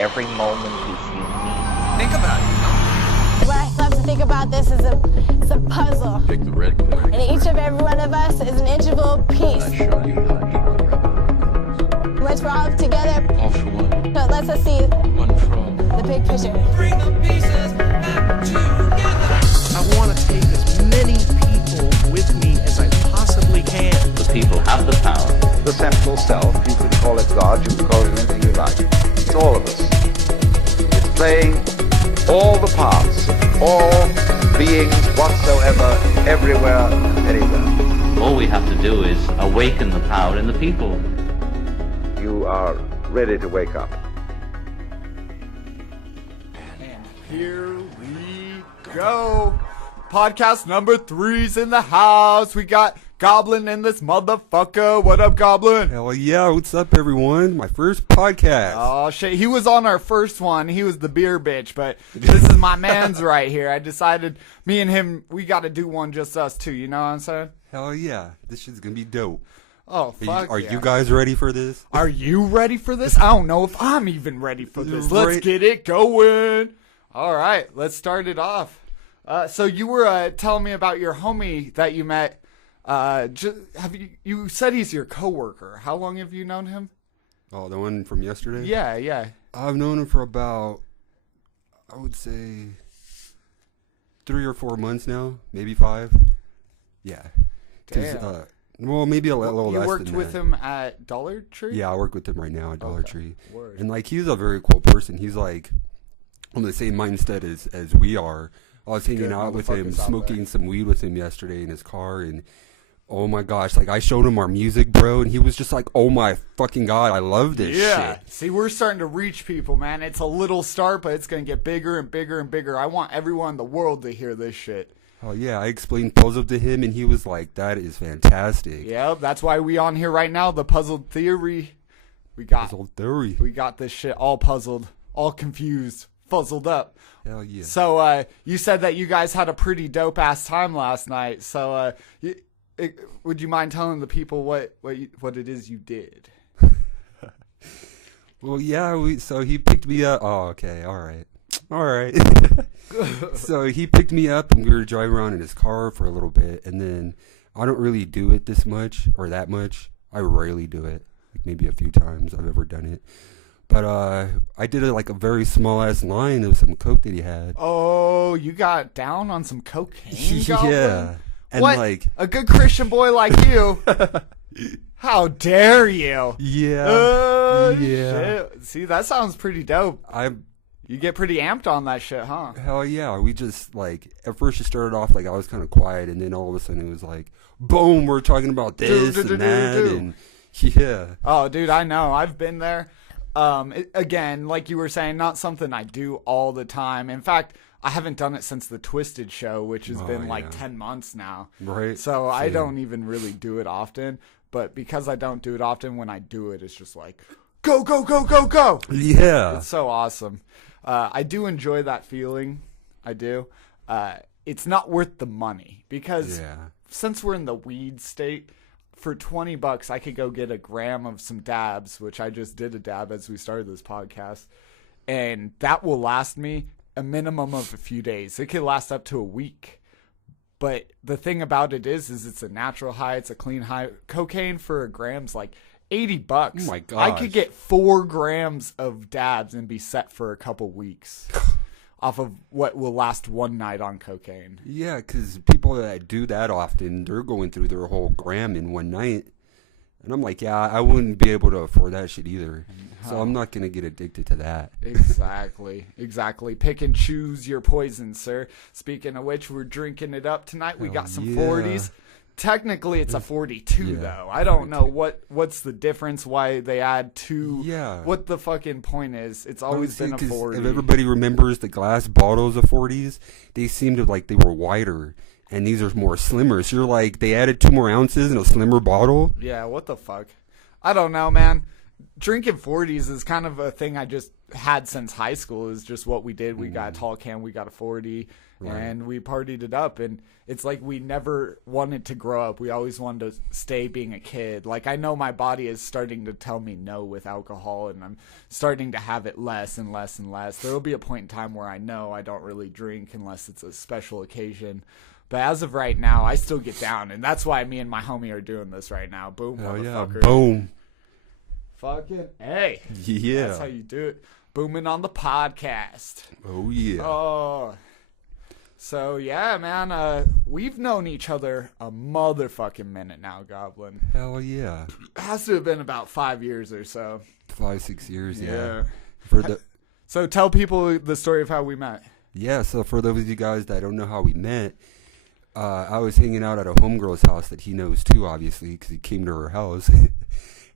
Every moment is unique. Think about it. What I love to think about this is a puzzle. Pick the red pill. And each of every one of us is an integral piece. I show you how to equal replica. Once we're all together, All for one. so it lets us see One for all. the big picture. Bring the pieces back together. I want to take as many people with me as I possibly can. The people have the power. The central self, you can call it God, you can call it anything you like. It's all of us. It's playing all the parts, all beings whatsoever, everywhere, anywhere. All we have to do is awaken the power in the people. You are ready to wake up. And here we go. Podcast number 3's in the house. We got Goblin in this motherfucker. What up, Goblin? Hell yeah, what's up everyone? My first podcast. Oh shit, he was on our first one. He was the beer bitch, but this is my man's right here. I decided me and him, we got to do one just us two, you know what I'm saying? Hell yeah, this shit's gonna be dope. Oh, fuck Are yeah. you guys ready for this? Are you ready for this? I don't know if I'm even ready for this. Let's Right. get it going. All right, let's start it off. So you were telling me about your homie that you met. You said he's your coworker. How long have you known him? Oh, the one from yesterday? Yeah. I've known him for about, I would say, 3 or 4 months now, maybe 5. Yeah. 'Cause, Damn. well, maybe a little You less worked than with that. him at Dollar Tree? Yeah, I work with him right now at Dollar Okay. Tree. Word. And like he's a very cool person. He's like on the same mindset as we are. I was hanging Good out with him, motherfuckers out smoking there. some weed with him yesterday in his car, and oh my gosh, like I showed him our music, bro, and he was just like, "Oh my fucking god, I love this Yeah. shit." See, we're starting to reach people, man. It's a little start, but it's going to get bigger and bigger and bigger. I want everyone in the world to hear this shit. Oh yeah, I explained puzzle to him, and he was like, "That is fantastic." Yep, that's why we on here right now, the puzzled theory. We got Puzzle theory. We got this shit all puzzled, all confused, fuzzled up. Hell yeah. So, you said that you guys had a pretty dope ass time last night. So, would you mind telling the people what it is you did? Well, yeah, so he picked me up. Oh, okay, all right. So he picked me up, and we were driving around in his car for a little bit, and then I don't really do it this much or that much. I rarely do it, like maybe a few times I've ever done it. But I did it like a very small ass line of some coke that he had. Oh, you got down on some cocaine, Goblin? Yeah, and what? like A good Christian boy like you? How dare you? yeah, Shit. See, that sounds pretty dope. You get pretty amped on that shit, huh? Hell yeah, we just like at first it started off like I was kind of quiet, and then all of a sudden it was like boom, we're talking about this and that, and yeah. Oh, dude, I know. I've been there. Again, like you were saying, not something I do all the time. In fact, I haven't done it since the Twisted show, which has been like yeah. 10 months now. Right. So I Same. don't even really do it often. But because I don't do it often, when I do it, it's just like, go, go, go, go, go. Yeah. It's so awesome. I do enjoy that feeling. I do. It's not worth the money because since we're in the weed state, for $20, I could go get a gram of some dabs, which I just did a dab as we started this podcast. And that will last me a minimum of a few days. It could last up to a week. But the thing about it is it's a natural high. It's a clean high. Cocaine for a gram's like $80. Oh my I gosh. could get 4 grams of dabs and be set for a couple weeks off of what will last one night on cocaine. Yeah, because people that do that often, they're going through their whole gram in one night. And I'm like, yeah, I wouldn't be able to afford that shit either. So I'm not going to get addicted to that. Exactly. Pick and choose your poison, sir. Speaking of which, we're drinking it up tonight. We got some 40s. Technically, it's a 42, though. I don't know what's the difference, why they add 2. Yeah. What the fucking point is. It's always been a 40. If everybody remembers the glass bottles of 40s, they seemed like they were wider. And these are more slimmer. So you're like, they added 2 more ounces in a slimmer bottle? Yeah, what the fuck? I don't know, man. drinking 40s is kind of a thing I just had since high school. Is just what we did. We got a tall can, we got a 40, and we partied it up. And it's like we never wanted to grow up. We always wanted to stay being a kid. Like, I know my body is starting to tell me no with alcohol, and I'm starting to have it less and less and less. There will be a point in time where I know I don't really drink unless it's a special occasion. But as of right now, I still get down, and that's why me and my homie are doing this right now. Boom, Oh, yeah. motherfucker. Boom. Fucking hey. Yeah. That's how you do it. Booming on the podcast. Oh, yeah. Oh. So, yeah, man, we've known each other a motherfucking minute now, Goblin. Hell yeah. It has to have been about 5 years or so. 5-6 years, yeah. Yeah. For the So tell people the story of how we met. Yeah, so for those of you guys that don't know how we met, I was hanging out at a homegirl's house that he knows too, obviously, because he came to her house.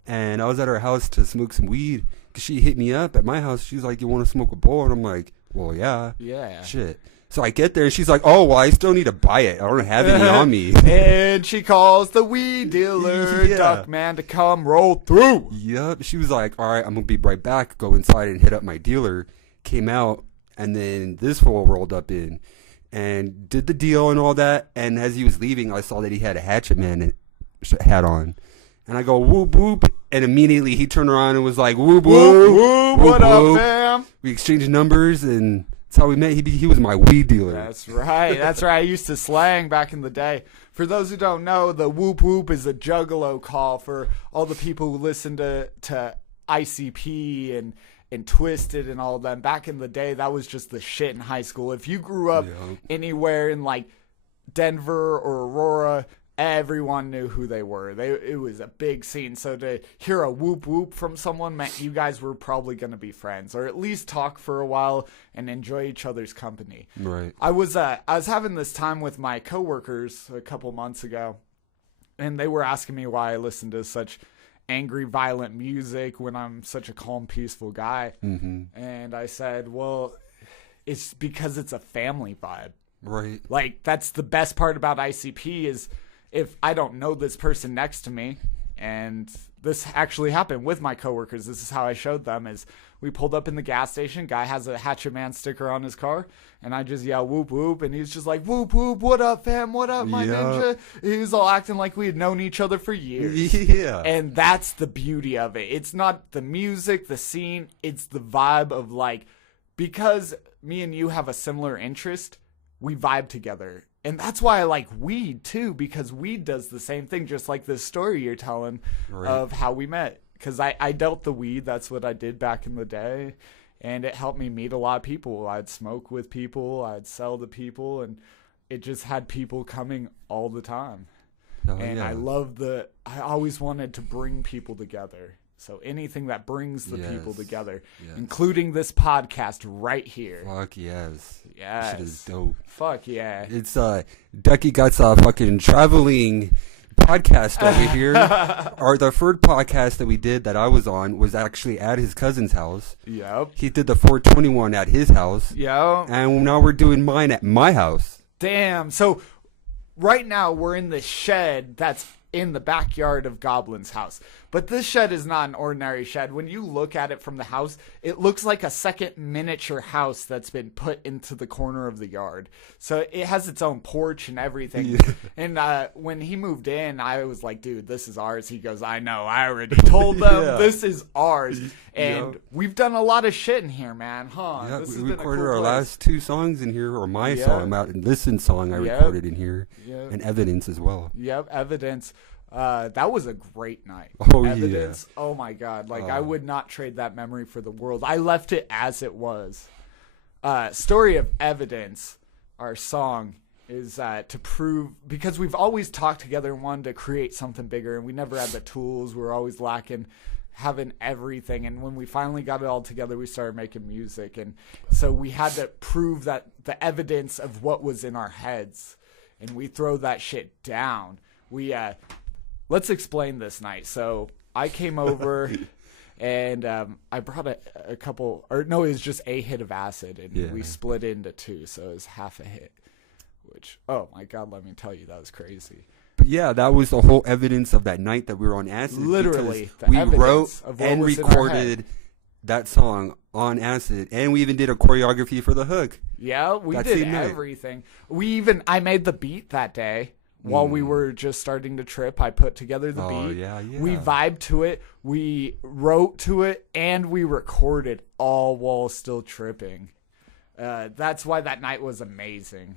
And I was at her house to smoke some weed, because she hit me up at my house. She's like, you want to smoke a bowl? And I'm like, well, yeah. Yeah. Shit. So I get there, and she's like, oh, well, I still need to buy it. I don't have any on me. And she calls the weed dealer, Yeah. Duck Man, to come roll through. Yep. She was like, all right, I'm going to be right back. Go inside and hit up my dealer. Came out, and then this fool rolled up in and did the deal and all that. And as he was leaving, I saw that he had a Hatchet Man hat on. And I go, whoop, whoop. And immediately he turned around and was like, whoop, whoop. Whoop, whoop, what up, whoop. fam? We exchanged numbers, and that's how we met. He was my weed dealer. That's right. That's right. I used to slang back in the day. For those who don't know, the whoop whoop is a juggalo call for all the people who listen to ICP and Twisted and all of them. Back in the day, that was just the shit in high school. If you grew up anywhere in like Denver or Aurora, everyone knew who they were. It was a big scene. So to hear a whoop whoop from someone meant you guys were probably going to be friends, or at least talk for a while and enjoy each other's company. Right. I was having this time with my coworkers a couple months ago, and they were asking me why I listened to such angry, violent music when I'm such a calm, peaceful guy. Mm-hmm. And I said, well, it's because it's a family vibe. Right. Like, that's the best part about ICP is if I don't know this person next to me, and this actually happened with my coworkers. This is how I showed them is we pulled up in the gas station. Guy has a Hatchet Man sticker on his car, and I just yell whoop whoop, and he's just like whoop whoop, what up, fam? What up, my ninja? He was all acting like we had known each other for years. Yeah. And that's the beauty of it. It's not the music, the scene, it's the vibe of like, because me and you have a similar interest, we vibe together. And that's why I like weed too, because weed does the same thing, just like this story you're telling of how we met. Because I dealt the weed, that's what I did back in the day, and it helped me meet a lot of people. I'd smoke with people, I'd sell to people, and it just had people coming all the time. Oh, And yeah. I always wanted to bring people together. So anything that brings the people together, including this podcast right here. Fuck yes. Yes. Shit is dope. Fuck yeah. It's Ducky got a fucking traveling podcast over here. The third podcast that we did that I was on was actually at his cousin's house. Yep. He did the 421 at his house. Yep. And now we're doing mine at my house. Damn. So right now we're in the shed that's in the backyard of Goblin's house. But this shed is not an ordinary shed. When you look at it from the house, it looks like a second miniature house that's been put into the corner of the yard. So it has its own porch and everything. And when he moved in, I was like, dude, this is ours. He goes, I know. I already told them this is ours. And we've done a lot of shit in here, man. Yeah, This has we been a recorded cool our place. last 2 songs in here, or my song, and Listen song I recorded in here, and Evidence as well. Yep, Evidence. That was a great night. Oh, Evidence. Oh my God. Like, I would not trade that memory for the world. I left it as it was. Story of Evidence, our song, is to prove, because we've always talked together and wanted to create something bigger, and we never had the tools. We were always lacking having everything. And when we finally got it all together, we started making music. And so we had to prove that the evidence of what was in our heads, and we throw that shit down. We, let's explain this night. So I came over and I brought a couple, or no, it was just a hit of acid, and we split into 2, so it was half a hit, which, oh my God, let me tell you, that was crazy. But yeah, that was the whole evidence of that night that we were on acid. Literally, because the we evidence wrote of what and was in our recorded that song on acid, and we even did a choreography for the hook. Yeah, we That did same night. everything. I made the beat that day while we were just starting to trip. I put together the beat. Yeah. We vibed to it. We wrote to it, and we recorded all while still tripping. That's why that night was amazing.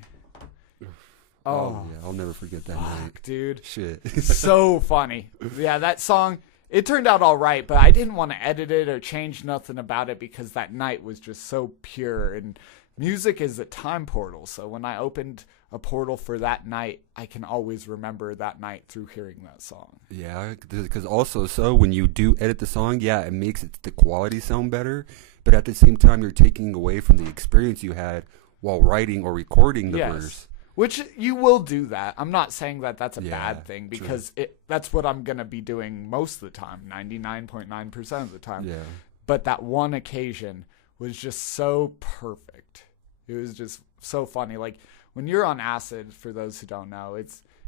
Oh yeah, I'll never forget that night, dude. Shit. So funny. Yeah, that song, it turned out all right, but I didn't want to edit it or change nothing about it because that night was just so pure. And music is a time portal, so when I opened a portal for that night, I can always remember that night through hearing that song. Yeah, because also, so when you do edit the song, yeah, it makes the quality sound better, but at the same time, you're taking away from the experience you had while writing or recording the verse. Which you will do that. I'm not saying that that's a Yeah, bad thing because that's what I'm going to be doing most of the time, 99.9% of the time. Yeah. But that one occasion was just so perfect. It was just so funny. Like when you're on acid, for those who don't know,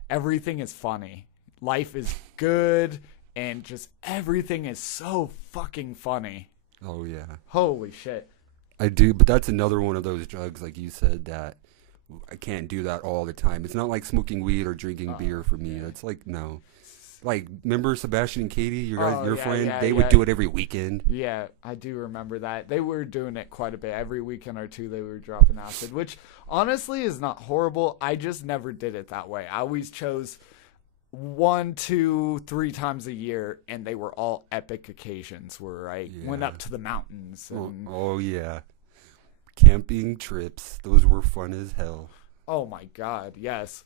everything is funny. Life is good and just everything is so fucking funny. Oh yeah. Holy shit. I do, but that's another one of those drugs, like you said, that I can't do that all the time. It's not like smoking weed or drinking beer for me. It's like, no. Like, remember Sebastian and Katie, your friend? They would do it every weekend. Yeah, I do remember that. They were doing it quite a bit. Every weekend or two, they were dropping acid, which honestly is not horrible. I just never did it that way. I always chose 1, 2, 3 times a year, and they were all epic occasions where I went up to the mountains. And, oh, yeah. Camping trips. Those were fun as hell. oh my God, yes.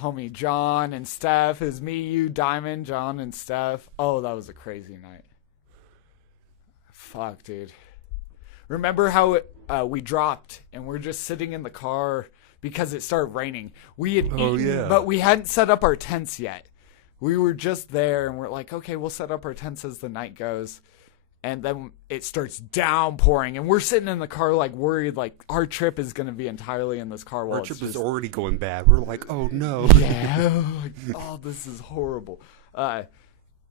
Homie John and Steph is me, you, Diamond, John and Steph. Oh, that was a crazy night. Fuck, dude. Remember how we dropped and we're just sitting in the car because it started raining. We had eaten, but we hadn't set up our tents yet. We were just there and we're like, okay, we'll set up our tents as the night goes. And then it starts downpouring, and we're sitting in the car like worried, like our trip is going to be entirely in this car. Our trip is already going bad. We're like, oh no. Yeah. Oh, this is horrible.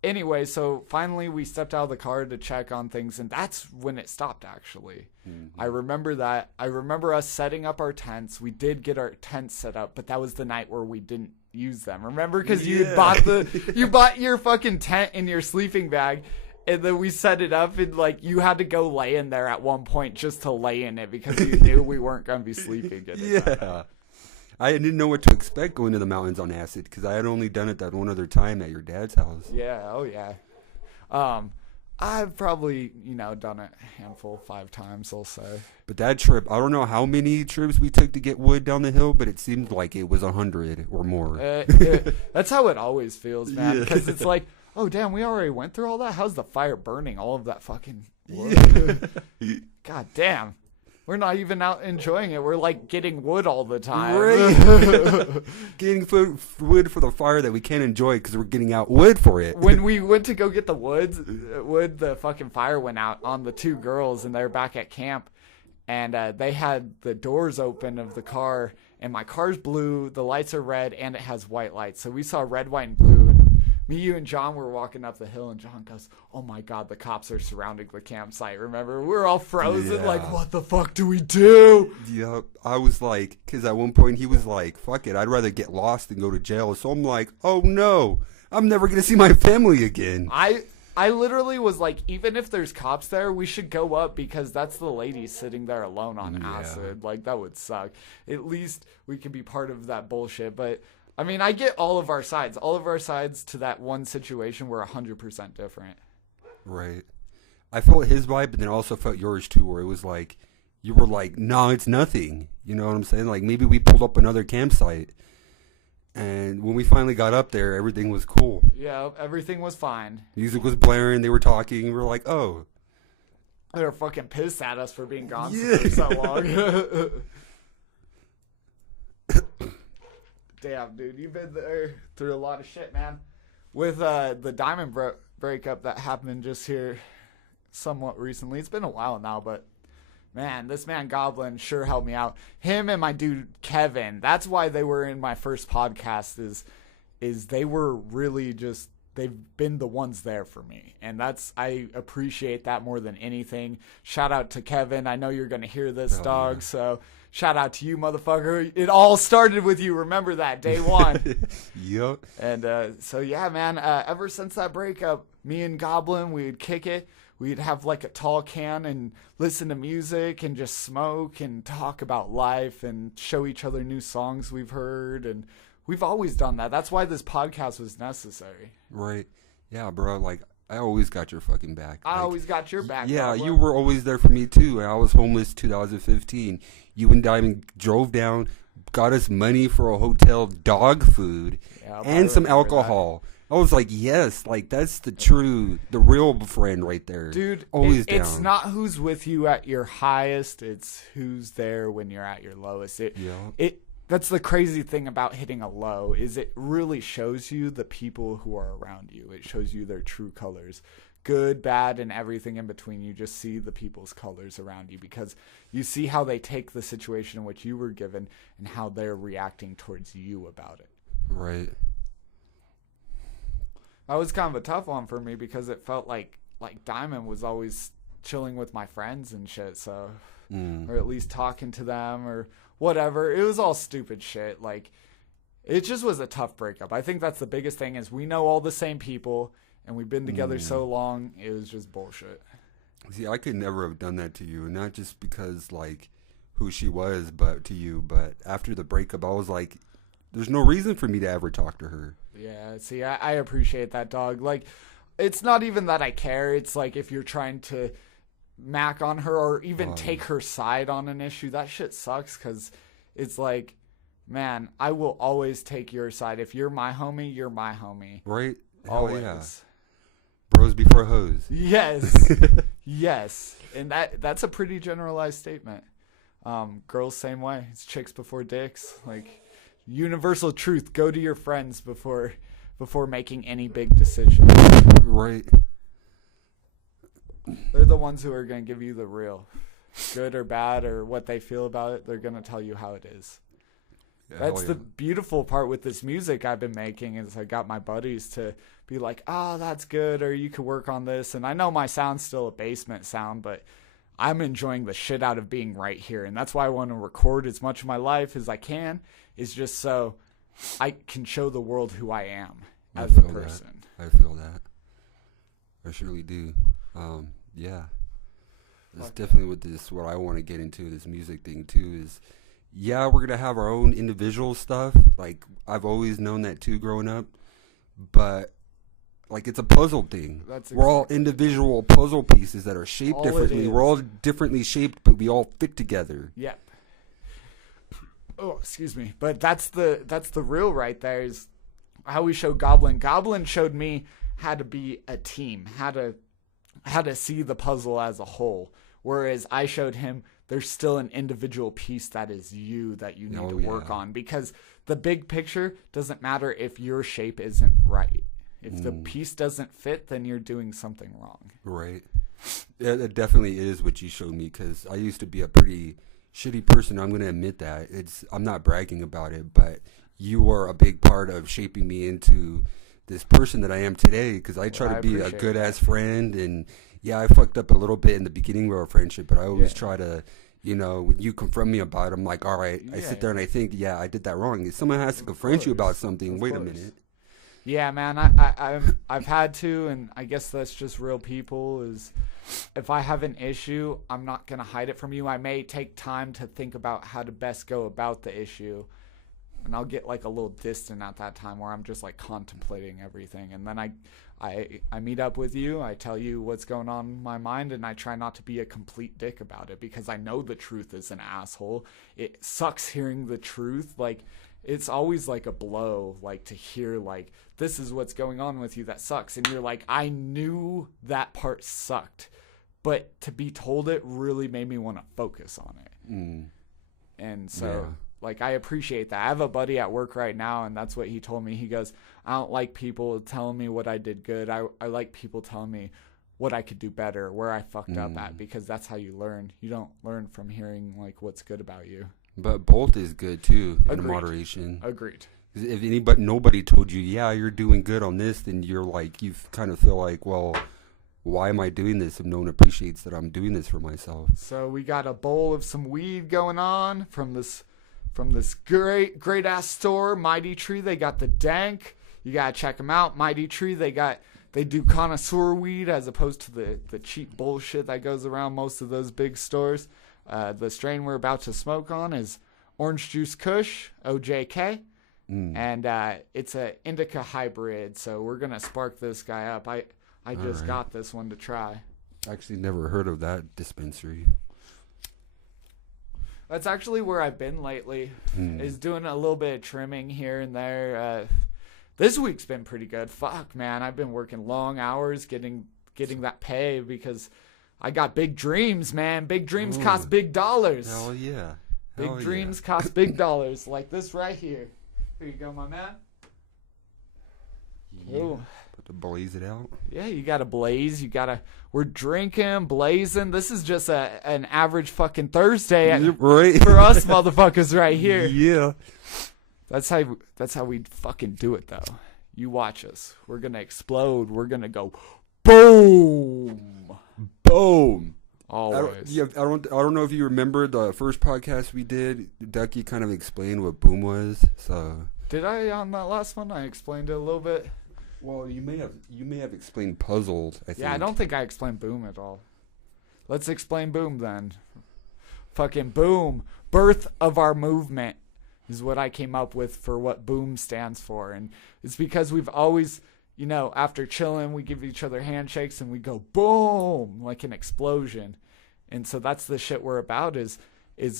Anyway, so finally we stepped out of the car to check on things, and that's when it stopped, actually. Mm-hmm. I remember that. I remember us setting up our tents. We did get our tents set up, but that was the night where we didn't use them. Remember? Because you bought your fucking tent in your sleeping bag. And then we set it up, and like you had to go lay in there at one point just to lay in it because you knew we weren't going to be sleeping in it. Yeah. I didn't know what to expect going to the mountains on acid because I had only done it that one other time at your dad's house. Yeah, oh yeah. I've probably, done it a handful, 5 times, I'll say. But that trip, I don't know how many trips we took to get wood down the hill, but it seemed like it was 100 or more. That's how it always feels, man, because it's like, oh, damn, we already went through all that? How's the fire burning all of that fucking wood? God damn. We're not even out enjoying it. We're like getting wood all the time. Right. Getting wood for the fire that we can't enjoy because we're getting out wood for it. When we went to go get the wood, the fucking fire went out on the 2 girls, and they're back at camp. And they had the doors open of the car, and my car's blue, the lights are red, and it has white lights. So we saw red, white, and blue. Me, you, and John were walking up the hill, and John goes, oh, my God, the cops are surrounding the campsite. Remember? We're all frozen, like, what the fuck do we do? Yeah, I was like, because at one point he was like, fuck it, I'd rather get lost than go to jail. So I'm like, oh, no, I'm never going to see my family again. I literally was like, even if there's cops there, we should go up because that's the lady sitting there alone on acid. Like, that would suck. At least we could be part of that bullshit, but... I mean, I get all of our sides. All of our sides to that one situation were 100% different. Right. I felt his vibe, but then also felt yours too, where it was like, you were like, no, it's nothing. You know what I'm saying? Like, maybe we pulled up another campsite. And when we finally got up there, everything was cool. Yeah, everything was fine. Music was blaring. They were talking. We were like, oh. They were fucking pissed at us for being gone for so long. Damn, dude, you've been there through a lot of shit, man. With the Diamond breakup that happened just here somewhat recently. It's been a while now, but man, this man Goblin sure helped me out. Him and my dude Kevin, that's why they were in my first podcast, is is they were really just, they've been the ones there for me. And I appreciate that more than anything. Shout out to Kevin. I know you're going to hear this, dog. Yeah. So shout out to you, motherfucker. It all started with you. Remember that, day one. Yep. And so, yeah, man, ever since that breakup, me and Goblin, we'd kick it. We'd have like a tall can and listen to music and just smoke and talk about life and show each other new songs we've heard. And we've always done that. That's why this podcast was necessary. Right. Yeah, bro. Like, I always got your fucking back. I always got your back. Yeah, Goblin. you were always there for me, too. I was homeless 2015. You and Diamond drove down, got us money for a hotel, dog food, and some alcohol. That. I was like, yes, like that's the real friend right there. Dude, always down. It's not who's with you at your highest, it's who's there when you're at your lowest. That's the crazy thing about hitting a low, is it really shows you the people who are around you. It shows you their true colors. Good, bad, and everything in between. You just see the people's colors around you because you see how they take the situation in which you were given and how they're reacting towards you about it. Right. That was kind of a tough one for me because it felt like Diamond was always chilling with my friends and shit, so or at least talking to them or whatever. It was all stupid shit. Like, it just was a tough breakup. I think that's the biggest thing is we know all the same people and we've been together so long. It was just bullshit. See, I could never have done that to you, not just because like who she was, but to you. But after the breakup, I was like, there's no reason for me to ever talk to her. Yeah, see, I appreciate that, dog. Like, it's not even that I care. It's like if you're trying to mac on her or even take her side on an issue, that shit sucks because it's like, man, I will always take your side. If you're my homie, you're my homie. Right? Always. Hell yeah. Bros before hoes. Yes. Yes. And that's a pretty generalized statement. Girls, same way. It's chicks before dicks. Like, universal truth. Go to your friends before making any big decision. Right. They're the ones who are going to give you the real. Good or bad or what they feel about it, they're going to tell you how it is. Yeah, that's the beautiful part with this music I've been making is I got my buddies to be like, oh, that's good, or you could work on this. And I know my sound's still a basement sound, but I'm enjoying the shit out of being right here. And that's why I want to record as much of my life as I can, is just so I can show the world who I am as a person. I feel that. I surely do. Yeah. That's definitely what I want to get into, this music thing too, is yeah, we're going to have our own individual stuff. Like, I've always known that too growing up. But, like, it's a puzzle thing. We're all individual puzzle pieces that are shaped differently. We're all differently shaped, but we all fit together. Yep. Oh, excuse me. But that's the real right there is how we show Goblin. Goblin showed me how to be a team, how to see the puzzle as a whole. Whereas I showed him there's still an individual piece that is you that you need to work on, because the big picture doesn't matter if your shape isn't right. If the piece doesn't fit, then you're doing something wrong. Right. Yeah, it definitely is what you showed me, because I used to be a pretty shitty person. I'm going to admit that. I'm not bragging about it, but you were a big part of shaping me into this person that I am today, because I try to be a good-ass friend, and yeah, I fucked up a little bit in the beginning of our friendship, but I always try to, when you confront me about it, I'm like, all right, I sit there and I think, yeah, I did that wrong. If someone has to confront you about something, wait a minute. Yeah, man, I've had to, and I guess that's just real people, is if I have an issue, I'm not going to hide it from you. I may take time to think about how to best go about the issue, and I'll get like a little distant at that time where I'm just like contemplating everything, and then I meet up with you, I tell you what's going on in my mind, and I try not to be a complete dick about it, because I know the truth is an asshole. It sucks hearing the truth. Like, it's always like a blow, like to hear like, this is what's going on with you that sucks, and you're like, I knew that part sucked, but to be told it really made me want to focus on it. And so like, I appreciate that. I have a buddy at work right now, and that's what he told me. He goes, I don't like people telling me what I did good. I like people telling me what I could do better, where I fucked up at, because that's how you learn. You don't learn from hearing like what's good about you. But both is good too, in moderation. Agreed. If nobody told you, yeah, you're doing good on this, then you're like, you kind of feel like, well, why am I doing this if no one appreciates that I'm doing this for myself? So we got a bowl of some weed going on from this great ass store, Mighty Tree. They got the dank. You gotta check them out, Mighty Tree. They do connoisseur weed as opposed to the cheap bullshit that goes around most of those big stores. The strain we're about to smoke on is Orange Juice Kush, OJK. And it's a indica hybrid, so we're gonna spark this guy up. I just got this one to try. Actually never heard of that dispensary. That's actually where I've been lately, is doing a little bit of trimming here and there. This week's been pretty good. Fuck, man, I've been working long hours getting that pay because I got big dreams, man. Big dreams cost big dollars. Hell yeah. Big dreams cost big dollars, like this right here. Here you go, my man. Yeah. Ooh. Put to blaze it out. Yeah, you gotta blaze. We're drinking, blazing. This is just an average fucking Thursday Right. for us motherfuckers right here. Yeah. That's how we fucking do it, though. You watch us. We're gonna explode. We're gonna go boom, boom. Always. I don't know if you remember the first podcast we did. Ducky kind of explained what boom was. So did I on that last one? I explained it a little bit. Well, you may have explained puzzled. I think. Yeah, I don't think I explained boom at all. Let's explain boom then. Fucking boom, birth of our movement is what I came up with for what boom stands for, and it's because we've always, after chilling, we give each other handshakes and we go boom like an explosion, and so that's the shit we're about. Is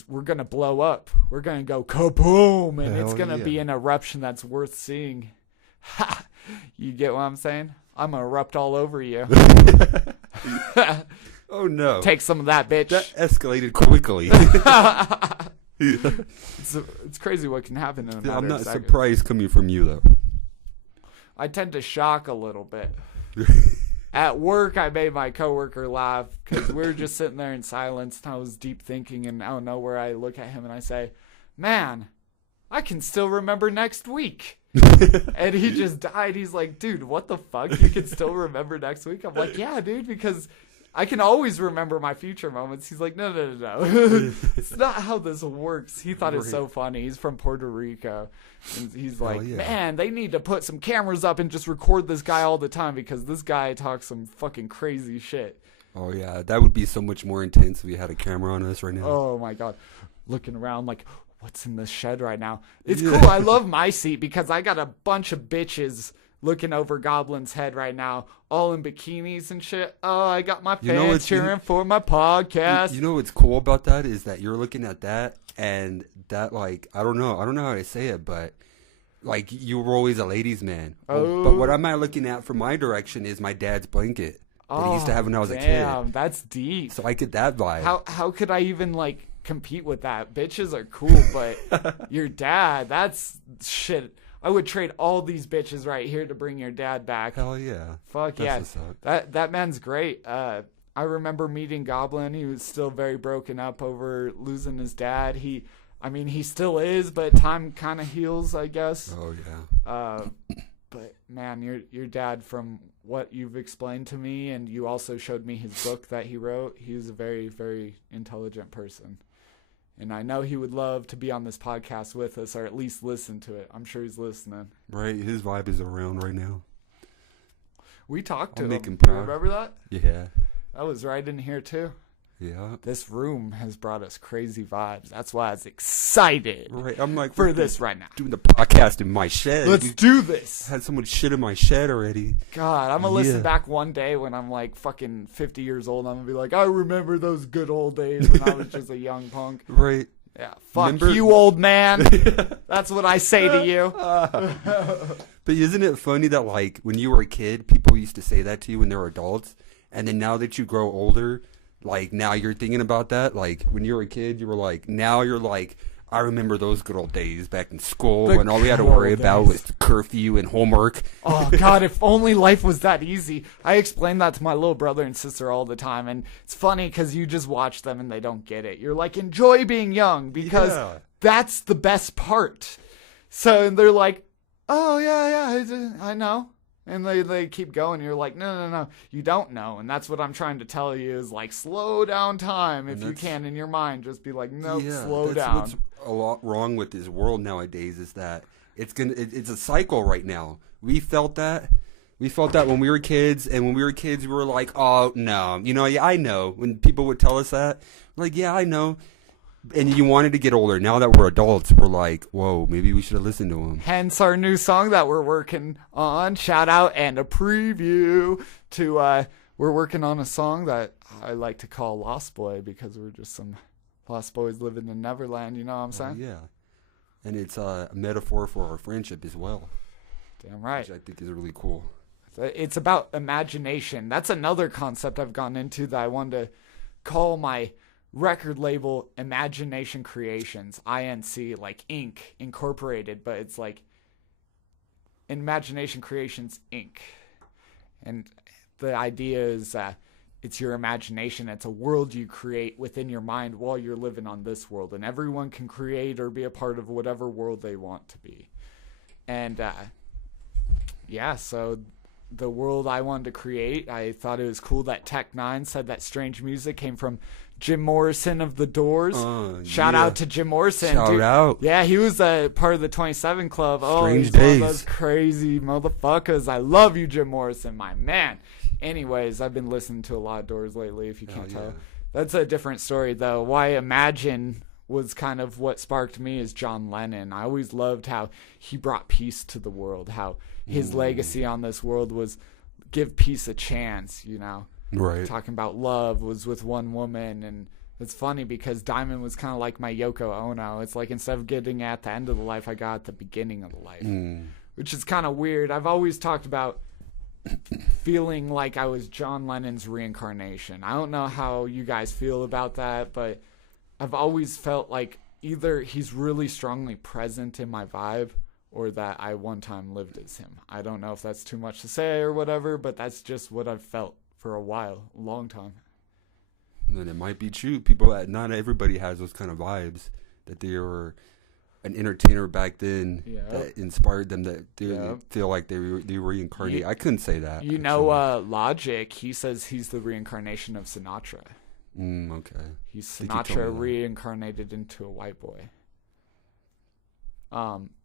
we're gonna blow up. We're gonna go kaboom, and it's gonna be an eruption that's worth seeing. Ha! You get what I'm saying? I'm gonna erupt all over you. Oh no! Take some of that, bitch. That escalated quickly. It's crazy what can happen in a matter I'm not of seconds. surprised coming from you though. I tend to shock a little bit. At work, I made my coworker laugh because we were just sitting there in silence, and I was deep thinking, and out of nowhere, I look at him and I say, "Man, I can still remember next week." And he just died. He's like, "Dude, what the fuck? You can still remember next week?" I'm like, "Yeah, dude, because I can always remember my future moments." He's like, no. It's not how this works. He thought it's so funny. He's from Puerto Rico. And he's like, man, they need to put some cameras up and just record this guy all the time because this guy talks some fucking crazy shit. Oh, yeah. That would be so much more intense if we had a camera on us right now. Oh, my God. Looking around like, what's in this shed right now? It's cool. I love my seat because I got a bunch of bitches looking over Goblin's head right now, all in bikinis and shit. Oh, I got my fans cheering for my podcast. You know what's cool about that is that you're looking at that and that, like, I don't know how to say it, but like you were always a ladies' man. Oh. But what I'm not looking at from my direction is my dad's blanket that he used to have when I was a kid. Damn, that's deep. So I get that vibe. How could I even like compete with that? Bitches are cool, but your dad, that's shit. I would trade all these bitches right here to bring your dad back. Hell yeah. Fuck yeah. That man's great. I remember meeting Goblin. He was still very broken up over losing his dad. He still is, but time kind of heals, I guess. Oh yeah. But man, your dad, from what you've explained to me, and you also showed me his book that he wrote, he was a very, very intelligent person. And I know he would love to be on this podcast with us, or at least listen to it. I'm sure he's listening. Right, his vibe is around right now. We talked to I'll him. make him Do you proud. remember that? Yeah. That was right in here too. Yeah. This room has brought us crazy vibes. That's why I was excited. Right, I'm like for this right now. Doing the podcast in my shed. Let's do this. Had someone shit in my shed already. God, I'm gonna listen back one day when I'm like fucking 50 years old. I'm gonna be like, I remember those good old days when I was just a young punk. Right. Yeah. Fuck you, old man. That's what I say to you. But isn't it funny that like when you were a kid, people used to say that to you when they were adults, and then now that you grow older, like now you're thinking about that. Like when you were a kid, you were like, now you're like, I remember those good old days back in school when all we had to worry about was curfew and homework. Oh, God, if only life was that easy. I explain that to my little brother and sister all the time, and it's funny because you just watch them and they don't get it. You're like, enjoy being young because that's the best part. So they're like, oh yeah, I know. And they keep going. You're like, no, you don't know. And that's what I'm trying to tell you is like, slow down time if you can in your mind. Just be like, nope, slow down. What's a lot wrong with this world nowadays is that it's a cycle right now. We felt that when we were kids, and when we were kids, we were like, oh no, yeah, I know. When people would tell us that, like, yeah, I know. And you wanted to get older. Now that we're adults, we're like, whoa, maybe we should have listened to him. Hence our new song that we're working on. Shout out and a preview to, we're working on a song that I like to call Lost Boy because we're just some lost boys living in Neverland, you know what I'm saying? Yeah. And it's a metaphor for our friendship as well. Damn right. Which I think is really cool. It's about imagination. That's another concept I've gone into that I wanted to call my record label Imagination Creations, INC, like Inc. Incorporated, but it's like Imagination Creations Inc. And the idea is it's your imagination. It's a world you create within your mind while you're living on this world, and everyone can create or be a part of whatever world they want to be. And so the world I wanted to create, I thought it was cool that Tech Nine said that Strange Music came from Jim Morrison of The Doors. Shout out to Jim Morrison. Shout out. Yeah, he was a part of the 27 Club. Strange he's days. one of those crazy motherfuckers. I love you, Jim Morrison, my man. Anyways, I've been listening to a lot of Doors lately, if you can't tell. That's a different story, though. Why Imagine was kind of what sparked me is John Lennon. I always loved how he brought peace to the world, how his legacy on this world was give peace a chance, you know. Right. Talking about love was with one woman, and it's funny because Diamond was kind of like my Yoko Ono. It's like instead of getting at the end of the life, I got at the beginning of the life, which is kind of weird. I've always talked about feeling like I was John Lennon's reincarnation. I don't know how you guys feel about that, but I've always felt like either he's really strongly present in my vibe or that I one time lived as him. I don't know if that's too much to say or whatever, but that's just what I've felt for a while, a long time. And it might be true. Not everybody has those kind of vibes, that they were an entertainer back then that inspired them, that they feel like they reincarnate. I couldn't say that. You know, Logic, he says he's the reincarnation of Sinatra. Okay. He's Sinatra reincarnated into a white boy.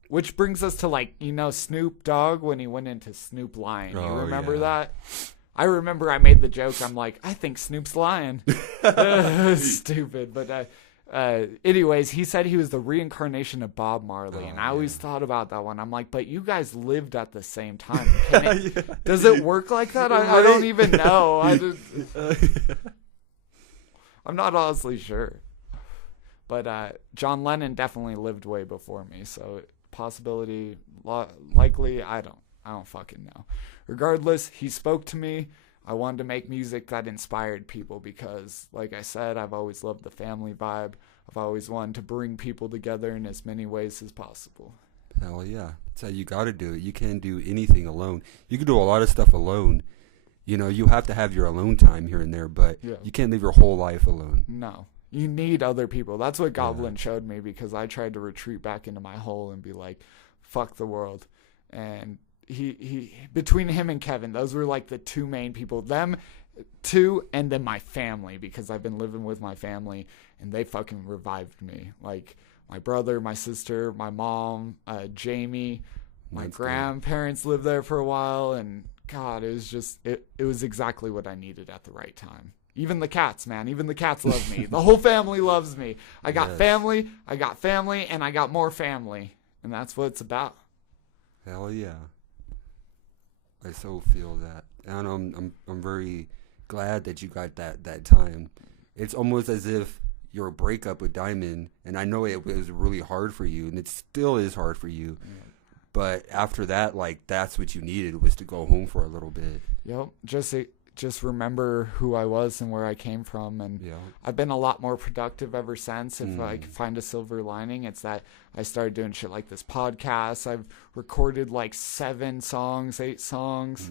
Which brings us to, like, you know, Snoop Dogg when he went into Snoop lying. You remember that? I remember I made the joke. I'm like, I think Snoop's lying. Stupid. But anyways, he said he was the reincarnation of Bob Marley. And I always thought about that one. I'm like, but you guys lived at the same time. Does it work like that? I don't even know. I'm not honestly sure. But John Lennon definitely lived way before me. So possibility, likely, I don't fucking know. Regardless, he spoke to me. I wanted to make music that inspired people because, like I said, I've always loved the family vibe. I've always wanted to bring people together in as many ways as possible. Hell yeah. That's how you got to do it. You can't do anything alone. You can do a lot of stuff alone. You know, you have to have your alone time here and there, but you can't live your whole life alone. No. You need other people. That's what Goblin showed me because I tried to retreat back into my hole and be like, fuck the world. And he between him and Kevin, those were like the two main people. Them two, and then my family, because I've been living with my family and they fucking revived me. Like my brother, my sister, my mom, Jamie, my grandparents lived there for a while, and God, it was just it was exactly what I needed at the right time. Even the cats, man. Even the cats love me. The whole family loves me. I got family, and I got more family. And that's what it's about. Hell yeah. I so feel that. And I'm very glad that you got that time. It's almost as if your breakup with Diamond, and I know it was really hard for you, and it still is hard for you. Yeah. But after that, like, that's what you needed, was to go home for a little bit. Yep. Just remember who I was and where I came from, and I've been a lot more productive ever since. If I could find a silver lining, it's that I started doing shit like this podcast. I've recorded like 8 songs.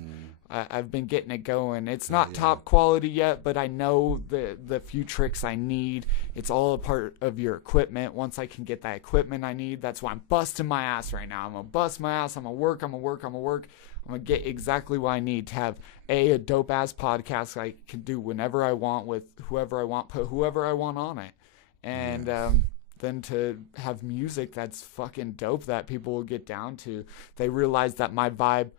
I've been getting it going. It's not top quality yet, but I know the few tricks I need. It's all a part of your equipment. Once I can get that equipment I need, that's why I'm busting my ass right now. I'm going to bust my ass. I'm going to work. I'm going to get exactly what I need to have a dope-ass podcast I can do whenever I want with whoever I want, put whoever I want on it. And then to have music that's fucking dope that people will get down to. They realize that my vibe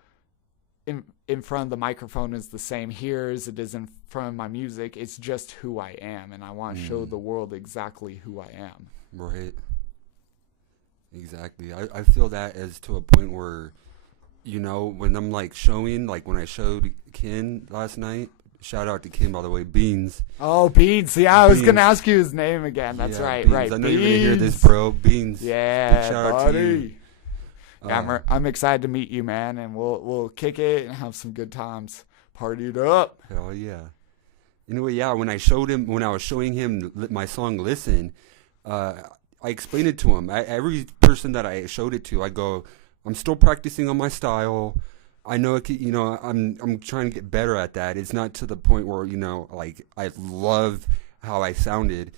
in front of the microphone is the same here as it is in front of my music. It's just who I am, and I want to show the world exactly who I am. Right. Exactly. I feel that as to a point where, you know, when I'm like showing, like when I showed Ken last night, shout out to Ken, by the way, Beans. Oh, Beans. Yeah, I was going to Beans. ask you his name again. That's right, Beans. right. I know Beans. you're going to hear this, bro. Beans. Yeah, Big shout out to you. buddy. Yeah, I'm excited to meet you, man, and we'll kick it and have some good times. Party it up. Hell yeah. Anyway, yeah, when I was showing him my song Listen, I explained it to him. Every person that I showed it to, I go, I'm still practicing on my style. I know it could, you know, I'm trying to get better at that. It's not to the point where, you know, like I love how I sounded.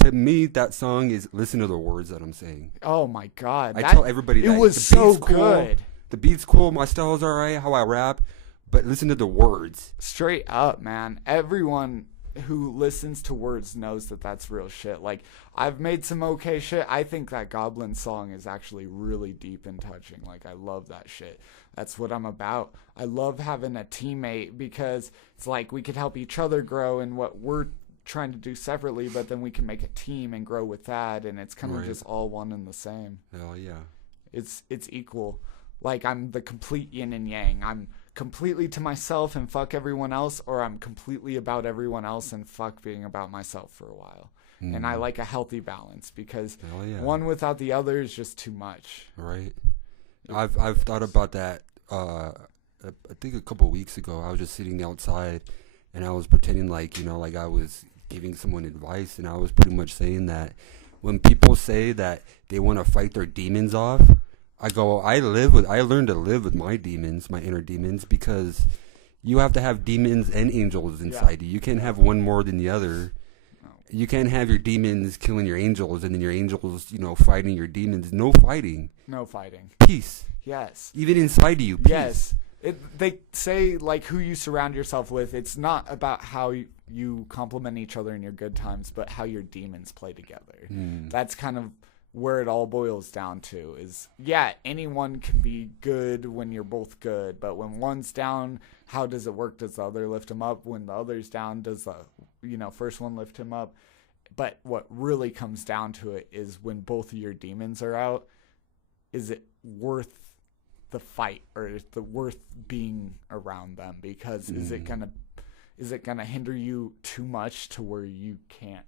To me, that song is listen to the words that I'm saying. Oh my God! I tell everybody it that was the so beat's cool, good. The beat's cool. My style's alright. How I rap, but listen to the words. Straight up, man. Everyone who listens to words knows that that's real shit. Like, I've made some okay shit. I think that Goblin song is actually really deep and touching. Like, I love that shit. That's what I'm about. I love having a teammate because it's like we could help each other grow in what we're trying to do separately, but then we can make a team and grow with that, and it's kind of just all one and the same. Hell yeah. It's equal. Like, I'm the complete yin and yang. I'm completely to myself and fuck everyone else, or I'm completely about everyone else and fuck being about myself for a while. And I like a healthy balance because one without the other is just too much. Right. I've thought about that. I think a couple of weeks ago, I was just sitting outside and I was pretending like, you know, like I was giving someone advice, and I was pretty much saying that when people say that they want to fight their demons off, I go, I learned to live with my demons, my inner demons, because you have to have demons and angels inside you. You can't have one more than the other. You can't have your demons killing your angels and then your angels, you know, fighting your demons. No fighting. No fighting. Peace. Yes. Even inside of you. Peace. Yes. They say, like, who you surround yourself with, it's not about how you complement each other in your good times, but how your demons play together. That's kind of where it all boils down to is, anyone can be good when you're both good, but when one's down, how does it work? Does the other lift him up? When the other's down, does the, first one lift him up? But what really comes down to it is when both of your demons are out, is it worth the fight, or is it worth being around them? Because is it gonna hinder you too much to where you can't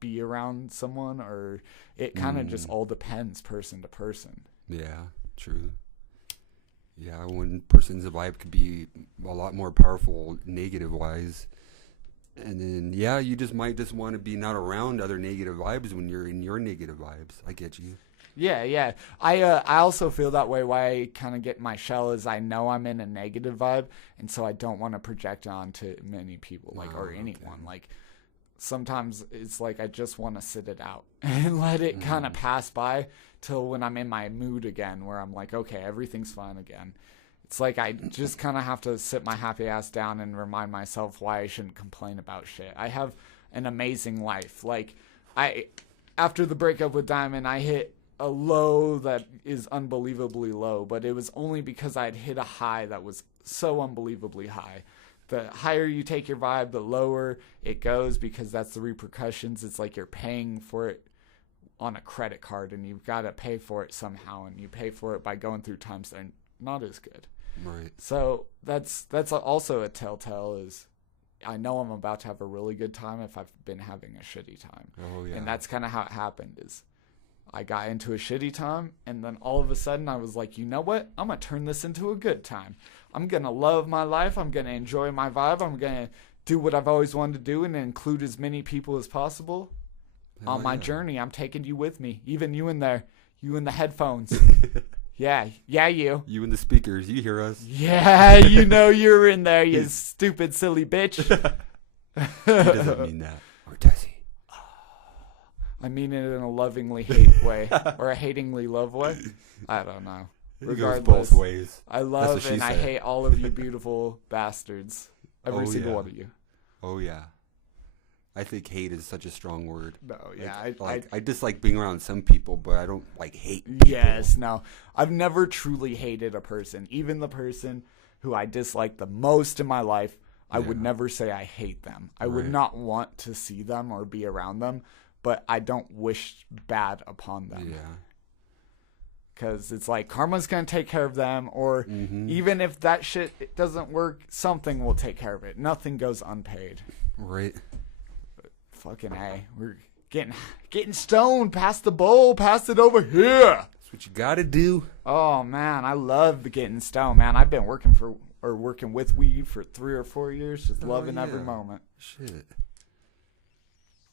be around someone, or it kind of just all depends person to person. Yeah, true. Yeah, one person's vibe could be a lot more powerful negative wise, and then you just might just want to be not around other negative vibes when you're in your negative vibes. I get you. Yeah. I also feel that way. Why I kind of get in my shell is I know I'm in a negative vibe, and so I don't want to project onto many people, or anyone. Okay. Like, sometimes it's like I just want to sit it out and let it kind of pass by till when I'm in my mood again, where I'm like, okay, everything's fine again. It's like I just kind of have to sit my happy ass down and remind myself why I shouldn't complain about shit. I have an amazing life. Like, after the breakup with Diamond, I hit a low that is unbelievably low, but it was only because I'd hit a high that was so unbelievably high. The higher you take your vibe, the lower it goes, because that's the repercussions. It's like you're paying for it on a credit card, and you've got to pay for it somehow, and you pay for it by going through times that are not as good. Right. So that's also a telltale is I know I'm about to have a really good time if I've been having a shitty time. Oh, yeah. And that's kind of how it happened is I got into a shitty time, and then all of a sudden I was like, you know what? I'm going to turn this into a good time. I'm going to love my life. I'm going to enjoy my vibe. I'm going to do what I've always wanted to do and include as many people as possible on my journey. I'm taking you with me, even you in there, you in the headphones. Yeah, you. You and the speakers, you hear us. Yeah, you know you're in there, you stupid, silly bitch. He doesn't mean that. Or does he? I mean it in a lovingly hate way, or a hatingly love way. I don't know. It goes both ways. I That's love what she and I said. hate all of you beautiful bastards. Every Oh, single yeah. one of you. Oh, yeah. I think hate is such a strong word. No, yeah. I dislike being around some people, but I don't like hate people. Yes, no. I've never truly hated a person. Even the person who I dislike the most in my life, I would never say I hate them. I would Right. not want to see them or be around them, but I don't wish bad upon them. Yeah. Because it's like karma's going to take care of them, or even if that shit doesn't work, something will take care of it. Nothing goes unpaid. Right. Fucking A. We're getting stoned. Pass the bowl. Pass it over here. That's what you gotta do. Oh, man. I love the getting stoned, man. I've been working with weed for 3 or 4 years. Just loving every yeah. moment. Shit.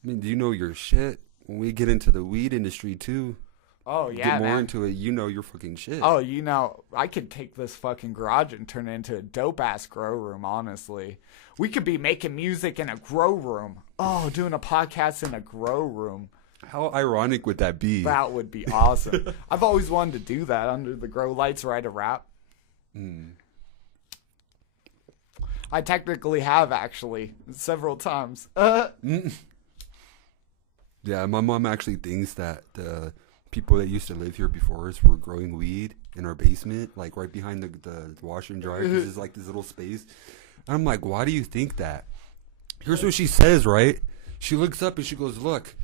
I mean, do you know your shit? When we get into the weed industry, too, Oh, yeah, get more man. into it, you know your fucking shit. Oh, you know, I could take this fucking garage and turn it into a dope-ass grow room, honestly. We could be making music in a grow room. Oh, doing a podcast in a grow room. How ironic would that be? That would be awesome. I've always wanted to do that, under the grow lights, write a rap. I technically have, actually, several times. Yeah, my mom actually thinks that the people that used to live here before us were growing weed in our basement, like right behind the washer and dryer. This is like this little space. And I'm like, why do you think that? Here's what she says, right? She looks up and she goes, look,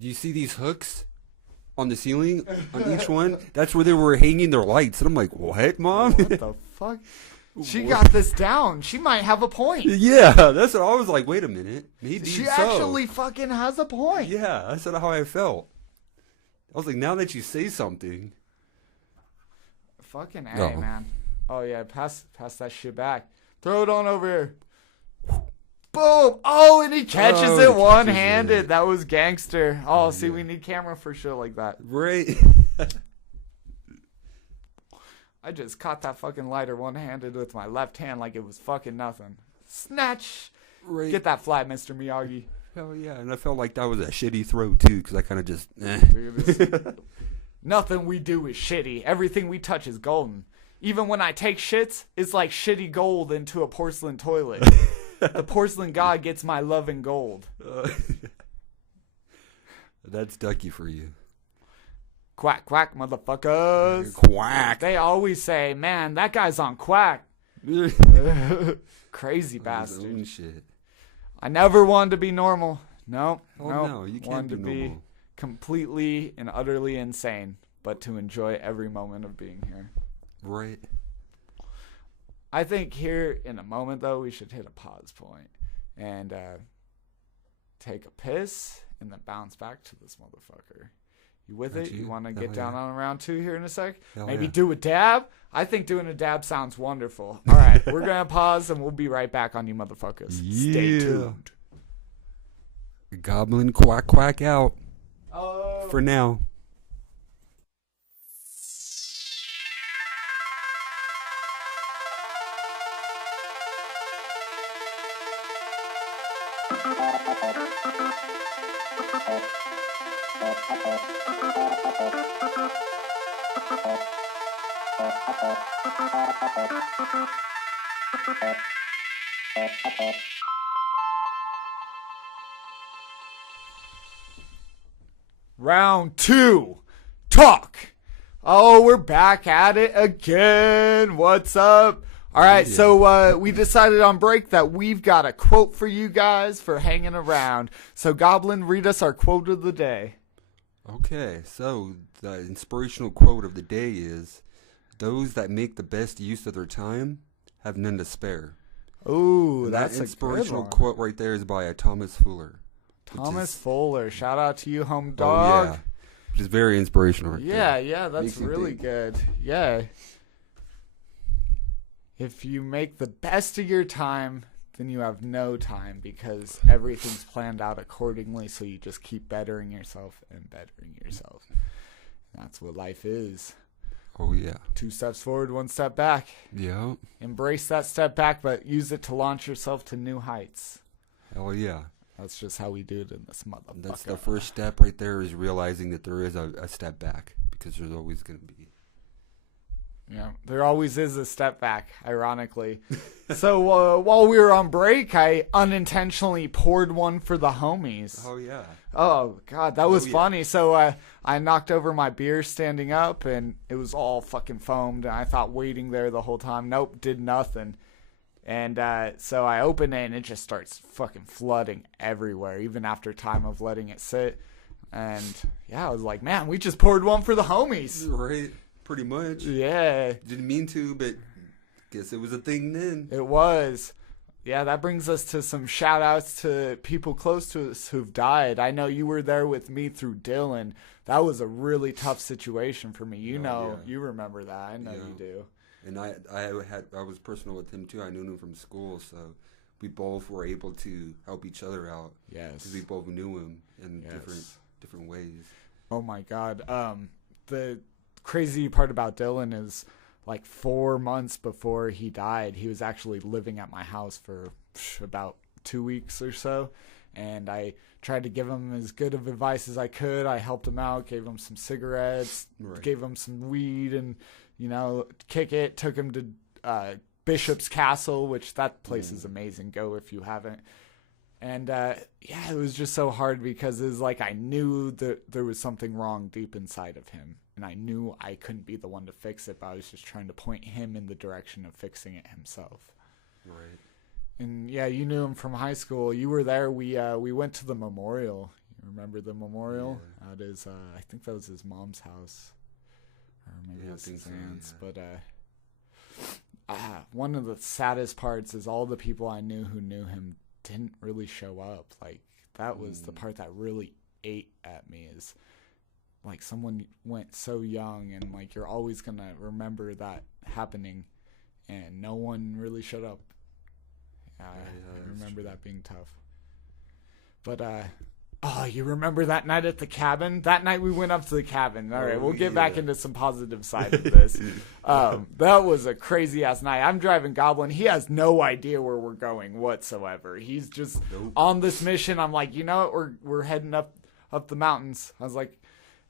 do you see these hooks on the ceiling on each one? That's where they were hanging their lights. And I'm like, what, Mom? What the fuck? She got this down. She might have a point. Yeah, that's what I was like, wait a minute. Maybe She so. actually fucking has a point. Yeah, that's how I felt. I was like, now that you say something. Fucking A, Oh. man. Oh, yeah, pass that shit back. Throw it on over here. Boom! Oh, and he catches Oh, it he catches one-handed. it. That was gangster. Oh, see, we need camera for shit like that. Right. I just caught that fucking lighter one-handed with my left hand like it was fucking nothing. Snatch! Right. Get that fly, Mr. Miyagi. Hell yeah, and I felt like that was a shitty throw too, because I kind of just. Dude, nothing we do is shitty. Everything we touch is golden. Even when I take shits, it's like shitty gold into a porcelain toilet. The porcelain god gets my love and gold. That's Ducky for you. Quack, quack, motherfuckers. Quack. They always say, man, that guy's on quack. Crazy His bastard. own shit. I never wanted to be normal. No, Oh, no. no, you can't wanted be to normal. be completely and utterly insane, but to enjoy every moment of being here. Right. I think here in a moment, though, we should hit a pause point and take a piss and then bounce back to this motherfucker. You with Got it? you. You want to Hell get down yeah. on round 2 here in a sec? Hell Maybe yeah. do a dab? I think doing a dab sounds wonderful. All right, we're going to pause and we'll be right back on you motherfuckers. Stay Yeah. tuned. Goblin quack quack out Oh. for now. Round 2. Talk. Oh, we're back at it again. What's up? All right, so we decided on break that we've got a quote for you guys for hanging around. So, Goblin, read us our quote of the day. Okay, so the inspirational quote of the day is, "Those that make the best use of their time have none to spare." Ooh, And that's that a inspirational good one. quote right there is by Thomas Fuller. which Thomas is- Fuller. Shout out to you, home Oh, dog. yeah. Which is very inspirational right Yeah, there. yeah, that's Makes you really think. good. Yeah. If you make the best of your time, then you have no time because everything's planned out accordingly, so you just keep bettering yourself and bettering yourself. That's what life is. Oh, yeah. 2 steps forward, 1 step back. Yeah. Embrace that step back, but use it to launch yourself to new heights. Hell yeah. That's just how we do it in this motherfucker. That's the first step right there, is realizing that there is a step back, because there's always going to be. Yeah, there always is a step back, ironically. So while we were on break, I unintentionally poured one for the homies. Oh, yeah. Oh, God, that was yeah. funny. So I knocked over my beer standing up, and it was all fucking foamed, and I thought waiting there the whole time. Nope, did nothing. And so I open it, and it just starts fucking flooding everywhere, even after time of letting it sit. And, yeah, I was like, man, we just poured one for the homies. Right. Pretty much. Yeah. Didn't mean to, but guess it was a thing then. It was. Yeah, that brings us to some shout outs to people close to us who've died. I know you were there with me through Dylan. That was a really tough situation for me. You you remember that. I know you do. And I was personal with him too. I knew him from school, so we both were able to help each other out. Yes. Because we both knew him in different ways. Oh my God. The crazy part about Dylan is, like, 4 months before he died, he was actually living at my house for about 2 weeks or so, and I tried to give him as good of advice as I could. I helped him out, gave him some cigarettes, gave him some weed, and, you know, kick it. Took him to Bishop's Castle, which that place is amazing. Go if you haven't. And, yeah, it was just so hard because it was like I knew that there was something wrong deep inside of him. And I knew I couldn't be the one to fix it, but I was just trying to point him in the direction of fixing it himself. Right. And, yeah, you knew him from high school. You were there. We went to the memorial. You remember the memorial? Yeah. That is, I think that was his mom's house. Or maybe it was his aunt's. Yeah. But one of the saddest parts is all the people I knew who knew him didn't really show up. Like, that was the part that really ate at me, is like someone went so young, and like you're always gonna remember that happening, and no one really showed up. I remember that being tough. But you remember that night at the cabin? That night we went up to the cabin. All right, we'll get back into some positive side of this. That was a crazy ass night. I'm driving Goblin. He has no idea where we're going whatsoever. He's just on this mission. I'm like, you know what? We're heading up the mountains. I was like,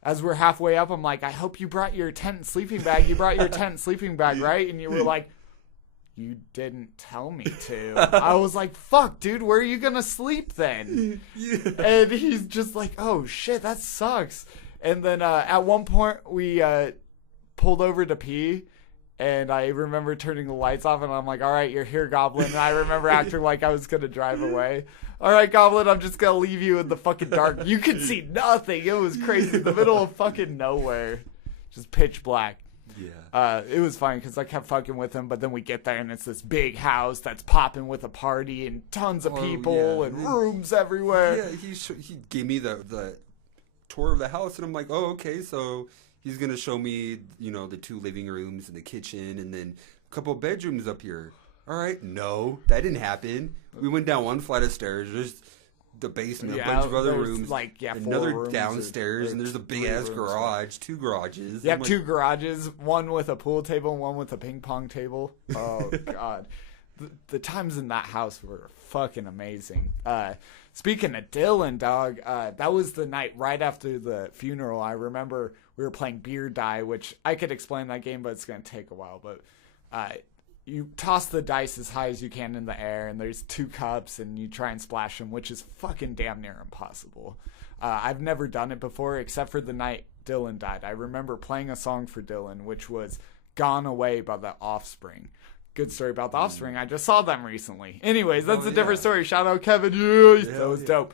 as we're halfway up, I'm like, I hope you brought your tent and sleeping bag. You brought your tent and sleeping bag, right? And you were like, you didn't tell me to. I was like, fuck, dude, where are you going to sleep then? Yeah. And he's just like, oh, shit, that sucks. And then at one point, we pulled over to pee. And I remember turning the lights off, and I'm like, all right, you're here, Goblin. And I remember acting like I was going to drive away. All right, Goblin, I'm just going to leave you in the fucking dark. You could see nothing. It was crazy. The middle of fucking nowhere. Just pitch black. Yeah. It was fine because I kept fucking with him, but then we get there, and it's this big house that's popping with a party and tons of people and rooms everywhere. Yeah, he gave me the tour of the house, and I'm like, oh, okay, so he's going to show me, you know, the 2 living rooms and the kitchen and then a couple of bedrooms up here. All right. No, that didn't happen. We went down 1 flight of stairs. There's the basement, a bunch of other rooms. Like, another 4 rooms downstairs, and there's a big-ass garage, 2 garages. Yeah, 2 garages, one with a pool table and one with a ping pong table. Oh, God. The times in that house were fucking amazing. Speaking of Dylan, dog, that was the night right after the funeral. I remember we were playing Beer Die, which I could explain that game, but it's going to take a while. But you toss the dice as high as you can in the air, and there's 2 cups, and you try and splash them, which is fucking damn near impossible. I've never done it before, except for the night Dylan died. I remember playing a song for Dylan, which was Gone Away by The Offspring. Good story about The Offspring. I just saw them recently. Anyways, that's a different story. Shout out Kevin. That was dope.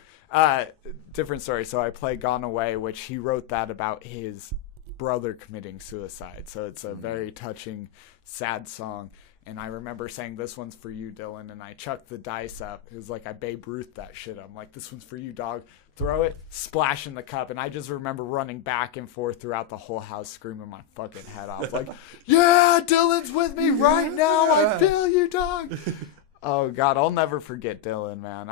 Different story. So I play Gone Away, which he wrote that about his brother committing suicide. So it's a very touching, sad song. And I remember saying, this one's for you, Dylan. And I chucked the dice up. It was like I Babe Ruth that shit. I'm like, this one's for you, dog. Throw it, splash in the cup. And I just remember running back and forth throughout the whole house, screaming my fucking head off. Like, yeah, Dylan's with me right now. I feel you, dog. Oh, God, I'll never forget Dylan, man.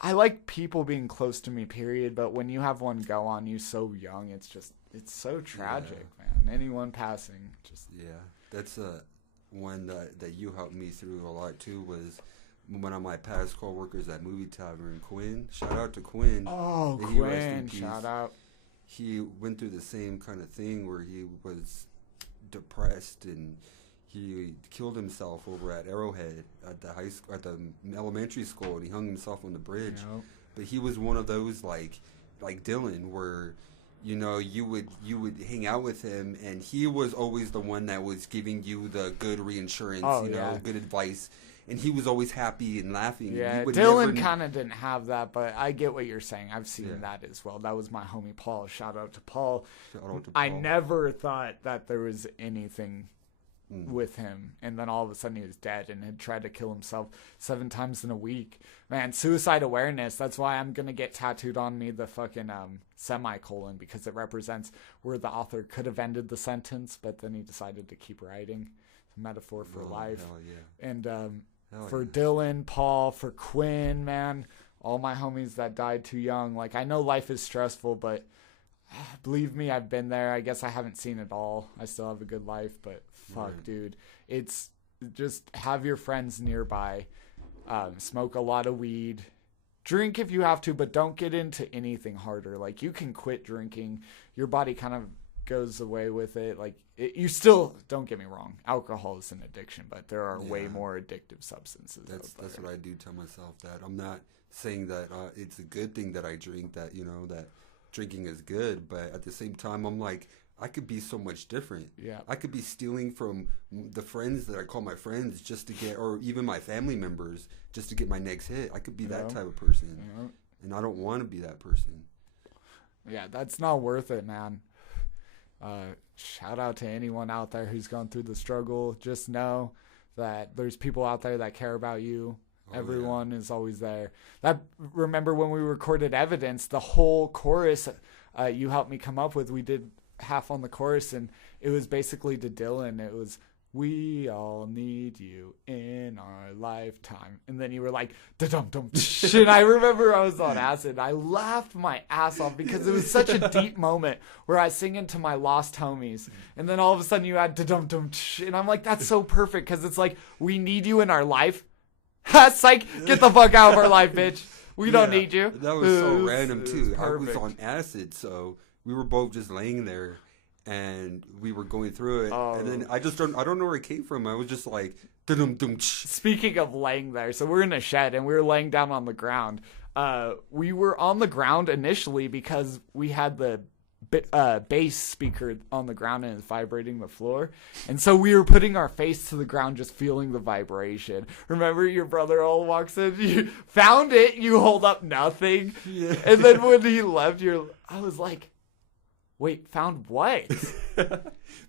I like people being close to me, period. But when you have one go on you so young, it's so tragic, man. Anyone passing, just That's one that you helped me through a lot too. Was one of my past coworkers at Movie Tavern, Quinn. Shout out to Quinn. Oh, May he rest in Quinn, peace. shout out. He went through the same kind of thing where he was depressed and he killed himself over at Arrowhead at the high school, at the elementary school, and he hung himself on the bridge. Yep. But he was one of those like Dylan, where you would hang out with him, and he was always the one that was giving you the good reinsurance, good advice, and he was always happy and laughing. Yeah, He would Dylan never- kind of didn't have that, but I get what you're saying. I've seen that as well. That was my homie Paul. Shout out to Paul. Shout out to I Paul. never thought that there was anything with him, and then all of a sudden he was dead and had tried to kill himself 7 times in a week. Man, suicide awareness. That's why I'm gonna get tattooed on me the fucking semicolon, because it represents where the author could have ended the sentence, but then he decided to keep writing. It's a metaphor for life. Hell yeah. And Hell for yeah. Dylan, Paul, for Quinn, man, all my homies that died too young. Like, I know life is stressful, but believe me, I've been there. I guess I haven't seen it all. I still have a good life, but fuck, Right. dude. It's just have your friends nearby. Smoke a lot of weed. Drink if you have to, but don't get into anything harder. Like, you can quit drinking. Your body kind of goes away with it. Like, you still, don't get me wrong, alcohol is an addiction, but there are way more addictive substances. That's what I do tell myself, that I'm not saying that it's a good thing that I drink, that that drinking is good, but at the same time I'm like, I could be so much different. Yeah. I could be stealing from the friends that I call my friends just to get, or even my family members, just to get my next hit. I could be that type of person. And I don't want to be that person. Yeah, that's not worth it, man. Shout out to anyone out there who's going through the struggle. Just know that there's people out there that care about you. Everyone is always there. Remember when we recorded Evidence, the whole chorus you helped me come up with, we did half on the chorus, and it was basically to Dylan. It was, we all need you in our lifetime. And then you were like, da-dum-dum. And I remember I was on acid. I laughed my ass off because it was such a deep moment where I was singing to my lost homies. And then all of a sudden you had da-dum-dum. And I'm like, that's so perfect, because it's like, we need you in our life. Psych, get the fuck out of our life, bitch. We don't need you. That was so random, it too. was I was perfect. on acid, so we were both just laying there, and we were going through it. And then I don't know where it came from. I was just like, dum-dum. Speaking of laying there, so we're in a shed and we were laying down on the ground. We were on the ground initially because we had the bass speaker on the ground and it's vibrating the floor. And so we were putting our face to the ground, just feeling the vibration. Remember, your brother all walks in, you found it, you hold up nothing. Yeah. And then when he left, I was like, wait, found what? And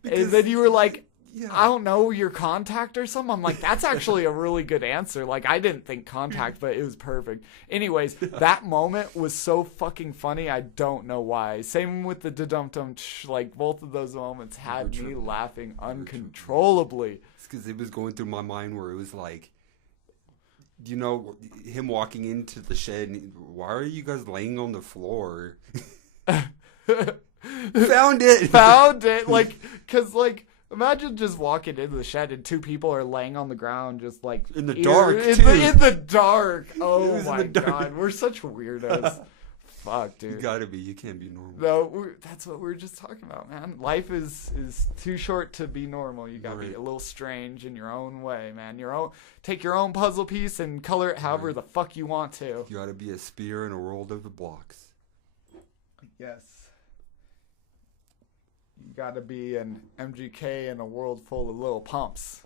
then you were like, I don't know, your contact or something. I'm like, that's actually a really good answer. Like, I didn't think contact, but it was perfect. Anyways, that moment was so fucking funny. I don't know why. Same with the da-dum-dum. Like, both of those moments had me laughing uncontrollably. It's because it was going through my mind where it was like, him walking into the shed. And, why are you guys laying on the floor? Found it. Like, because, like, imagine just walking into the shed and 2 people are laying on the ground, just like in the dark. In the dark. Oh was in my the dark. god, we're such weirdos. Fuck, dude. You gotta be. You can't be normal. No, that's what we were just talking about, man. Life is too short to be normal. You gotta be a little strange in your own way, man. Take your own puzzle piece and color it however the fuck you want to. You gotta be a spear in a world of blocks. Yes. You gotta be an MGK in a world full of little pumps.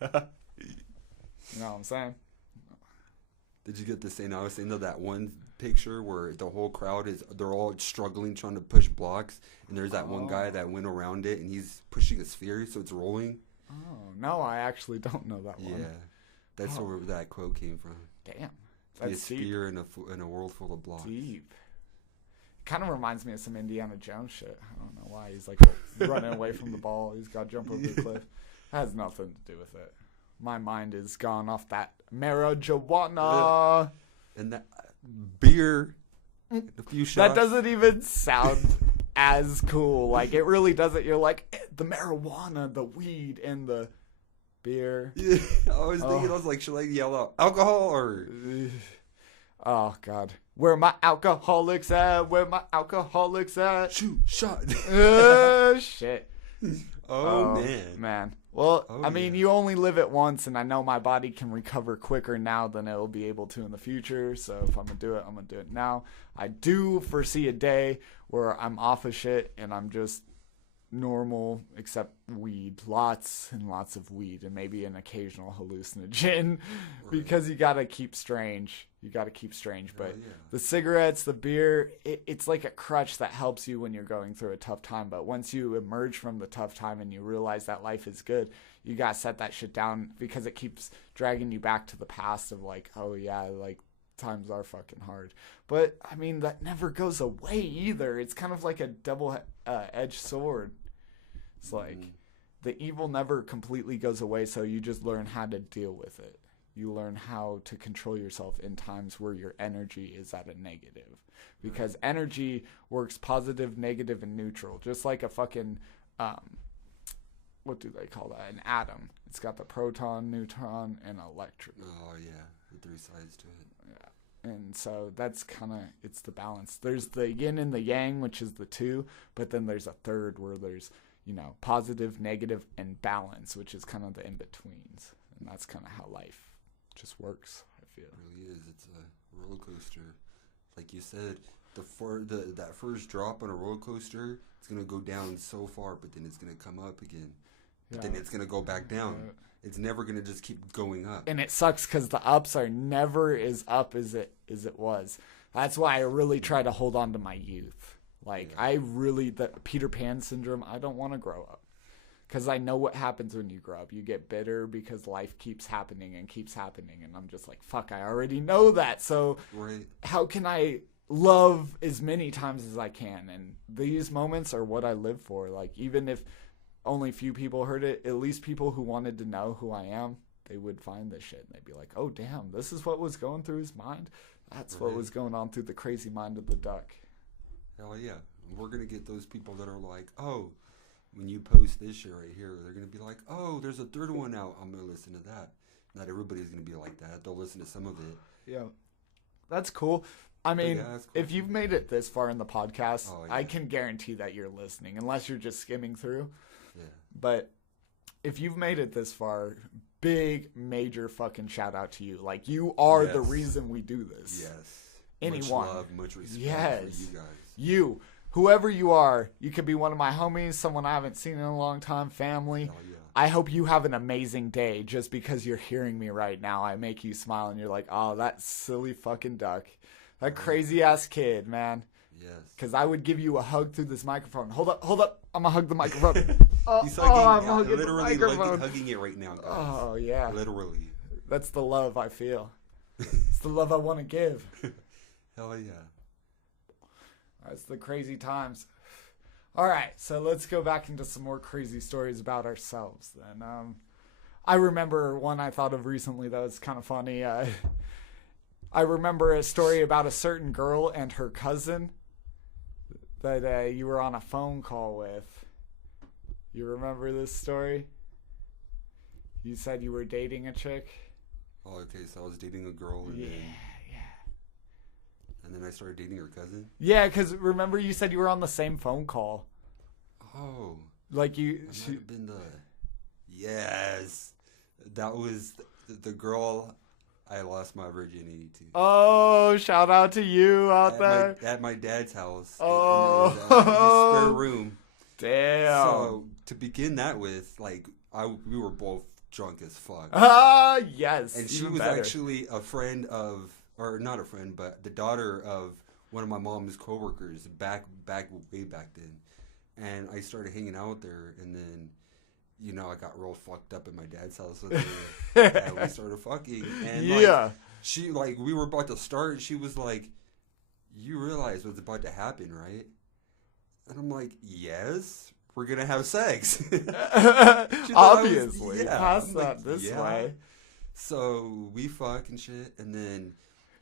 You know what I'm saying? Did you get the same? I was saying that one picture where the whole crowd they're all struggling trying to push blocks, and there's that one guy that went around it and he's pushing a sphere so it's rolling. Oh, no, I actually don't know that one. Yeah, that's where that quote came from. Damn. Be a That's spear in a world full of blocks. deep. Kind of reminds me of some Indiana Jones shit. I don't know why. He's like running away from the ball. He's got to jump over the cliff. Has nothing to do with it. My mind is gone off that marijuana. And beer, a few shots. That doesn't even sound as cool. Like, it really doesn't. You're like, the marijuana, the weed, and the beer. Yeah, I was thinking, I was like, should I yell out alcohol or? Oh, God. Where my alcoholics at? Where my alcoholics at? Shoot, shot. Shit. Oh, Man. Well, Oh, I mean, yeah. you only live it once, and I know my body can recover quicker now than it will be able to in the future. So if I'm going to do it, I'm going to do it now. I do foresee a day where I'm off of shit and I'm just normal, except weed. Lots and lots of weed, and maybe an occasional hallucinogen, because you got to keep strange. But yeah. the cigarettes, the beer, it's like a crutch that helps you when you're going through a tough time. But once you emerge from the tough time and you realize that life is good, you got to set that shit down, because it keeps dragging you back to the past of like, oh yeah, like times are fucking hard. But I mean, that never goes away either. It's kind of like a double-edged sword. It's like the evil never completely goes away, so you just learn how to deal with it. You learn how to control yourself in times where your energy is at a negative. Because energy works positive, negative, and neutral. Just like a fucking, what do they call that? An atom. It's got the proton, neutron, and electron. Oh yeah, the three sides to it. Yeah. And so that's kind of, it's the balance. There's the yin and the yang, which is the two. But then there's a third where there's, positive, negative, and balance, which is kind of the in-betweens. And that's kind of how life just works, I feel. It really is. It's a roller coaster. Like you said, that first drop on a roller coaster, it's gonna go down so far, but then it's gonna come up again. But then it's gonna go back down. It's never gonna just keep going up. And it sucks because the ups are never as up as it was. That's why I really try to hold on to my youth. Like, the Peter Pan syndrome, I don't want to grow up. Because I know what happens when you grow up. You get bitter because life keeps happening. And I'm just like, fuck, I already know that. So how can I love as many times as I can? And these moments are what I live for. Like, even if only few people heard it, at least people who wanted to know who I am, they would find this shit. And they'd be like, oh, damn, this is what was going through his mind? That's what was going on through the crazy mind of the duck. Hell yeah. We're going to get those people that are like, oh, when you post this shit right here, they're going to be like, oh, there's a third one out. I'm going to listen to that. Not everybody's going to be like that. They'll listen to some of it. Yeah. That's cool. I mean, that's cool. if you've made it this far in the podcast, Oh, yeah. I can guarantee that you're listening, unless you're just skimming through. Yeah. But if you've made it this far, big, major fucking shout out to you. Like, you are the reason we do this. Yes. Anyone. Much love, much respect Yes. for you guys. You. Whoever you are, you could be one of my homies, someone I haven't seen in a long time, family. Hell yeah. I hope you have an amazing day. Just because you're hearing me right now, I make you smile and you're like, oh, that silly fucking duck. That crazy ass kid, man. Yes. Because I would give you a hug through this microphone. Hold up. I'm going to hug the microphone. He's I'm hugging, hugging the literally microphone. hugging it right now, guys. Oh, yeah. Literally. That's the love I feel. It's the love I want to give. Hell yeah. That's the crazy times. All right, so let's go back into some more crazy stories about ourselves then. I remember one I thought of recently that was kind of funny. I remember a story about a certain girl and her cousin that you were on a phone call with. You remember this story? You said you were dating a chick? Oh, okay, so I was dating a girl and then I started dating her cousin? Yeah, because remember you said you were on the same phone call. Oh. Like you... That might have been the... Yes. That was the girl I lost my virginity to. Oh, shout out to you out there. At my dad's house. Oh. In his spare room. Damn. So, to begin that with, like, we were both drunk as fuck. Ah, yes. And she even was better. actually a friend of... Or not a friend, but the daughter of one of my mom's coworkers way back then. And I started hanging out there, and then, I got real fucked up at my dad's house with her, and we started fucking. And she we were about to start. She was like, "You realize what's about to happen, right?" And I'm like, "Yes, we're gonna have sex." Obviously, pass that this way. So we fuck and shit, and then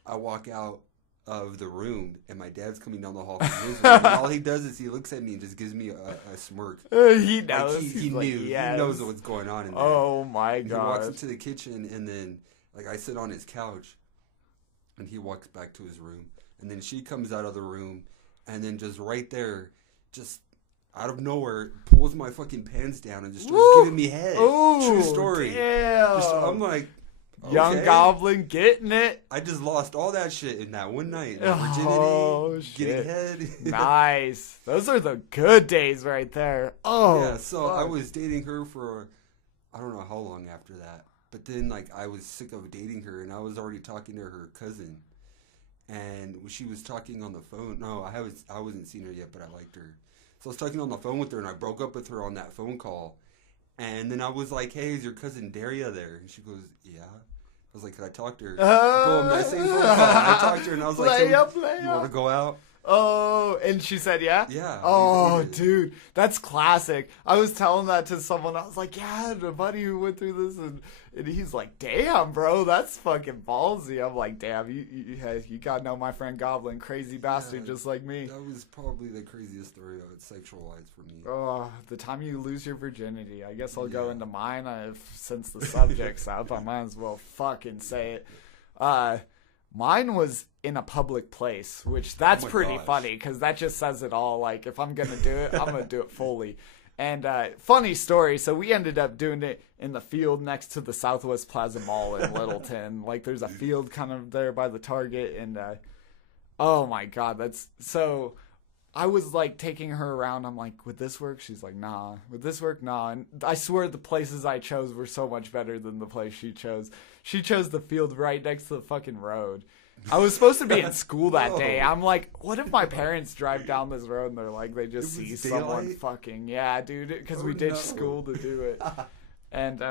I walk out of the room, and my dad's coming down the hall from his room. And all he does is he looks at me and just gives me a smirk. He knows. Like he knew. Like, He knows what's going on in there. Oh my And he walks god. into the kitchen, and then like I sit on his couch, and he walks back to his room, and then she comes out of the room, and then just right there, just out of nowhere, pulls my fucking pants down and just starts giving me head. Ooh, True story. Damn. I'm like, Young okay. Goblin getting it. I just lost all that shit in that one night. Oh, Virginity, shit. getting head. Nice. Those are the good days right there. Oh. Yeah, so I fuck. was dating her for, I don't know how long after that. But then, like, I was sick of dating her, and I was already talking to her cousin. And she was talking on the phone. No, I wasn't seeing her yet, but I liked her. So I was talking on the phone with her, and I broke up with her on that phone call. And then I was like, hey, is your cousin Daria there? And she goes, yeah. I was like, could I talk to her? Boom, that same phone call. I talked to her, and I was like, Play so, up, play you want to up. go out? Oh, and she said, yeah? Yeah. Oh, we did. dude, that's classic. I was telling that to someone. I was like, yeah, I had a buddy who went through this, and he's like, damn, bro, that's fucking ballsy. I'm like, damn, you gotta know my friend Goblin, crazy bastard, Yeah, just like me. That was probably the craziest story of it, sexualized for me. Oh, the time you lose your virginity. I guess I'll go Yeah. into mine since the subject's up. I might as well fucking say it. Mine was in a public place, which that's Oh my pretty gosh. funny because that just says it all. Like, if I'm going to do it, I'm going to do it fully. And funny story. So we ended up doing it in the field next to the Southwest Plaza Mall in Littleton. Like, there's a field kind of there by the Target. And oh my God, that's so. I was like taking her around. I'm like, would this work? She's like, nah. Would this work? Nah. And I swear the places I chose were so much better than the place she chose. She chose the field right next to the fucking road. I was supposed to be in school that day. I'm like, what if my parents drive down this road and they're like, they just It see was someone daylight? fucking, yeah, dude, because we Oh, ditched no. school to do it. And,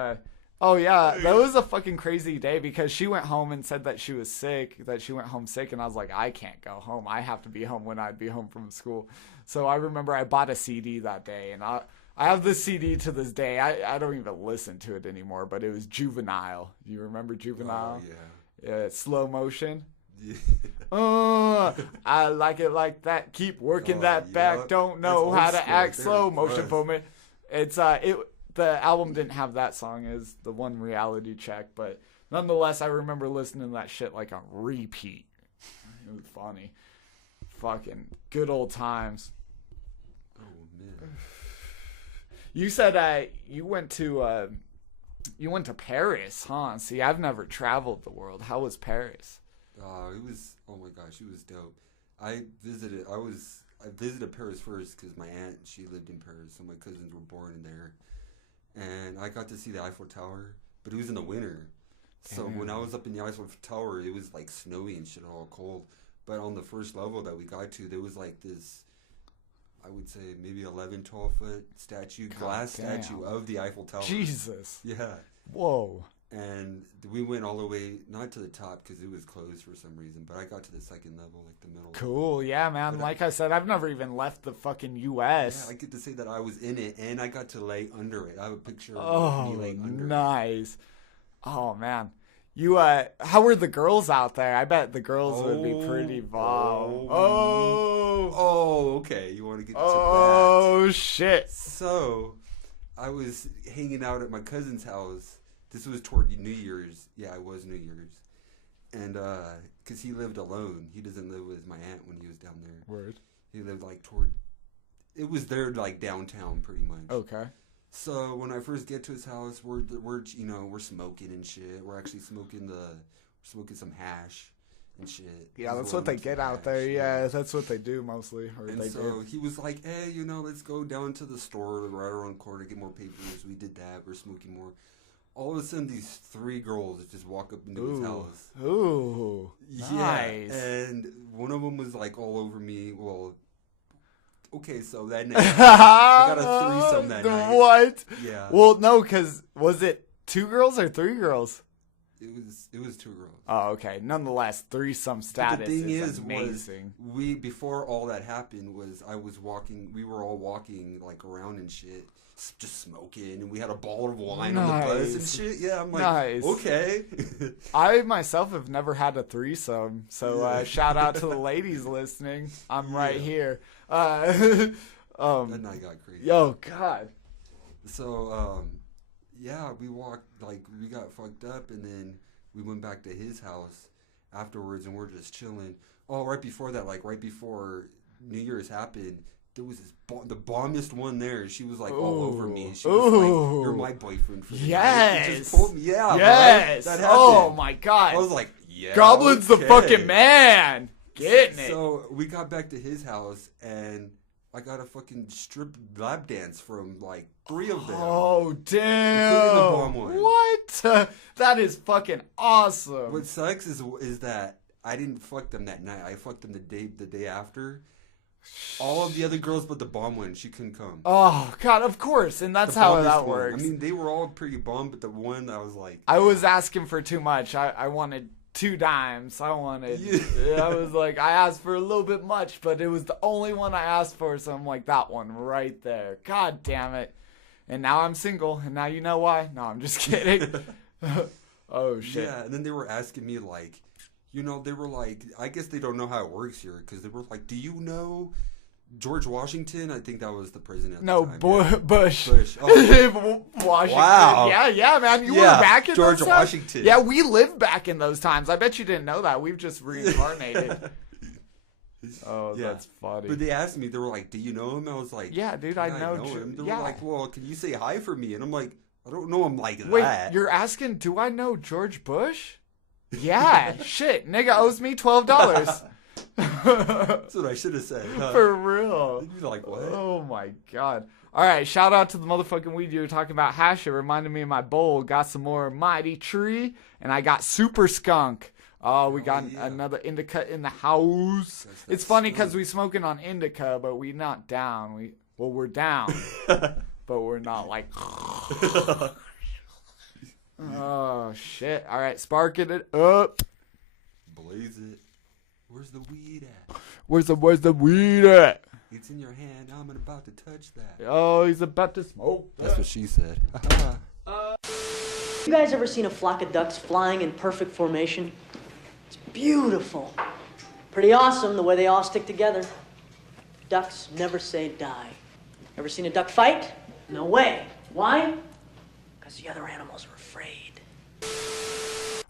oh yeah, that was a fucking crazy day because she went home and said that she was sick, that she went home sick, and I was like, I can't go home. I have to be home when I'd be home from school. So I remember I bought a CD that day, and I have this CD to this day. I don't even listen to it anymore, but it was Juvenile. You remember Juvenile? Oh, yeah. Yeah, slow motion. Yeah. I like it like that. Keep working Oh, that back. yeah. Don't know That's how old to school act right there. slow motion Right. for me. It's the album didn't have that song as the one reality check, but nonetheless, I remember listening to that shit like on repeat. It was funny. Fucking good old times. Oh, man. You said you went to Paris, huh? See, I've never traveled the world. How was Paris? It was, oh my gosh, it was dope. I visited Paris first because my aunt, she lived in Paris, so my cousins were born in there. And I got to see the Eiffel Tower, but it was in the winter. So when I was up in the Eiffel Tower, it was like snowy and shit, all cold. But on the first level that we got to, there was like this, I would say maybe 11, 12 foot statue, glass damn. statue of the Eiffel Tower. Jesus. Yeah. Whoa. And we went all the way, not to the top because it was closed for some reason, but I got to the second level, like the middle. Cool. Yeah, man. Like I said, I've never even left the fucking U.S. Yeah, I get to say that I was in it, and I got to lay under it. I have a picture of me Oh, laying under it. nice. Oh, man. You, how were the girls out there? I bet the girls would be pretty bomb. Oh, okay. You want to get to Oh, shit. that? So, I was hanging out at my cousin's house. This was toward New Year's. Yeah, it was New Year's. And, because he lived alone. He doesn't live with my aunt when he was down there. Word. He lived, like, it was there, like, downtown, pretty much. Okay. So when I first get to his house, we're smoking and shit. We're actually smoking some hash and shit. Yeah, He's that's what they rolling some get out hash, there. Yeah, that's what they do mostly. Or And they so do. he was like, hey, let's go down to the store right around the corner, get more papers. We did that. We're smoking more. All of a sudden, these 3 girls just walk up into his house. Ooh. Nice. Yeah, and one of them was like all over me. Well, okay, so that night, I got a threesome that night. What? Yeah. Well, no, because was it 2 girls or 3 girls? It was 2 girls. Oh, okay. Nonetheless, threesome status But the thing is was amazing. before all that happened we were all walking like around and shit, just smoking, and we had a bottle of wine on the bus and Nice. shit. Yeah, I'm like, Nice. okay. I myself have never had a threesome, so shout out to the ladies listening. I'm right here. That night got crazy. Yo, God. So, yeah, we got fucked up, and then we went back to his house afterwards, and we're just chilling. Oh, right before that, like right before New Year's happened, there was this the bombest one there. She was like all over me. She was like, "You're my boyfriend for the night." Yes. It just pulled me. Yeah. Yes. Bro, that happened. Oh my God. I was like, yeah. Goblin's the okay. fucking man. Getting it. So we got back to his house, and I got a fucking strip lap dance from like 3 of them. Oh damn! Including the bomb one. What? That is fucking awesome. What sucks is that I didn't fuck them that night. I fucked them the day after. All of the other girls but the bomb one, she couldn't come. Oh God, of course, and that's The how bombest that one. works. I mean, they were all pretty bummed, but the one I was like, I was asking for too much. I wanted 2 dimes. I wanted. Yeah. I was like, I asked for a little bit much, but it was the only one I asked for. So I'm like, that one right there. God damn it! And now I'm single, and now you know why. No, I'm just kidding. Oh shit. yeah. And then they were asking me like, they were like, I guess they don't know how it works here, because they were like, do you know George Washington? I think that was the president. At No, the time. Yeah. Bush. Bush. Oh. Washington. Wow. Yeah, man. You Yeah, were back in George those times? Washington. Yeah, we lived back in those times. I bet you didn't know that. We've just reincarnated. Oh, Yeah. that's funny. But they asked me, they were like, do you know him? I was like, Yeah, dude, I know him. They yeah. were like, well, can you say hi for me? And I'm like, I don't know him like Wait, that. you're asking, do I know George Bush? Yeah, shit. Nigga owes me $12. That's what I should have said. Huh? For real. You'd be like, what? Oh my God. All right, shout out to the motherfucking weed you were talking about. Hash. It reminded me of my bowl. Got some more Mighty Tree, and I got Super Skunk. Oh, we got yeah. another indica in the house. That's that It's funny because skunk. we smoking on indica, but we not down. We're down, but we're not like. Oh shit! All right, sparking it up. Blaze it. Where's the weed at? Where's the weed at? It's in your hand. I'm about to touch that. Oh, he's about to smoke. That's what she said. You guys ever seen a flock of ducks flying in perfect formation? It's beautiful. Pretty awesome the way they all stick together. Ducks never say die. Ever seen a duck fight? No way. Why? Because the other animals are afraid.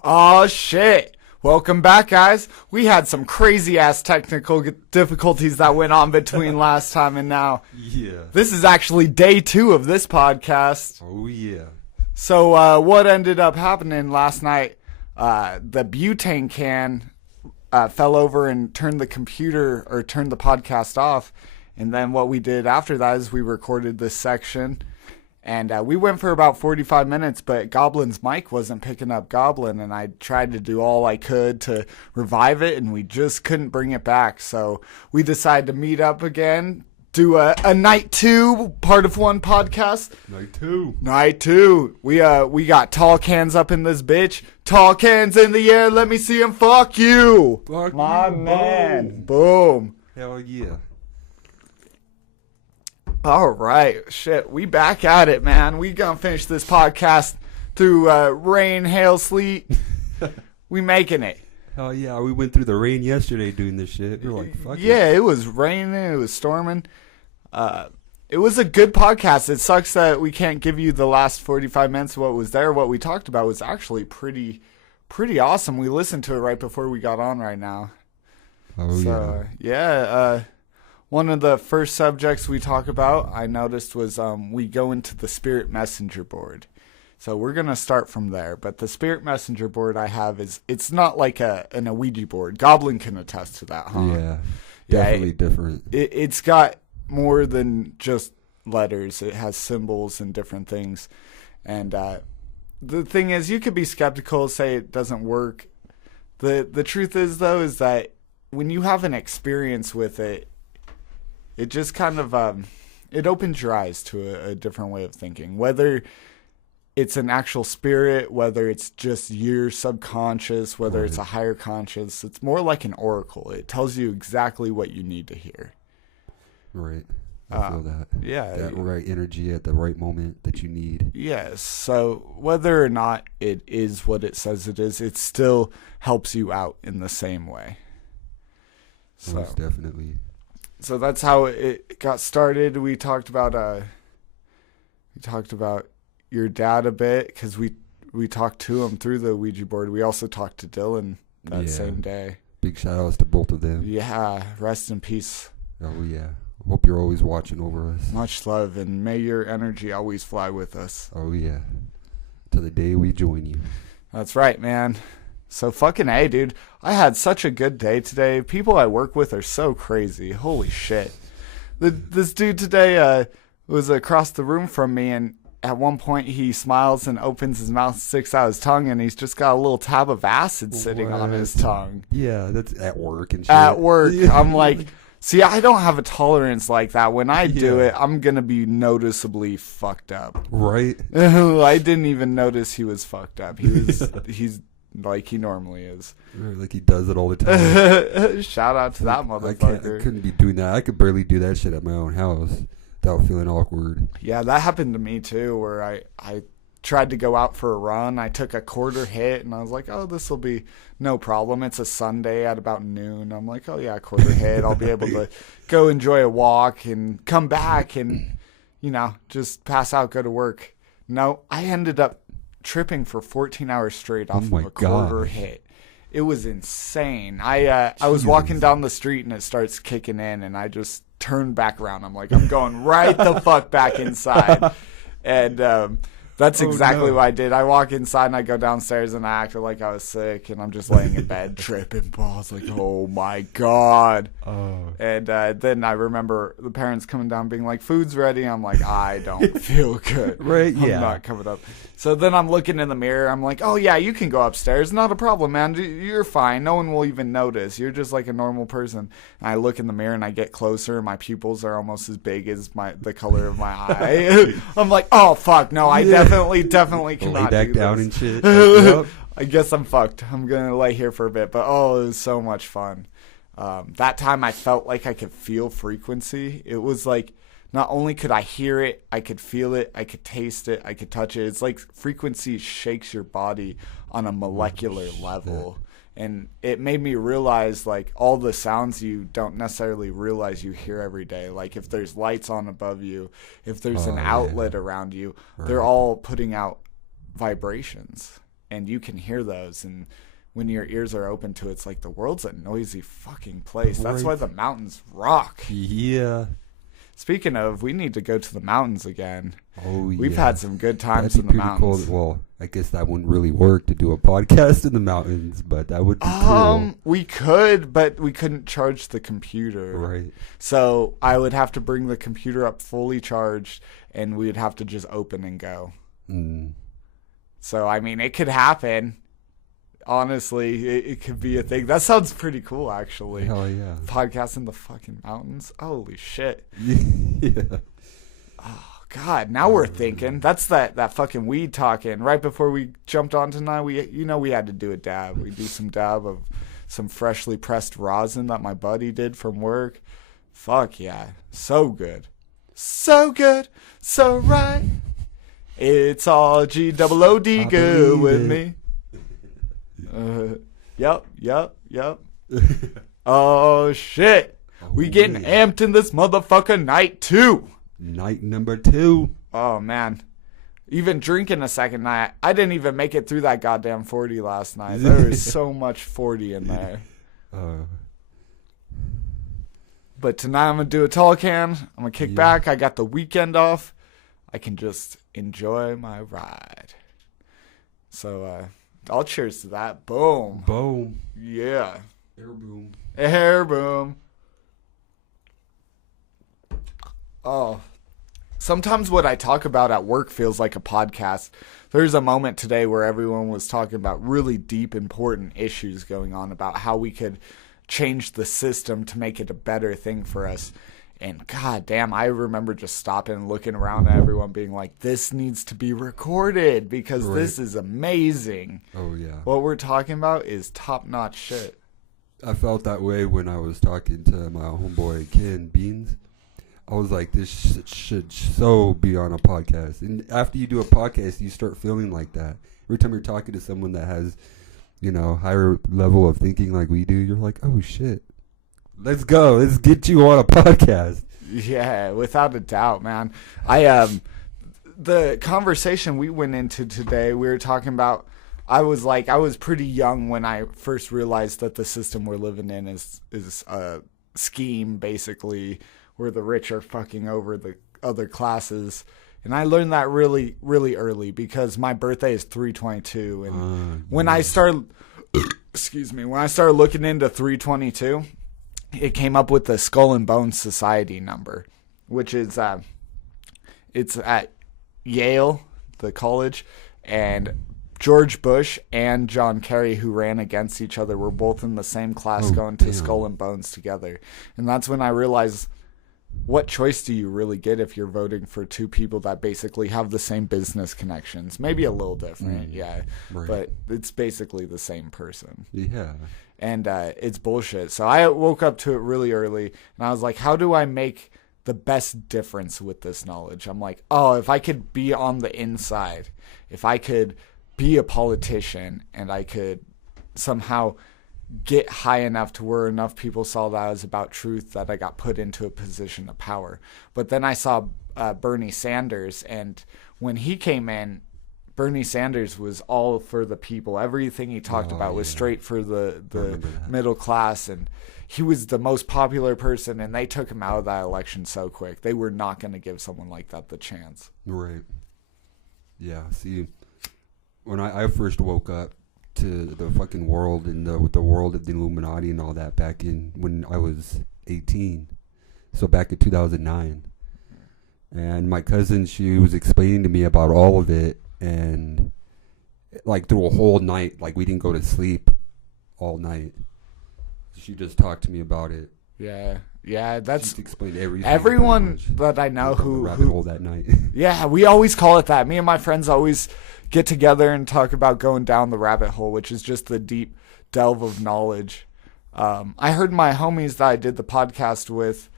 Oh shit. Welcome back, guys. We had some crazy ass technical difficulties that went on between last time and now. Yeah. This is actually day 2 of this podcast. Oh, yeah. So what ended up happening last night, the butane can fell over and turned the podcast off. And then what we did after that is we recorded this section. And we went for about 45 minutes, but Goblin's mic wasn't picking up Goblin, and I tried to do all I could to revive it, and we just couldn't bring it back. So we decided to meet up again, do a night 2, part of 1 podcast. Night two. We got tall cans up in this bitch. Tall cans in the air, let me see 'em. Fuck you. Fuck My you, man. Boom. Hell yeah. All right, shit, we back at it, man. We gonna finish this podcast through rain, hail, sleet. We making it. Hell yeah. We went through the rain yesterday doing this shit. We were like, fuck Yeah, it was raining, it was storming. It was a good podcast. It sucks that we can't give you the last 45 minutes of what was there. What we talked about was actually pretty awesome. We listened to it right before we got on right now. Oh, So, yeah, one of the first subjects we talk about, I noticed, was we go into the Spirit Messenger board. So we're going to start from there. But the Spirit Messenger board I have it's not like an Ouija board. Goblin can attest to that, huh? Yeah. Yeah, Definitely different. It's got more than just letters. It has symbols and different things. And the thing is, you could be skeptical, say it doesn't work. The truth is, though, is that when you have an experience with it, it just kind of it opens your eyes to a different way of thinking. Whether it's an actual spirit, whether it's just your subconscious, whether it's a higher conscious. It's more like an oracle. It tells you exactly what you need to hear. Right. I feel that. Yeah. That right energy at the right moment that you need. Yes. So whether or not it is what it says it is, it still helps you out in the same way. So Most definitely. So that's how it got started. We talked about your dad a bit because we talked to him through the Ouija board. We also talked to Dylan that same day. Big shout outs to both of them. Yeah, rest in peace. Oh yeah. Hope you're always watching over us. Much love, and may your energy always fly with us. Oh yeah. To the day we join you. That's right, man. So fucking A, dude. I had such a good day today. People I work with are so crazy. Holy shit. This dude today was across the room from me, and at one point he smiles and opens his mouth, sticks out his tongue, and he's just got a little tab of acid sitting on his tongue. Yeah, that's at work and shit. At work. I'm like, see, I don't have a tolerance like that. When I do it, I'm going to be noticeably fucked up. Right? I didn't even notice he was fucked up. He's like he normally is. Like he does it all the time. Shout out to that motherfucker. I couldn't be doing that. I could barely do that shit at my own house without feeling awkward. Yeah, that happened to me too, where I tried to go out for a run. I took a quarter hit, and I was like, oh, this will be no problem. It's a Sunday at about noon. I'm like, oh, yeah, quarter hit. I'll be able to go enjoy a walk and come back and, just pass out, go to work. No, I ended up tripping for 14 hours straight off of a quarter hit. It was insane. I was walking down the street, and it starts kicking in, and I just turned back around. I'm like, I'm going right the fuck back inside. And that's exactly what I did. I walk inside and I go downstairs and I acted like I was sick, and I'm just laying in bed tripping balls like, oh my God. And then I remember the parents coming down being like, food's ready. I'm like, I don't feel good. Right? I'm not coming up. So then I'm looking in the mirror. I'm like, oh yeah, you can go upstairs. Not a problem, man. You're fine. No one will even notice. You're just like a normal person. And I look in the mirror and I get closer, and my pupils are almost as big as the color of my eye. I'm like, oh fuck, no, I definitely cannot lay back do down this. and shit. Yep. I guess I'm fucked. I'm gonna lay here for a bit, but it was so much fun. That time I felt like I could feel frequency. It was like, not only could I hear it, I could feel it, I could taste it, I could touch it. It's like frequency shakes your body on a molecular level. And it made me realize, like, all the sounds you don't necessarily realize you hear every day. Like, if there's lights on above you, if there's an outlet around you, they're all putting out vibrations. And you can hear those. And when your ears are open to it, it's like the world's a noisy fucking place. That's why the mountains rock. Yeah. Speaking of, we need to go to the mountains again. Oh, yeah. We've had some good times That'd in be the pretty mountains. Cool. Well, I guess that wouldn't really work to do a podcast in the mountains, but that would be cool. We could, but we couldn't charge the computer. Right. So I would have to bring the computer up fully charged, and we'd have to just open and go. So, I mean, it could happen. Honestly, it could be a thing. That sounds pretty cool, actually. Hell yeah. Podcast in the fucking mountains. Holy shit. Yeah. Oh, God. Now we're thinking. That's that fucking weed talking. Right before we jumped on tonight, we had to do a dab. We do some dab of some freshly pressed rosin that my buddy did from work. Fuck yeah. So good. So good. So right. It's all G-O-O-D good with me. Yep. Oh, shit. We getting amped in this motherfucker night 2. Night number 2. Oh, man. Even drinking a second night. I didn't even make it through that goddamn 40 last night. There was so much 40 in there. But tonight I'm going to do a tall can. I'm going to kick back. I got the weekend off. I can just enjoy my ride. So, I'll cheers to that. Boom. Boom. Yeah. Air boom. Air boom. Oh. Sometimes what I talk about at work feels like a podcast. There's a moment today where everyone was talking about really deep, important issues going on about how we could change the system to make it a better thing for us. And god damn, I remember just stopping and looking around at everyone being like, this needs to be recorded because this is amazing. Oh, yeah. What we're talking about is top-notch shit. I felt that way when I was talking to my homeboy Ken Beans. I was like, this should so be on a podcast. And after you do a podcast, you start feeling like that. Every time you're talking to someone that has, you know, higher level of thinking like we do, you're like, oh, shit. Let's go. Let's get you on a podcast. Yeah, without a doubt, man. The conversation we went into today, we were talking about, I was pretty young when I first realized that the system we're living in is a scheme, basically, where the rich are fucking over the other classes. And I learned that really, really early because my birthday is 3/22. And when I started, when I started looking into 3/22, it came up with the Skull and Bones Society number, which is it's at Yale, the college, and George Bush and John Kerry, who ran against each other, were both in the same class going to Skull and Bones together. And that's when I realized, what choice do you really get if you're voting for two people that basically have the same business connections? Maybe a little different, but it's basically the same person. Yeah. And it's bullshit. So I woke up to it really early, and I was like, how do I make the best difference with this knowledge? I'm like, oh, if I could be on the inside, if I could be a politician, and I could somehow get high enough to where enough people saw that I was about truth that I got put into a position of power. But then I saw Bernie Sanders, and when he came in, Bernie Sanders was all for the people. Everything he talked about was straight for the middle class, and he was the most popular person, and they took him out of that election so quick. They were not going to give someone like that the chance. Right. Yeah, see, when I first woke up to the fucking world and the world of the Illuminati and all that back in when I was 18, so back in 2009, and my cousin, she was explaining to me about all of it, and like through a whole night, like we didn't go to sleep all night. She just talked to me about it. Yeah, that's she explained everything. Everyone that I know who rabbit hole that night. Yeah, we always call it that. Me and my friends always get together and talk about going down the rabbit hole, which is just the deep delve of knowledge. I heard my homies that I did the podcast with,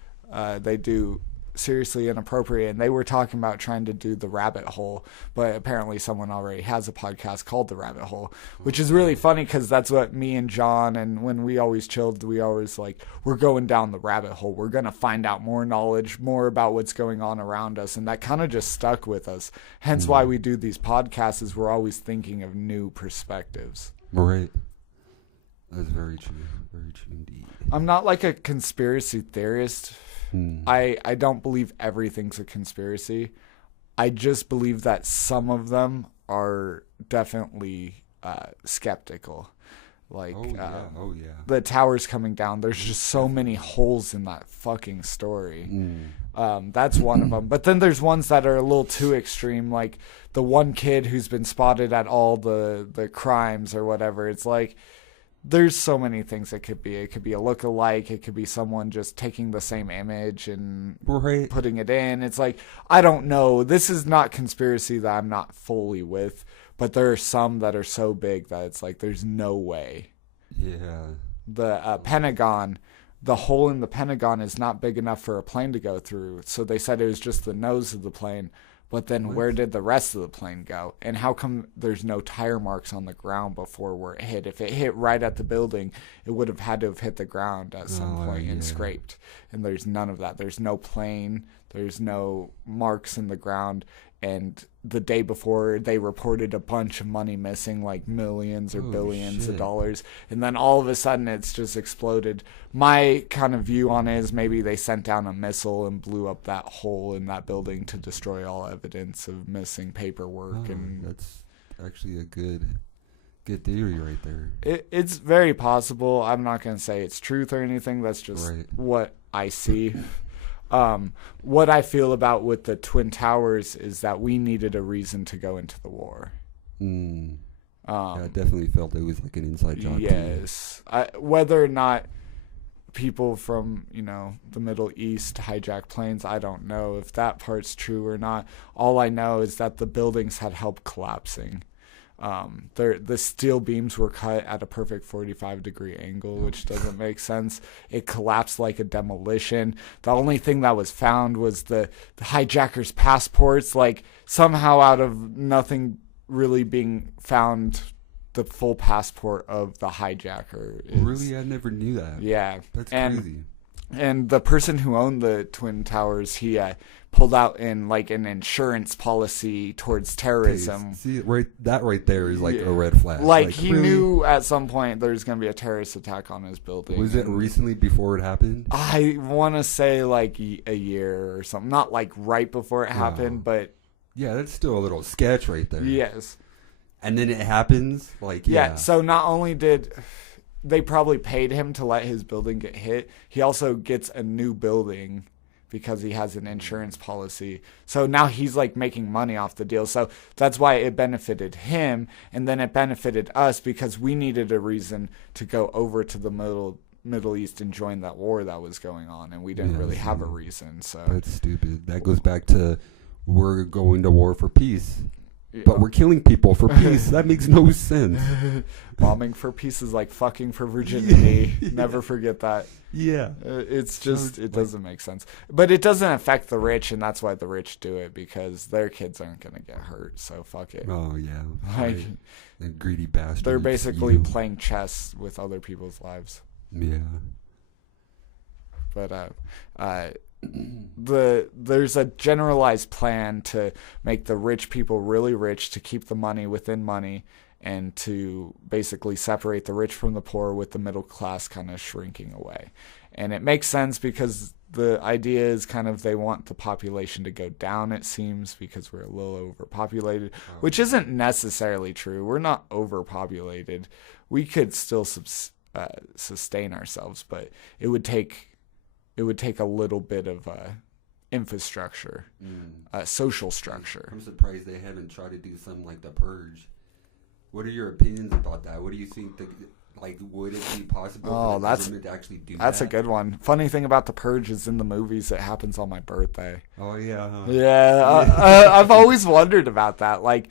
they do Seriously Inappropriate, and they were talking about trying to do the rabbit hole, but apparently someone already has a podcast called the Rabbit Hole, which is really funny because that's what me and John, and when we always chilled, we always like, we're going down the rabbit hole, we're going to find out more knowledge, more about what's going on around us, and that kind of just stuck with us. Hence why we do these podcasts, is we're always thinking of new perspectives. Right. That's very true indeed. I'm not like a conspiracy theorist. I don't believe everything's a conspiracy. I just believe that some of them are definitely skeptical. Like, the towers coming down, there's just so many holes in that fucking story. That's one of them. But then there's ones that are a little too extreme, like the one kid who's been spotted at all the crimes or whatever. It's like, there's so many things it could be. It could be a look-alike. It could be someone just taking the same image and putting it in. It's like, I don't know. This is not conspiracy that I'm not fully with, but there are some that are so big that it's like, there's no way. Yeah. The Pentagon, the hole in the Pentagon is not big enough for a plane to go through. So they said it was just the nose of the plane. But then where did the rest of the plane go? And how come there's no tire marks on the ground before where it hit? If it hit right at the building, it would have had to have hit the ground at some point and scraped. And there's none of that. There's no plane. There's no marks in the ground. And the day before, they reported a bunch of money missing, like millions or billions of dollars. And then all of a sudden, it's just exploded. My kind of view on it is maybe they sent down a missile and blew up that hole in that building to destroy all evidence of missing paperwork. And that's actually a good theory right there. It's very possible. I'm not going to say it's truth or anything. That's just what I see. What I feel about with the Twin Towers is that we needed a reason to go into the war. I definitely felt it was like an inside job. Yes. Whether or not people from, the Middle East hijack planes. I don't know if that part's true or not. All I know is that the buildings had help collapsing. The steel beams were cut at a perfect 45-degree angle, which doesn't make sense. It collapsed like a demolition. The only thing that was found was the hijackers' passports. Like, somehow out of nothing really being found, the full passport of the hijacker. Really? I never knew that. Yeah. That's crazy. And the person who owned the Twin Towers, he pulled out in like an insurance policy towards terrorism. See, that right there is like a red flag. Like he really? knew at some point there was going to be a terrorist attack on his building. Was it recently before it happened? I want to say like a year or something. Not like right before it happened, but... Yeah, that's still a little sketch right there. Yes. And then it happens? Yeah. So not only did... They probably paid him to let his building get hit. He also gets a new building because he has an insurance policy. So now he's like making money off the deal. So that's why it benefited him. And then it benefited us because we needed a reason to go over to the Middle East and join that war that was going on. And we didn't really have a reason. So that's stupid. That goes back to we're going to war for peace. But we're killing people for peace. That makes no sense. Bombing for peace is like fucking for virginity. Never forget that. Yeah. It's just, it doesn't make sense. But it doesn't affect the rich, and that's why the rich do it, because their kids aren't going to get hurt, so fuck it. Oh, yeah. Like, the greedy bastards. They're basically playing chess with other people's lives. Yeah. But, there's a generalized plan to make the rich people really rich, to keep the money within money, and to basically separate the rich from the poor, with the middle class kind of shrinking away. And it makes sense because the idea is kind of they want the population to go down, it seems, because we're a little overpopulated, which isn't necessarily true. We're not overpopulated. We could still sustain ourselves, but it would take a little bit of infrastructure, social structure. I'm surprised they haven't tried to do something like the Purge. What are your opinions about that? What do you think? Would it be possible for the government to actually do that? That's a good one. Funny thing about the Purge is in the movies it happens on my birthday. Oh, yeah. Huh? Yeah, I've always wondered about that. Like,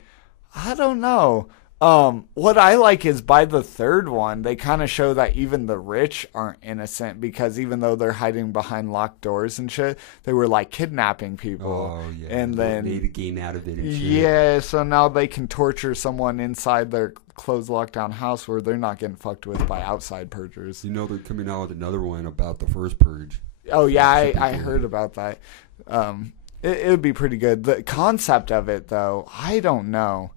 I don't know. What I like is by the third one, they kind of show that even the rich aren't innocent, because even though they're hiding behind locked doors and shit, they were like kidnapping people. Oh, yeah. And then they made a game out of it and shit. Yeah, so now they can torture someone inside their closed lockdown house where they're not getting fucked with by outside purgers. You know, they're coming out with another one about the first Purge. Oh, yeah, I heard about that. It would be pretty good. The concept of it, though, I don't know.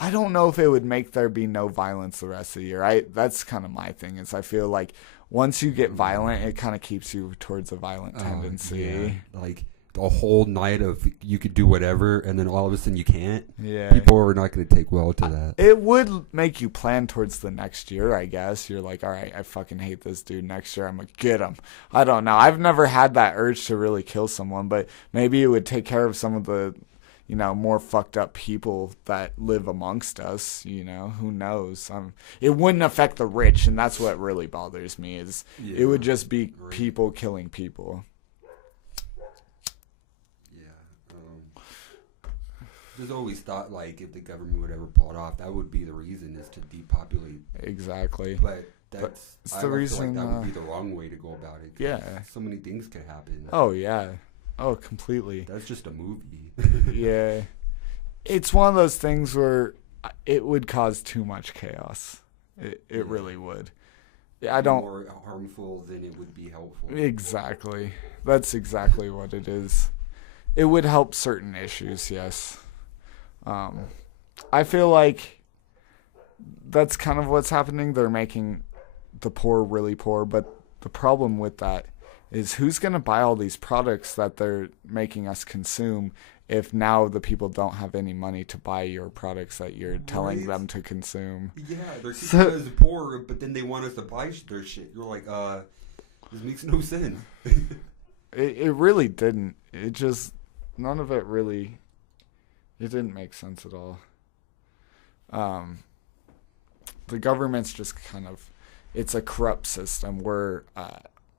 I don't know if it would make there be no violence the rest of the year. That's kind of my thing, is I feel like once you get violent, it kind of keeps you towards a violent tendency. Yeah. Like a whole night of you could do whatever, and then all of a sudden you can't. Yeah. People are not going to take well to that. It would make you plan towards the next year, I guess. You're like, all right, I fucking hate this dude. Next year, I'm going to get him. I don't know. I've never had that urge to really kill someone, but maybe it would take care of some of the more fucked up people that live amongst us, who knows? It wouldn't affect the rich, and that's what really bothers me, is it would just be people killing people. Yeah. Just always thought, like, if the government would ever pull it off, that would be the reason, is to depopulate. Exactly. But that's the reason. Feel like that would be the wrong way to go about it. Yeah. So many things could happen. Oh, yeah. Oh, completely. That's just a movie. Yeah. It's one of those things where it would cause too much chaos. It really would. I don't... More harmful than it would be helpful. Exactly. That's exactly what it is. It would help certain issues, yes. I feel like that's kind of what's happening. They're making the poor really poor, but the problem with that is who's going to buy all these products that they're making us consume if now the people don't have any money to buy your products that you're telling them to consume? Yeah, they're keeping us poor, but then they want us to buy their shit. You're like, this makes no sense. It really didn't. It just, none of it really, it didn't make sense at all. The government's just kind of, it's a corrupt system where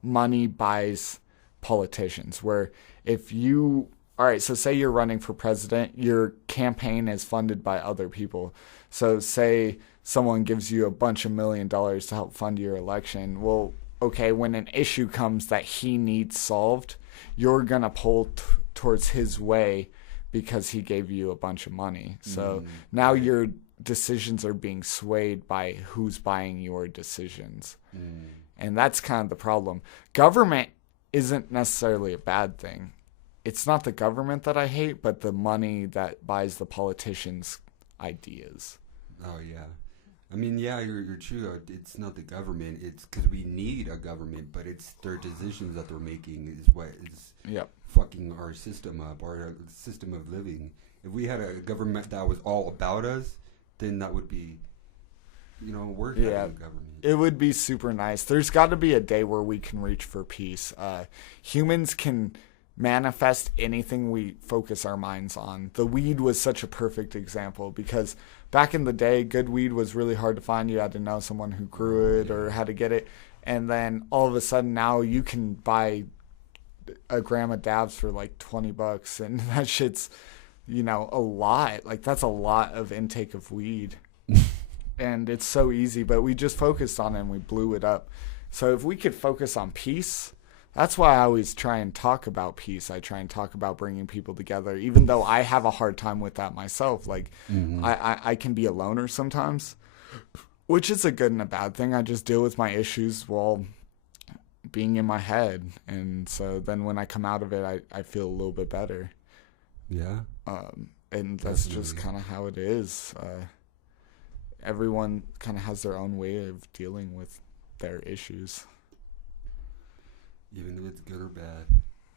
money buys politicians. Where if you, all right, so say you're running for president, your campaign is funded by other people. So say someone gives you a bunch of $1 million to help fund your election. Well, okay, when an issue comes that he needs solved, you're going to pull towards his way because he gave you a bunch of money. So now your decisions are being swayed by who's buying your decisions. And that's kind of the problem. Government isn't necessarily a bad thing. It's not the government that I hate, but the money that buys the politicians' ideas. Oh, yeah. I mean, yeah, you're true. It's not the government. It's because we need a government, but it's their decisions that they're making is what is fucking our system up, our system of living. If we had a government that was all about us, then that would be, we're having a government. It would be super nice. There's got to be a day where we can reach for peace. Humans can manifest anything we focus our minds on. The weed was such a perfect example because back in the day, good weed was really hard to find. You had to know someone who grew it or how to get it. And then all of a sudden now you can buy a gram of dabs for like $20 and that shit's, a lot. Like that's a lot of intake of weed. And it's so easy, but we just focused on it and we blew it up. So if we could focus on peace, that's why I always try and talk about peace. I try and talk about bringing people together, even though I have a hard time with that myself. Like, I can be a loner sometimes, which is a good and a bad thing. I just deal with my issues while being in my head. And so then when I come out of it, I feel a little bit better. Yeah. And that's just kind of how it is. Everyone kind of has their own way of dealing with their issues. Even if it's good or bad,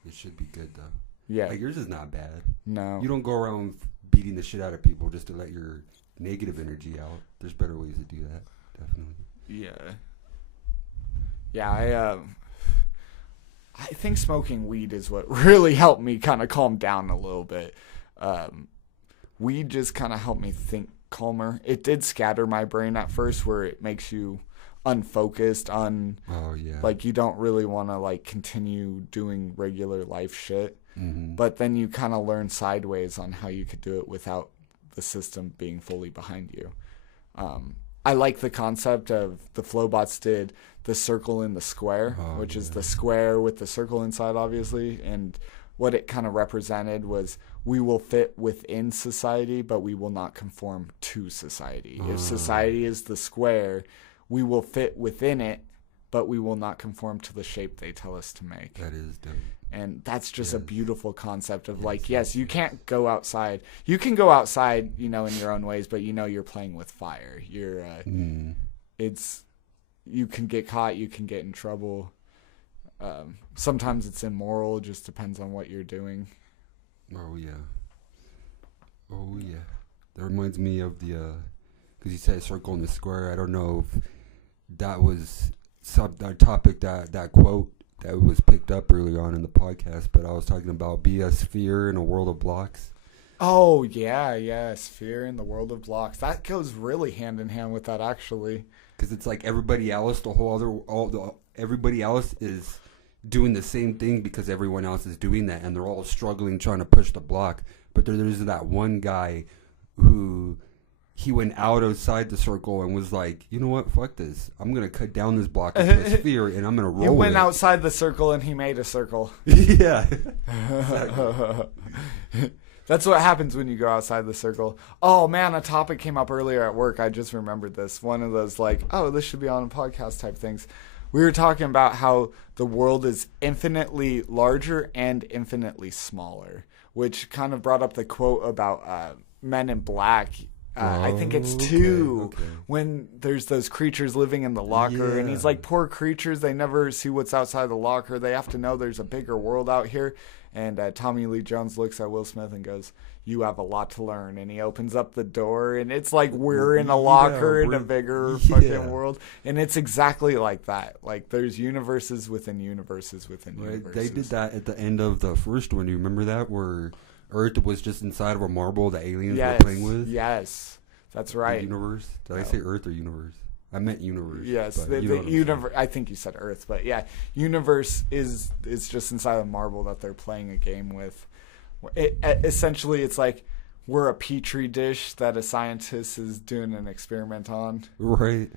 it should be good though. Yeah. Like yours is not bad. No. You don't go around beating the shit out of people just to let your negative energy out. There's better ways to do that, definitely. Yeah. Yeah, I think smoking weed is what really helped me kind of calm down a little bit. Weed just kind of helped me think calmer. It did scatter my brain at first where it makes you unfocused like you don't really want to like continue doing regular life shit. But then you kind of learn sideways on how you could do it without the system being fully behind you. I like the concept of the Flowbots did the circle in the square, which is the square with the circle inside, obviously. And what it kind of represented was we will fit within society, but we will not conform to society. If society is the square, we will fit within it, but we will not conform to the shape they tell us to make. That is dope. And that's just a beautiful concept of yes, you can't go outside. You can go outside, in your own ways, but you're playing with fire. You're, you can get caught, you can get in trouble. Sometimes it's immoral, just depends on what you're doing. Oh yeah. That reminds me of the, because you said circle in the square. I don't know if that was that topic, that quote that was picked up earlier on in the podcast, but I was talking about be a sphere in a world of blocks. Oh, yeah, sphere in the world of blocks. That goes really hand in hand with that, actually. Because it's like everybody else, everybody else is doing the same thing because everyone else is doing that, and they're all struggling trying to push the block. But there's that one guy who he went outside the circle and was like, you know what, fuck this. I'm going to cut down this block into a sphere and I'm going to roll it. He went outside the circle and he made a circle. Yeah. Exactly. That's what happens when you go outside the circle. Oh, man, a topic came up earlier at work. I just remembered this. One of those this should be on a podcast type things. We were talking about how the world is infinitely larger and infinitely smaller, which kind of brought up the quote about Men in Black. I think it's 2 when there's those creatures living in the locker and he's like, poor creatures, they never see what's outside the locker. They have to know there's a bigger world out here. And Tommy Lee Jones looks at Will Smith and goes, you have a lot to learn. And he opens up the door and it's like we're in a locker in a bigger fucking world. And it's exactly like that. Like there's universes within universes within universes. They did that at the end of the first one. Do you remember that? Where Earth was just inside of a marble the aliens were playing with? Yes, that's right. The universe? Did I say Earth or universe? I meant universe. Yes, but the you know what I'm saying. universe. I think you said Earth, but yeah, universe is just inside of marble that they're playing a game with. Essentially, it's like we're a petri dish that a scientist is doing an experiment on. Right.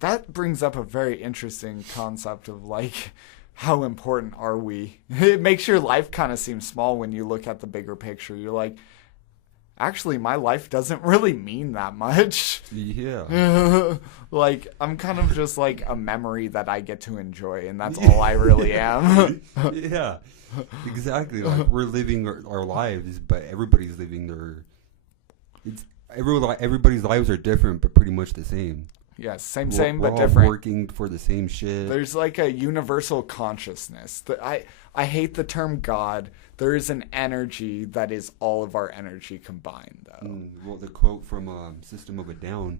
That brings up a very interesting concept of like, how important are we? It makes your life kind of seem small when you look at the bigger picture. You're like, actually, my life doesn't really mean that much. Yeah. Like, I'm kind of just like a memory that I get to enjoy, and that's all I really am. Yeah. Exactly. Like, we're living our lives, but everybody's living their. Everybody's lives are different, but pretty much the same. Yes, same, We're but all different. working for the same shit. There's like a universal consciousness. I hate the term God. There is an energy that is all of our energy combined, though. Well, the quote from System of a Down,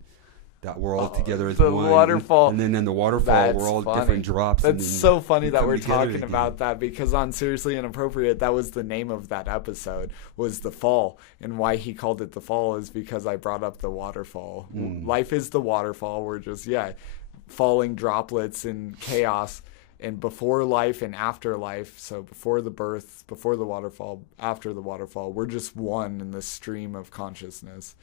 that we're all together as the one. waterfall. And then in the waterfall, That's we're all funny. different drops. and That's then so funny we that come we're together talking again. about that, because on Seriously Inappropriate, that was the name of that episode, was The Fall. And why he called it The Fall is because I brought up the waterfall. Life is the waterfall. We're just, falling droplets in chaos. And before life and after life, so before the birth, before the waterfall, after the waterfall, we're just one in this stream of consciousness.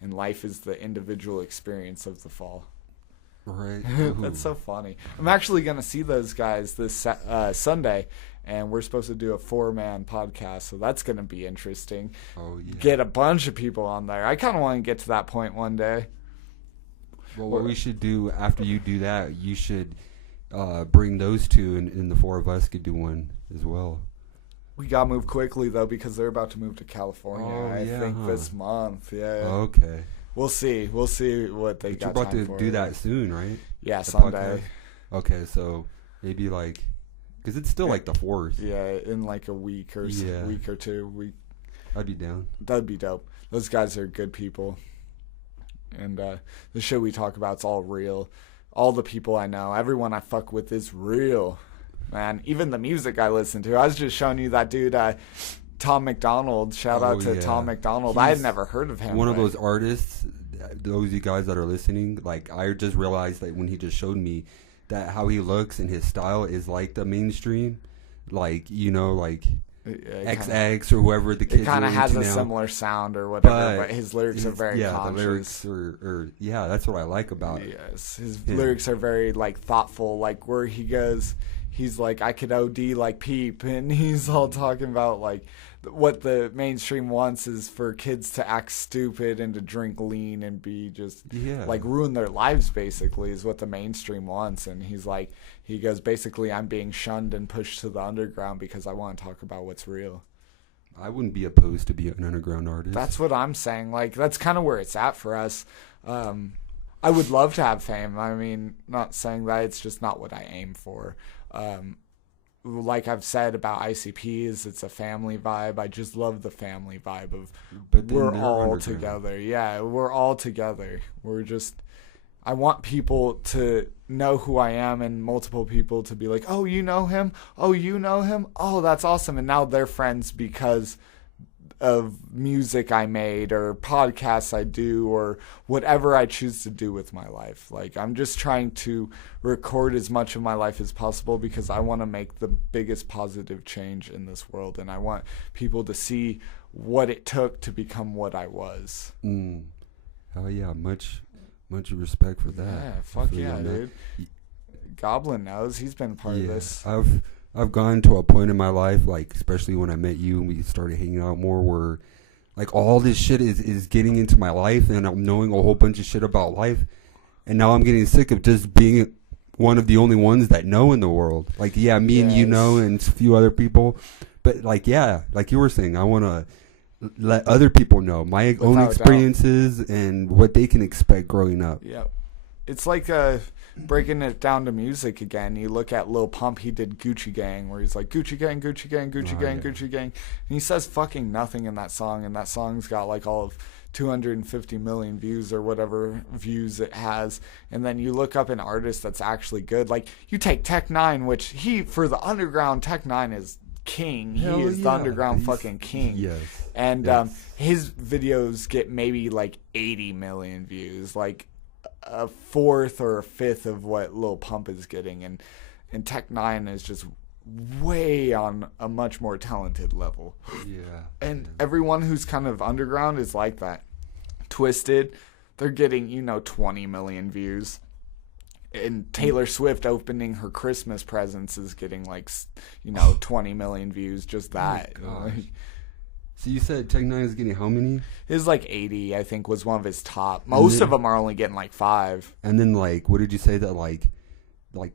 And life is the individual experience of the fall. Right. That's so funny. I'm actually going to see those guys this Sunday, and we're supposed to do a 4-man podcast, so that's going to be interesting. Oh, yeah. Get a bunch of people on there. I kind of want to get to that point one day. Well, what we should do after you do that, you should bring those two, and the four of us could do one as well. We got to move quickly, though, because they're about to move to California, I think this month. Yeah. Okay. We'll see. We'll see what they But got you're about time to for. do that soon, right? Yeah, The Sunday. podcast? Okay, so maybe because it's still like the 4th. Yeah, in like a week or week or two. I'd be down. That'd be dope. Those guys are good people. And the show we talk about is all real. All the people I know, everyone I fuck with is real. Man, even the music I listen to. I was just showing you that dude, Tom McDonald. Shout out to Tom McDonald. I had never heard of him. One of those artists, those of you guys that are listening, like, I just realized that when he just showed me that how he looks and his style is like the mainstream. Like, like XX or whoever the kids it kind of has a now. similar sound or whatever, but his lyrics are very conscious. The lyrics are that's what I like about it. Yes, his lyrics are very like thoughtful, like where he goes, he's like, I could OD like Peep, and he's all talking about like what the mainstream wants is for kids to act stupid and to drink lean and be just like ruin their lives, basically, is what the mainstream wants. And he's like, he goes, basically, I'm being shunned and pushed to the underground because I want to talk about what's real. I wouldn't be opposed to be an underground artist. That's what I'm saying. Like, that's kind of where it's at for us. I would love to have fame. I mean, not saying that, it's just not what I aim for. Like I've said about ICPs, it's a family vibe. I just love the family vibe of we're all together. Yeah, we're all together. We're just, I want people to know who I am and multiple people to be like, oh, you know him? Oh, you know him? Oh, that's awesome. And now they're friends because of music I made or podcasts I do or whatever I choose to do with my life. Like, I'm just trying to record as much of my life as possible because I want to make the biggest positive change in this world, and I want people to see what it took to become what I was. Oh yeah, much respect for that. Yeah, fuck yeah, dude. Goblin knows. He's been part of this. I've gone to a point in my life, like especially when I met you and we started hanging out more, where like all this shit is getting into my life, and I'm knowing a whole bunch of shit about life, and now I'm getting sick of just being one of the only ones that know in the world. Like, me and you know, and a few other people, but like like you were saying, I want to let other people know my own experiences and what they can expect growing up. Yeah, it's like breaking it down to music again. You look at Lil Pump, he did Gucci Gang, where he's like, Gucci Gang, Gucci Gang, Gucci Gang, Gucci Gang. And he says fucking nothing in that song, and that song's got like all of 250 million views or whatever views it has. And then you look up an artist that's actually good. Like, you take Tech Nine, which for the underground, Tech Nine is king. Hell He is the yeah. underground He's- fucking king. Yes. And Yes. his videos get maybe like 80 million views, like a fourth or a fifth of what Lil Pump is getting. And Tech Nine is just way on a much more talented level. Yeah. And everyone who's kind of underground is like that. Twisted, they're getting, 20 million views. And Taylor Swift opening her Christmas presents is getting like, 20 million views. Just that. gosh. So you said Tech Nine is getting how many? His like 80, I think, was one of his top. Most of them are only getting like 5. And then like, what did you say that like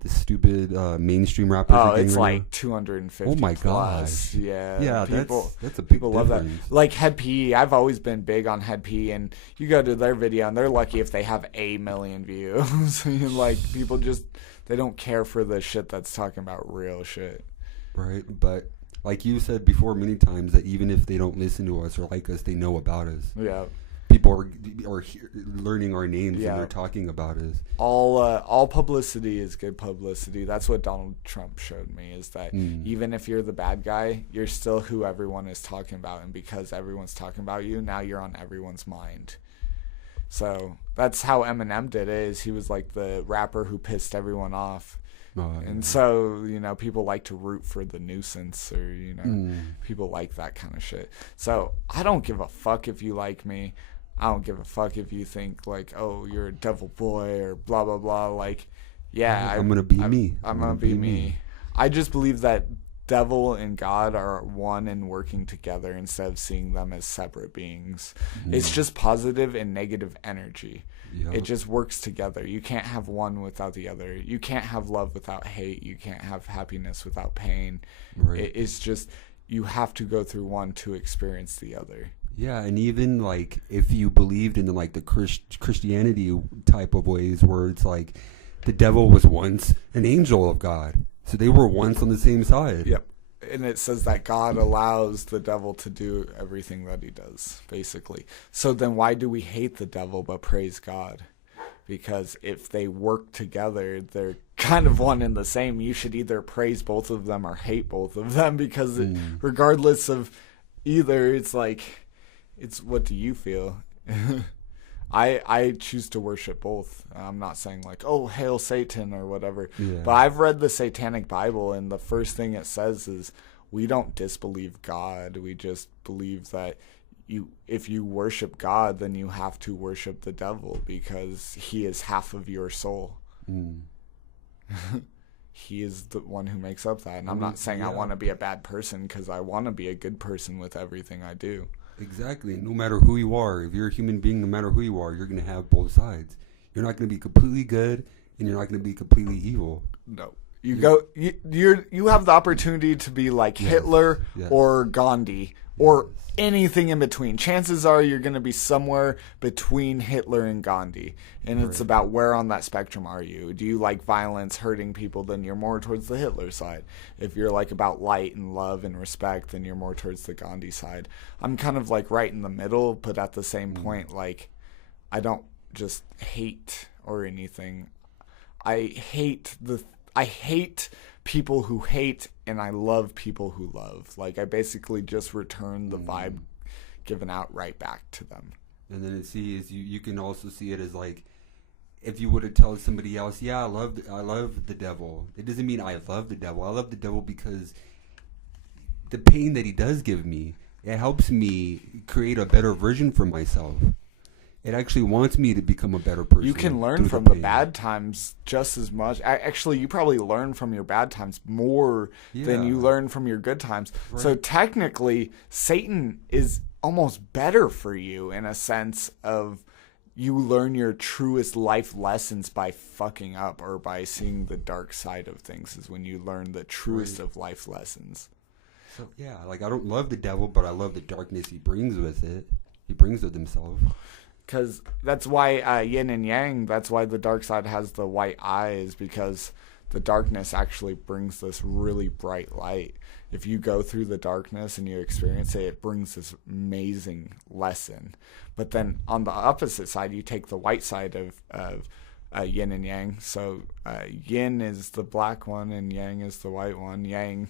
the stupid mainstream rappers are Oh, getting it's right like 250. Oh my plus. gosh. Yeah. Yeah, people, that's a big people love that. difference. Like Head PE, I've always been big on Head PE, and you go to their video, and they're lucky if they have 1 million views. Like people just they don't care for the shit that's talking about real shit. Right, but like you said before many times, that even if they don't listen to us or like us, they know about us. Yeah. People are learning our names Yeah. and they're talking about us. All publicity is good publicity. That's what Donald Trump showed me, is that even if you're the bad guy, you're still who everyone is talking about, and because everyone's talking about you, now you're on everyone's mind. So that's how Eminem did it. Is he was like the rapper who pissed everyone off. And so, people like to root for the nuisance, or, people like that kind of shit. So I don't give a fuck if you like me. I don't give a fuck if you think like, oh, you're a devil boy or blah, blah, blah. Like, yeah. I'm going to be me. I'm going to be me. I just believe that devil and God are one and working together instead of seeing them as separate beings. It's just positive and negative energy. Yeah. It just works together. You can't have one without the other. You can't have love without hate. You can't have happiness without pain. Right. It's just you have to go through one to experience the other. Yeah, and even like if you believed in like the Christianity type of ways, where it's like the devil was once an angel of God, so they were once on the same side. Yep. And it says that God allows the devil to do everything that he does, basically. So then why do we hate the devil but praise God? Because if they work together, they're kind of one and the same. You should either praise both of them or hate both of them, because regardless of either, it's like, it's what do you feel? I choose to worship both. I'm not saying like, oh, hail Satan or whatever. Yeah. But I've read the Satanic Bible, and the first thing it says is we don't disbelieve God. We just believe that if you worship God, then you have to worship the devil, because he is half of your soul. He is the one who makes up that. And I'm not saying I want to be a bad person, because I want to be a good person with everything I do. Exactly. No matter who you are, if you're a human being, no matter who you are, you're going to have both sides. You're not going to be completely good, and you're not going to be completely evil. No. You have the opportunity to be like Hitler or Gandhi or anything in between. Chances are you're going to be somewhere between Hitler and Gandhi. And it's about where on that spectrum are you? Do you like violence, hurting people? Then you're more towards the Hitler side. If you're like about light and love and respect, then you're more towards the Gandhi side. I'm kind of like right in the middle, but at the same point, like, I don't just hate or anything. I hate people who hate, and I love people who love. Like, I basically just return the vibe given out right back to them. And then you can also see it as like, if you were to tell somebody else, yeah, I love the devil. It doesn't mean I love the devil. I love the devil because the pain that he does give me, it helps me create a better version for myself. It actually wants me to become a better person. You can learn through from the pain. bad times just as much. Actually, you probably learn from your bad times more than you learn from your good times. Right. So technically, Satan is almost better for you in a sense of you learn your truest life lessons by fucking up or by seeing the dark side of things, is when you learn the truest of life lessons. So yeah, like I don't love the devil, but I love the darkness he brings with it. He brings with himself. Because that's why yin and yang, that's why the dark side has the white eyes, because the darkness actually brings this really bright light. If you go through the darkness and you experience it, it brings this amazing lesson. But then on the opposite side, you take the white side of yin and yang. So yin is the black one and yang is the white one. Yang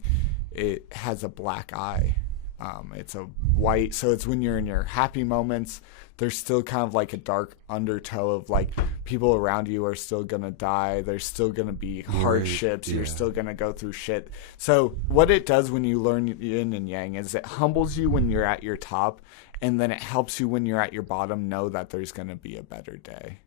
it has a black eye. It's a white, so it's when you're in your happy moments, there's still kind of like a dark undertow of like people around you are still gonna die. There's still gonna be hardships. You're still gonna go through shit. So what it does when you learn yin and yang is it humbles you when you're at your top, and then it helps you when you're at your bottom know that there's gonna be a better day.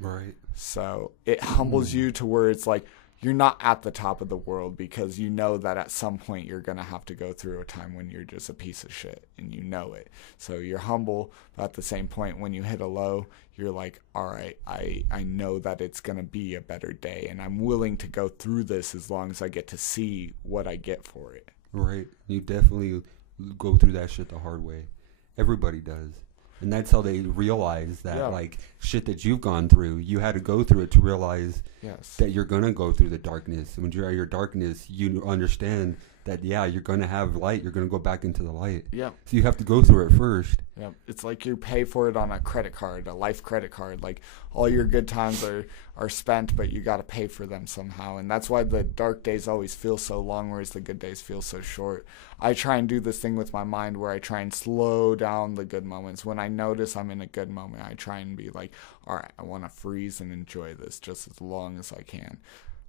Right. So it humbles you to where it's like you're not at the top of the world because you know that at some point you're going to have to go through a time when you're just a piece of shit and you know it. So you're humble, but at the same point when you hit a low, you're like, all right, I know that it's going to be a better day and I'm willing to go through this as long as I get to see what I get for it. Right. You definitely go through that shit the hard way. Everybody does. And that's how they realize that, like, shit that you've gone through, you had to go through it to realize that you're going to go through the darkness. When you're at your darkness, you understand that, you're going to have light. You're going to go back into the light. Yeah. So you have to go through it first. Yeah. It's like you pay for it on a credit card, a life credit card. Like, all your good times are spent, but you got to pay for them somehow. And that's why the dark days always feel so long, whereas the good days feel so short. I try and do this thing with my mind where I try and slow down the good moments. When I notice I'm in a good moment, I try and be like, all right, I want to freeze and enjoy this just as long as I can.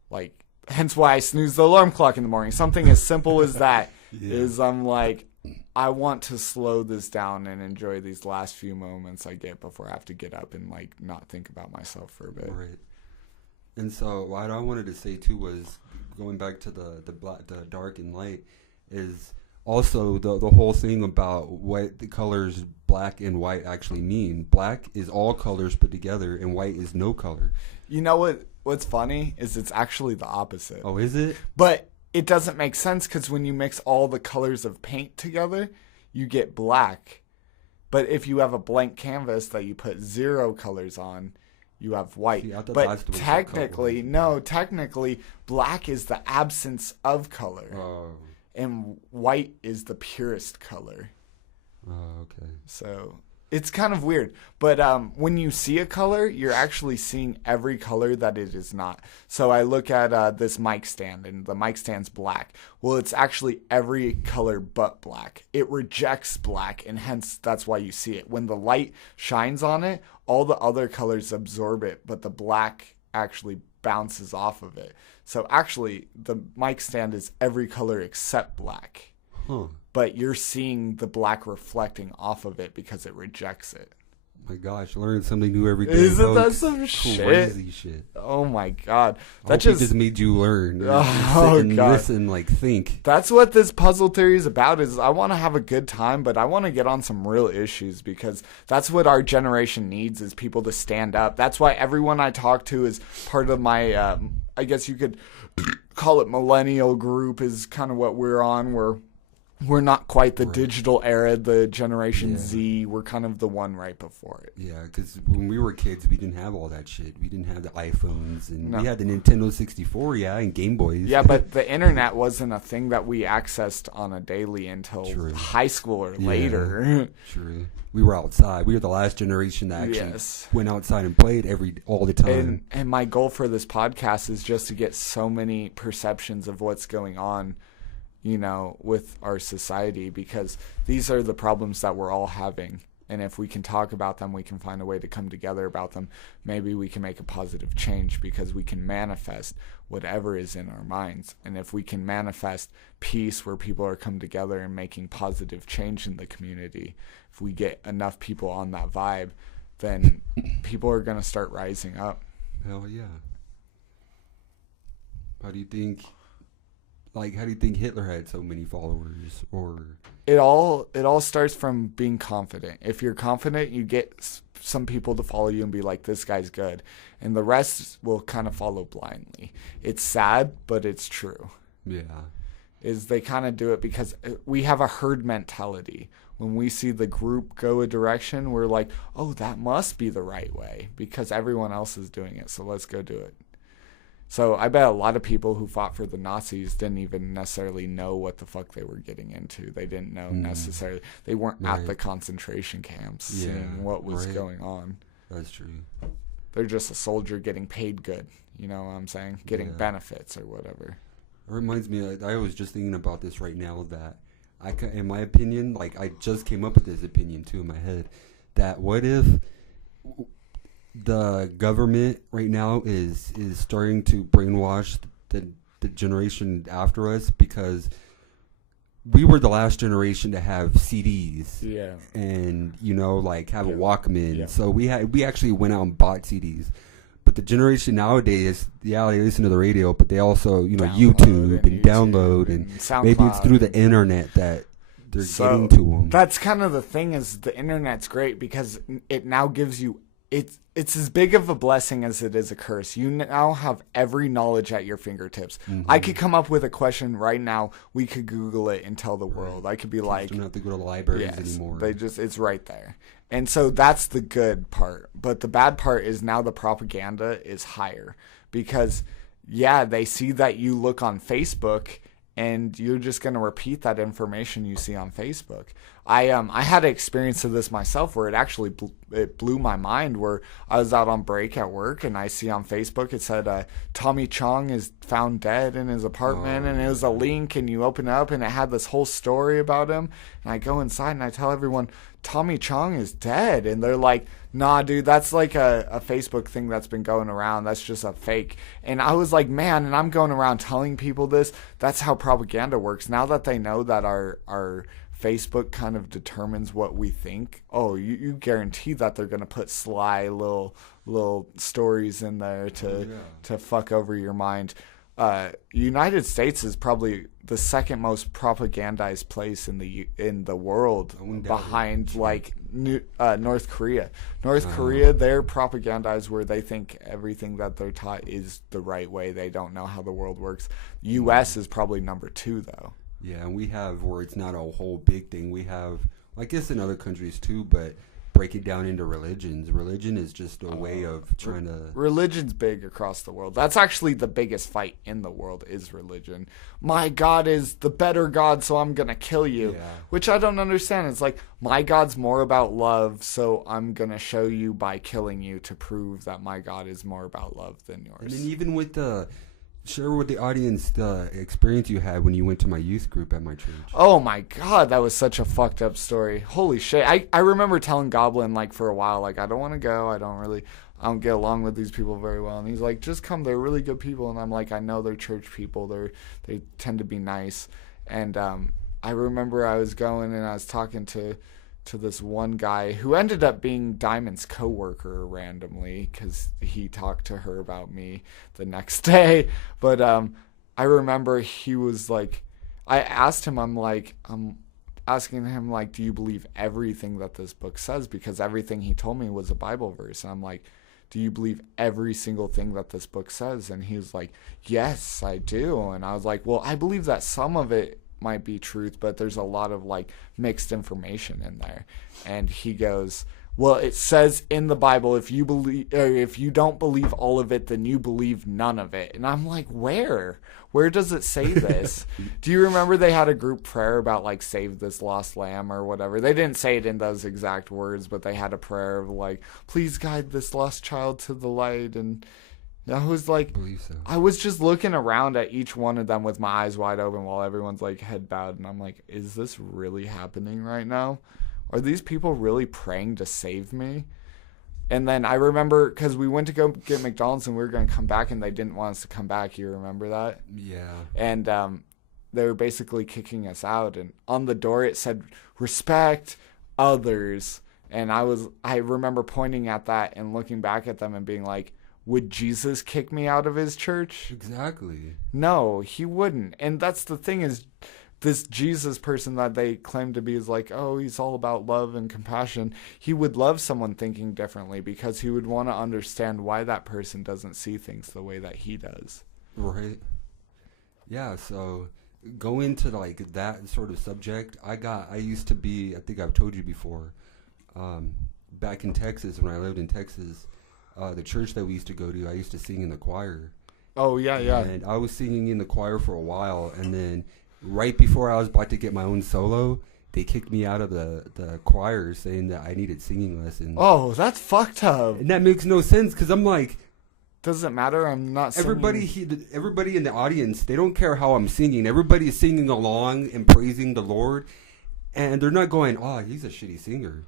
Like, hence why I snooze the alarm clock in the morning. Something as simple as that is I'm like, I want to slow this down and enjoy these last few moments I get before I have to get up and like not think about myself for a bit. Right. And so what I wanted to say too was going back to the dark and light is also the whole thing about what the colors black and white actually mean. Black is all colors put together and white is no color. You know what's funny is it's actually the opposite. Oh, is it? But it doesn't make sense because when you mix all the colors of paint together, you get black. But if you have a blank canvas that you put 0 colors on, you have white. See, but technically, black is the absence of color. Oh. And white is the purest color. Oh, okay. So it's kind of weird. But when you see a color, you're actually seeing every color that it is not. So I look at this mic stand, and the mic stand's black. Well, it's actually every color but black. It rejects black, and hence that's why you see it. When the light shines on it, all the other colors absorb it, but the black actually bounces off of it. So actually, the mic stand is every color except black. Huh. But you're seeing the black reflecting off of it because it rejects it. My gosh, learning something new every day. Isn't that folks. some shit? Crazy shit. Oh my god. That just made you learn. Oh god. Listen, like think. That's what this puzzle theory is about. Is I want to have a good time, but I want to get on some real issues because that's what our generation needs is people to stand up. That's why everyone I talk to is part of my, I guess you could call it millennial group is kind of what we're on. We're not quite the digital era, the Generation Z. We're kind of the one right before it. Yeah, because when we were kids, we didn't have all that shit. We didn't have the iPhones, and we had the Nintendo 64, and Game Boys. Yeah, but the internet wasn't a thing that we accessed on a daily until high school or later. True. We were outside. We were the last generation that actually went outside and played all the time. And my goal for this podcast is just to get so many perceptions of what's going on, with our society, because these are the problems that we're all having. And if we can talk about them, we can find a way to come together about them. Maybe we can make a positive change because we can manifest whatever is in our minds. And if we can manifest peace where people are come together and making positive change in the community, if we get enough people on that vibe, then people are going to start rising up. Hell yeah. How do you think Hitler had so many followers? Or it all starts from being confident. If you're confident, you get some people to follow you and be like, this guy's good. And the rest will kind of follow blindly. It's sad, but it's true. Yeah. Is they kind of do it because we have a herd mentality. When we see the group go a direction, we're like, oh, that must be the right way because everyone else is doing it. So let's go do it. So I bet a lot of people who fought for the Nazis didn't even necessarily know what the fuck they were getting into. They didn't know necessarily. They weren't at the concentration camps seeing what was going on. That's true. They're just a soldier getting paid good. You know what I'm saying? Getting benefits or whatever. It reminds me, I was just thinking about this right now that in my opinion, like I just came up with this opinion too in my head, that what if the government right now is starting to brainwash the generation after us, because we were the last generation to have CDs, and like have a Walkman. So we actually went out and bought CDs. But the generation nowadays, they listen to the radio, but they also YouTube and download, and maybe it's through the internet that they're getting to them. That's kind of the thing, is the internet's great because it now gives you it's as big of a blessing as it is a curse. You now have every knowledge at your fingertips. Mm-hmm. I could come up with a question right now. We could Google it and tell the world. I could be like, don't have to go to libraries anymore. It's right there. And so that's the good part. But the bad part is now the propaganda is higher because, they see that you look on Facebook and you're just going to repeat that information you see on Facebook. I had an experience of this myself where it actually blew my mind, where I was out on break at work and I see on Facebook it said Tommy Chong is found dead in his apartment, and it was a link, and you open it up and it had this whole story about him, and I go inside and I tell everyone Tommy Chong is dead, and they're like, nah, dude, that's like a Facebook thing that's been going around. That's just a fake. And I was like, man, and I'm going around telling people this. That's how propaganda works. Now that they know that our Facebook kind of determines what we think, you guarantee that they're going to put sly little stories in there to fuck over your mind. United States is probably the second most propagandized place in the world, behind like North Korea. North Korea, they're propagandized where they think everything that they're taught is the right way. They don't know how the world works. U.S. is probably number 2 though. Yeah, and we have where it's not a whole big thing. We have, I guess, in other countries too, but break it down into religions. Religion is just a way of trying to... Religion's big across the world. That's actually the biggest fight in the world, is religion. My God is the better God, so I'm going to kill you. Yeah. Which I don't understand. It's like, my God's more about love, so I'm going to show you by killing you to prove that my God is more about love than yours. And then even with the... Share with the audience the experience you had when you went to my youth group at my church. Oh my God, that was such a fucked up story. Holy shit. I remember telling Goblin, like, for a while, like, I don't want to go. I don't get along with these people very well. And he's like, just come. They're really good people. And I'm like, I know they're church people. They tend to be nice. And I remember I was going and I was talking to this one guy who ended up being Diamond's coworker randomly, because he talked to her about me the next day. But I remember he was like, I asked him, I'm asking him, like, do you believe everything that this book says? Because everything he told me was a Bible verse. And I'm like, do you believe every single thing that this book says? And he was like, yes, I do. And I was like, well, I believe that some of it might be truth, but there's a lot of like mixed information in there. And he goes, well, it says in the Bible, if you don't believe all of it, then you believe none of it. And I'm like, where does it say this? Do you remember they had a group prayer about like save this lost lamb or whatever? They didn't say it in those exact words, but they had a prayer of like, please guide this lost child to the light. And I was like, I was just looking around at each one of them with my eyes wide open while everyone's like head bowed. And I'm like, is this really happening right now? Are these people really praying to save me? And then I remember, because we went to go get McDonald's and we were going to come back and they didn't want us to come back. You remember that? Yeah. And they were basically kicking us out. And on the door it said, respect others. And I remember pointing at that and looking back at them and being like, would Jesus kick me out of his church? Exactly. No, he wouldn't. And that's the thing, is this Jesus person that they claim to be is like, oh, he's all about love and compassion. He would love someone thinking differently because he would want to understand why that person doesn't see things the way that he does. Right. Yeah, so go into like that sort of subject. I used to be, I think I've told you before, back in Texas, when I lived in Texas, the church that we used to go to, I used to sing in the choir. Oh, yeah, yeah. And I was singing in the choir for a while, and then right before I was about to get my own solo, they kicked me out of the choir saying that I needed singing lessons. Oh, that's fucked up. And that makes no sense, because I'm like, Does it matter? I'm not singing. Everybody in the audience, they don't care how I'm singing. Everybody is singing along and praising the Lord, and they're not going, "Oh, he's a shitty singer."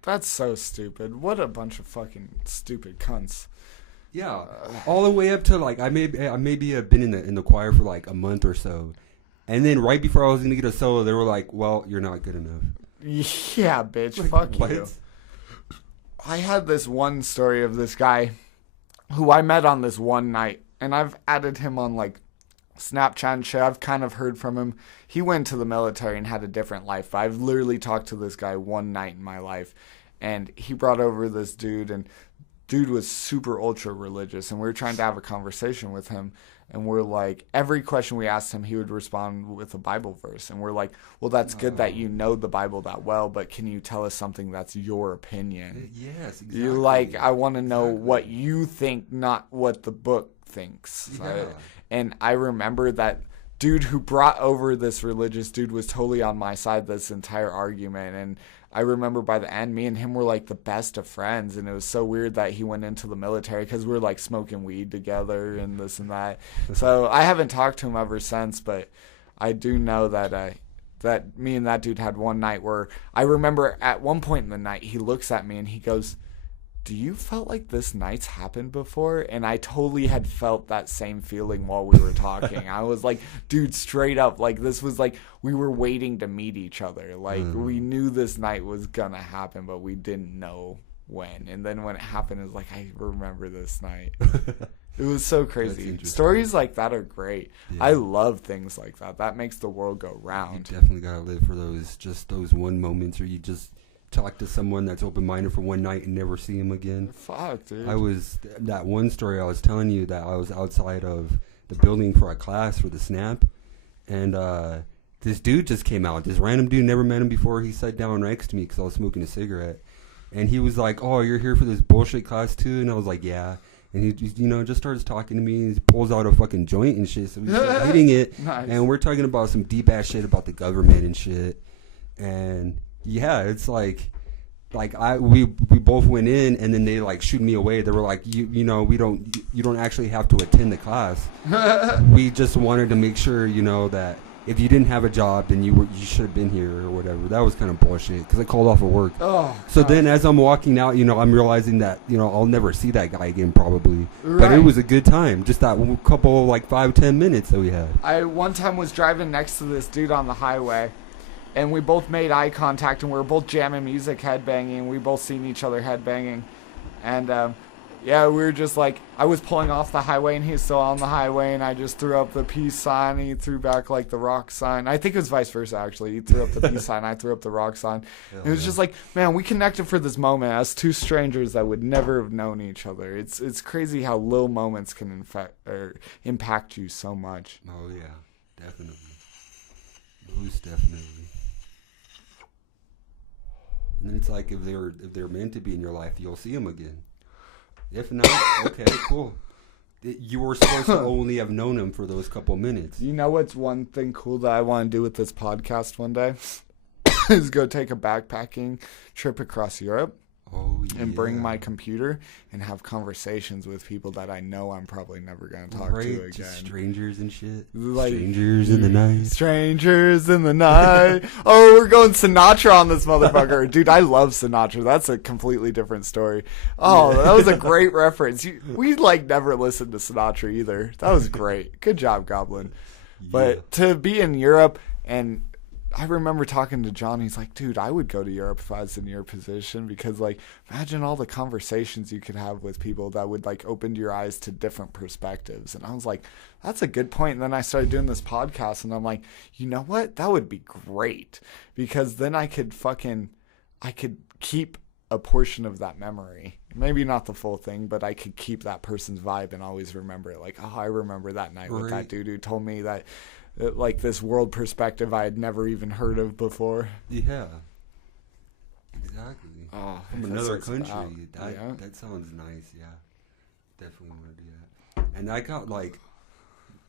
That's so stupid. What a bunch of fucking stupid cunts. Yeah, all the way up to like I maybe have been in the choir for like a month or so, and then right before I was gonna get a solo, they were like, "Well, you're not good enough." Yeah, bitch. Like, fuck what? you. I had this one story of this guy who I met on this one night, and I've added him on like Snapchat and shit. I've kind of heard from him. He went to the military and had a different life. I've literally talked to this guy one night in my life, and he brought over this dude, and dude was super ultra religious, and we were trying to have a conversation with him, and we're like, every question we asked him, he would respond with a Bible verse, and we're like, well, that's good that you know the Bible that well, but can you tell us something that's your opinion? Yes, exactly. You're like, I want to know what you think, not what the book thinks. Yeah. And I remember that dude who brought over this religious dude was totally on my side this entire argument, and I remember by the end, me and him were like the best of friends, and it was so weird that he went into the military because we were like smoking weed together and this and that. So I haven't talked to him ever since, but I do know that that me and that dude had one night where I remember at one point in the night he looks at me and he goes, "Do you felt like this night's happened before?" And I totally had felt that same feeling while we were talking. I was like, dude, straight up, like this was like we were waiting to meet each other. Like we knew this night was gonna happen, but we didn't know when. And then when it happened, it was like, I remember this night. It was so crazy. Stories like that are great. Yeah. I love things like that. That makes the world go round. You definitely gotta live for those one moments, or you just talk to someone that's open-minded for one night and never see him again. Fuck, dude. That one story I was telling you, that I was outside of the building for a class for the snap, and this dude just came out. This random dude, never met him before. He sat down next to me because I was smoking a cigarette, and he was like, "Oh, you're here for this bullshit class too?" And I was like, "Yeah." And he just starts talking to me, and he pulls out a fucking joint and shit, so we start hitting it. Nice. And we're talking about some deep-ass shit about the government and shit, and yeah, it's like we both went in, and then they like shoot me away. They were like, you don't actually have to attend the class. We just wanted to make sure, that if you didn't have a job, then you should have been here or whatever. That was kind of bullshit because I called off of work. Oh, so then as I'm walking out, I'm realizing that I'll never see that guy again probably. Right. But it was a good time, just that couple like 5-10 minutes that we had. I one time was driving next to this dude on the highway, and we both made eye contact, and we were both jamming music, headbanging. We both seen each other headbanging. And, yeah, we were just like, I was pulling off the highway, and he was still on the highway, and I just threw up the peace sign, and he threw back, like, the rock sign. I think it was vice versa, actually. He threw up the peace sign, I threw up the rock sign. It was just like, man, we connected for this moment as two strangers that would never have known each other. It's crazy how little moments can impact you so much. Oh, yeah, definitely. Most definitely. And then it's like if they're meant to be in your life, you'll see them again. If not, okay, cool. You were supposed to only have known them for those couple minutes. You know what's one thing cool that I want to do with this podcast one day? Is go take a backpacking trip across Europe. Oh, yeah. And bring my computer and have conversations with people that I know I'm probably never going to talk to again. Just strangers and shit. Like, strangers in the night. Strangers in the night. Oh, we're going Sinatra on this motherfucker. Dude, I love Sinatra. That's a completely different story. Oh, that was a great reference. We never listened to Sinatra either. That was great. Good job, Goblin. Yeah. But to be in Europe, and I remember talking to John. He's like, dude, I would go to Europe if I was in your position, because imagine all the conversations you could have with people that would open your eyes to different perspectives. And I was like, that's a good point. And then I started doing this podcast, and I'm like, you know what? That would be great, because then I could keep a portion of that memory. Maybe not the full thing, but I could keep that person's vibe and always remember it. I remember that night with that dude who told me that this world perspective I had never even heard of before. Yeah. Exactly. Oh, from another country. That sounds nice, yeah. Definitely want to do that. And I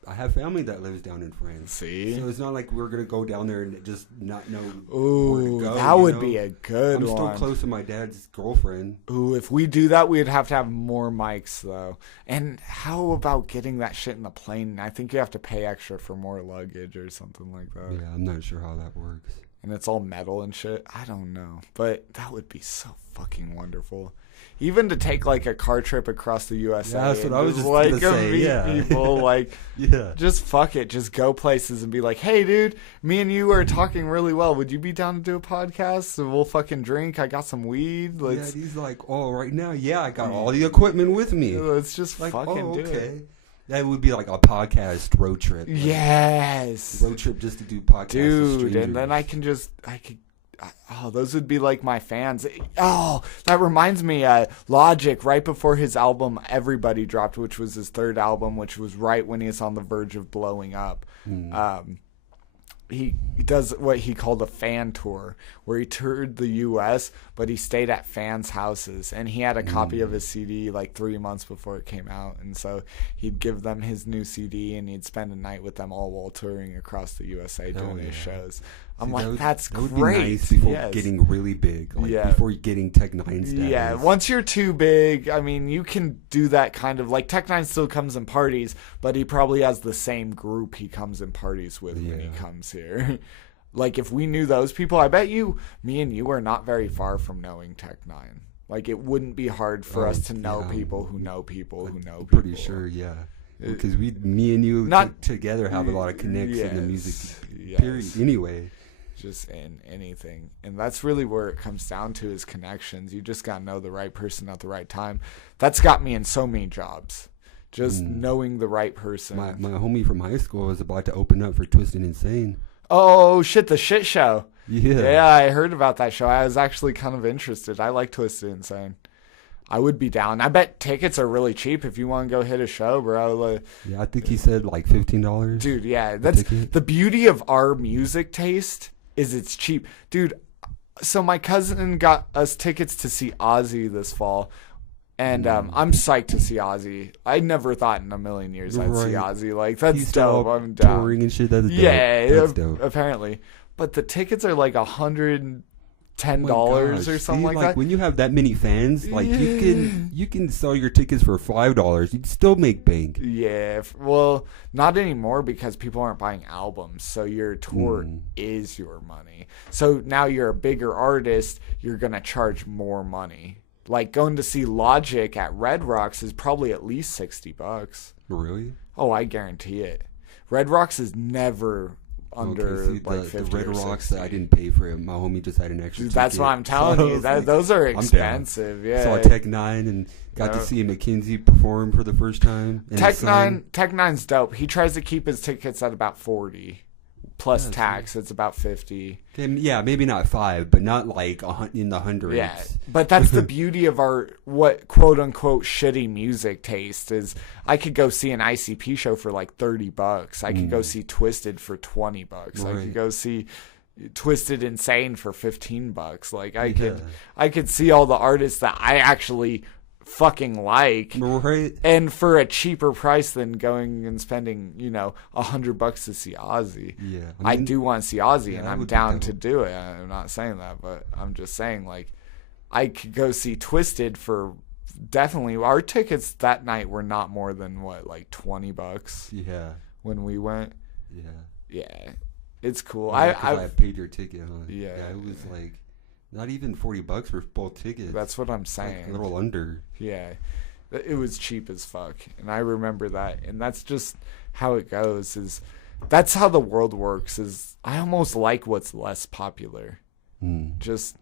I have family that lives down in France. See? So it's not like we're going to go down there and just not know Ooh, where to go. that would be a good I'm one. still close to my dad's girlfriend. Ooh, if we do that, we'd have to have more mics, though. And how about getting that shit in the plane? I think you have to pay extra for more luggage or something like that. Yeah, I'm not sure how that works. And it's all metal and shit. I don't know. But that would be so fucking wonderful. Even to take like a car trip across the USA. Yeah, that's what I was just like gonna say, meet yeah. people, like Yeah. just fuck it, just go places and be like, hey dude, me and you are talking really well. Would you be down to do a podcast? So we'll fucking drink. I got some weed. Yeah, he's like, oh, right now, yeah, I got all the equipment with me. Let's just Like, fucking oh, do okay. it. That would be like a podcast road trip. Like, Yes. road trip just to do podcasts with Dude, and then I could those would be like my fans. Oh, that reminds me, Logic, right before his album Everybody dropped, which was his third album, which was right when he was on the verge of blowing up. He does what he called a fan tour, where he toured the U.S., but he stayed at fans' houses, and he had a copy of his CD like 3 months before it came out, and so he'd give them his new CD, and he'd spend a night with them all while touring across the USA doing his shows. I'm like, that's that would great. be nice before Yes. getting really big, like Yeah. before getting Tech Nine status. Yeah, once you're too big, I mean, you can do that kind of, like, Tech Nine still comes in parties, but he probably has the same group he comes in parties with when he comes here. Like, if we knew those people, I bet me and you are not very far from knowing Tech Nine. Like, it wouldn't be hard for us to know people who know people who know people. Pretty sure, yeah. Because me and you together have a lot of connects in the music period anyway. Just in anything. And that's really where it comes down to, is connections. You just got to know the right person at the right time. That's got me in so many jobs. Just knowing the right person. My homie from high school was about to open up for Twisted Insane. Oh, shit, the shit show. Yeah. Yeah, I heard about that show. I was actually kind of interested. I like Twisted Insane. I would be down. I bet tickets are really cheap if you want to go hit a show, bro. Yeah, I think he said like $15. Dude, yeah. That's the beauty of our music taste, is it's cheap. Dude, so my cousin got us tickets to see Ozzy this fall. And I'm psyched to see Ozzy. I never thought in a million years I'd see Ozzy. Like, that's He's dope. I'm down. Touring and shit. That's dope. Yeah, That's dope. apparently. But the tickets are like $110 $10 or something like that. When you have that many fans, like you can sell your tickets for $5. You'd still make bank. Yeah, well, not anymore, because people aren't buying albums. So your tour is your money. So now you're a bigger artist, you're gonna charge more money. Like, going to see Logic at Red Rocks is probably at least $60. Really? Oh, I guarantee it. Red Rocks is never under see, like the 50 Red or Rocks 60. that I didn't pay for it. My homie just had an extra ticket. That's what I'm telling So I you. was like, Those are I'm down. expensive. Yeah. Saw Tech Nine and got to see Mackenzie perform for the first time. And Tech Nine's dope. He tries to keep his tickets at about 40 plus tax. It's about 50. Okay, yeah, maybe not 5, but not like in the hundreds. Yeah, but that's the beauty of our what quote unquote shitty music taste is. I could go see an ICP show for like $30. I could go see Twisted for $20. I could go see Twisted Insane for $15. Like I could see all the artists that I actually fucking like, right? And for a cheaper price than going and spending, $100 to see Ozzy. Yeah, I do want to see Ozzy, and I'm down to dope. do it. I'm not saying that, but I'm just saying, like, I could go see Twisted for definitely. Our tickets that night were not more than like $20. Yeah, when we went. Yeah, it's cool. Yeah, I paid your ticket, huh? Yeah, it was like not even $40 for both tickets. That's what I'm saying. Like a little under. Yeah, it was cheap as fuck, and I remember that. And that's just how it goes. That's how the world works. I almost like what's less popular. Just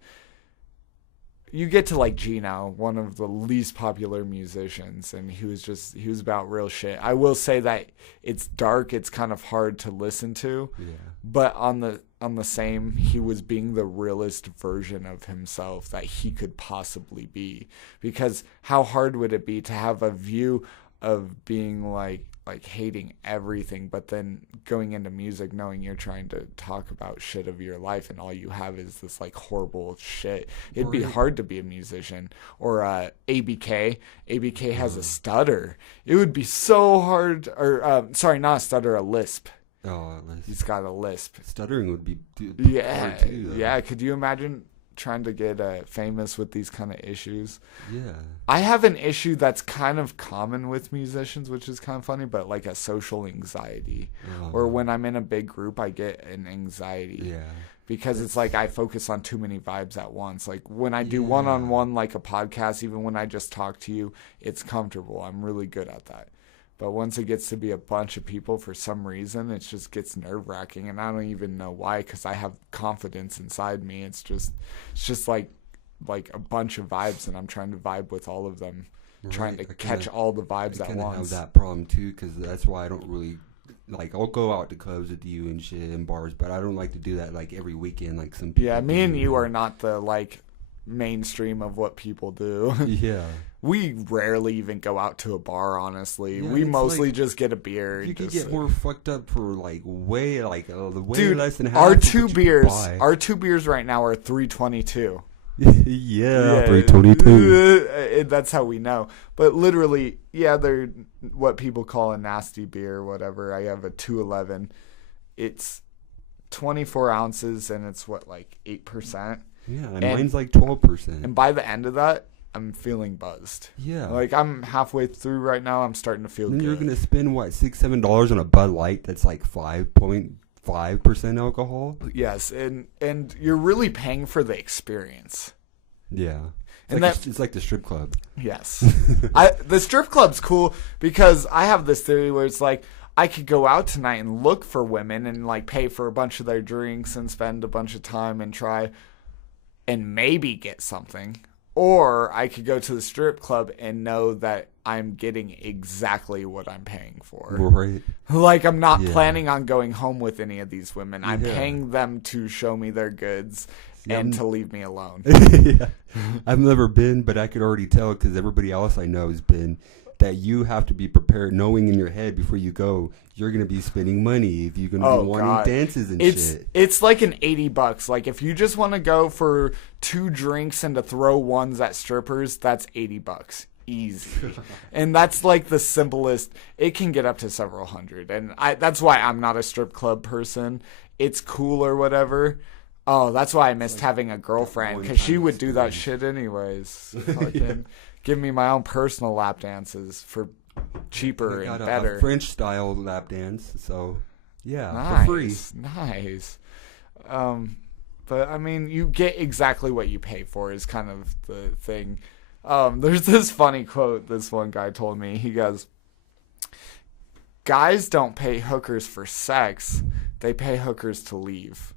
you get to like Gino, one of the least popular musicians, and he was about real shit. I will say that it's dark. It's kind of hard to listen to. Yeah. But on the same, he was being the realest version of himself that he could possibly be. Because how hard would it be to have a view of being like like hating everything, but then going into music knowing you're trying to talk about shit of your life and all you have is this like horrible shit. It'd be hard to be a musician. Or ABK has a stutter. It would be so hard. Or sorry, not a stutter, a lisp. Oh, He's got a lisp. stuttering would be Yeah, hard too, though. yeah. Could you imagine trying to get famous with these kind of issues? Yeah. I have an issue that's kind of common with musicians, which is kind of funny, but like a social anxiety. Or when I'm in a big group, I get an anxiety. Yeah. Because it's like I focus on too many vibes at once. Like when I do one-on-one, like a podcast, even when I just talk to you, it's comfortable. I'm really good at that. But once it gets to be a bunch of people, for some reason, it just gets nerve-wracking, and I don't even know why, because I have confidence inside me. It's just like a bunch of vibes, and I'm trying to vibe with all of them, trying to catch all the vibes at I once. have that problem too, because that's why I don't really like. I'll go out to clubs with you and shit and bars, but I don't like to do that like every weekend, like some people. Yeah, me and do. you are not the like mainstream of what people do. Yeah. We rarely even go out to a bar, honestly. Yeah, we it's mostly like, just get a beer. You and could just get more fucked up for like way Dude, less than half. our of two what you beers, buy. our two beers right now are $3.22. yeah, 322. That's how we know. But literally, yeah, they're what people call a nasty beer or whatever. I have a 211. It's 24 ounces and it's like 8%. Yeah, and mine's like 12%. And by the end of that, I'm feeling buzzed. Yeah. Like I'm halfway through right now. I'm starting to feel Then good. you're gonna spend what, $6-7 on a Bud Light that's like 5.5% alcohol. Yes, and you're really paying for the experience. Yeah. And It's like the strip club. Yes. The strip club's cool because I have this theory where it's like I could go out tonight and look for women and like pay for a bunch of their drinks and spend a bunch of time and try and maybe get something. Or I could go to the strip club and know that I'm getting exactly what I'm paying for. Right. Like I'm not planning on going home with any of these women. I'm Yeah. paying them to show me their goods and to leave me alone. Yeah. I've never been, but I could already tell because everybody else I know has been, that you have to be prepared, knowing in your head before you go, you're going to be spending money if you're going to be wanting dances and shit. It's like an $80. Like if you just want to go for 2 drinks and to throw ones at strippers, that's $80. Easy. And that's like the simplest. It can get up to several hundred. And that's why I'm not a strip club person. It's cool or whatever. Oh, that's why I missed having a girlfriend, because she would do that shit anyways. Fucking give me my own personal lap dances for cheaper and better. A French style lap dance, so yeah, Nice, for free. nice. But I mean, you get exactly what you pay for is kind of the thing. There's this funny quote this one guy told me. He goes, "Guys don't pay hookers for sex; they pay hookers to leave."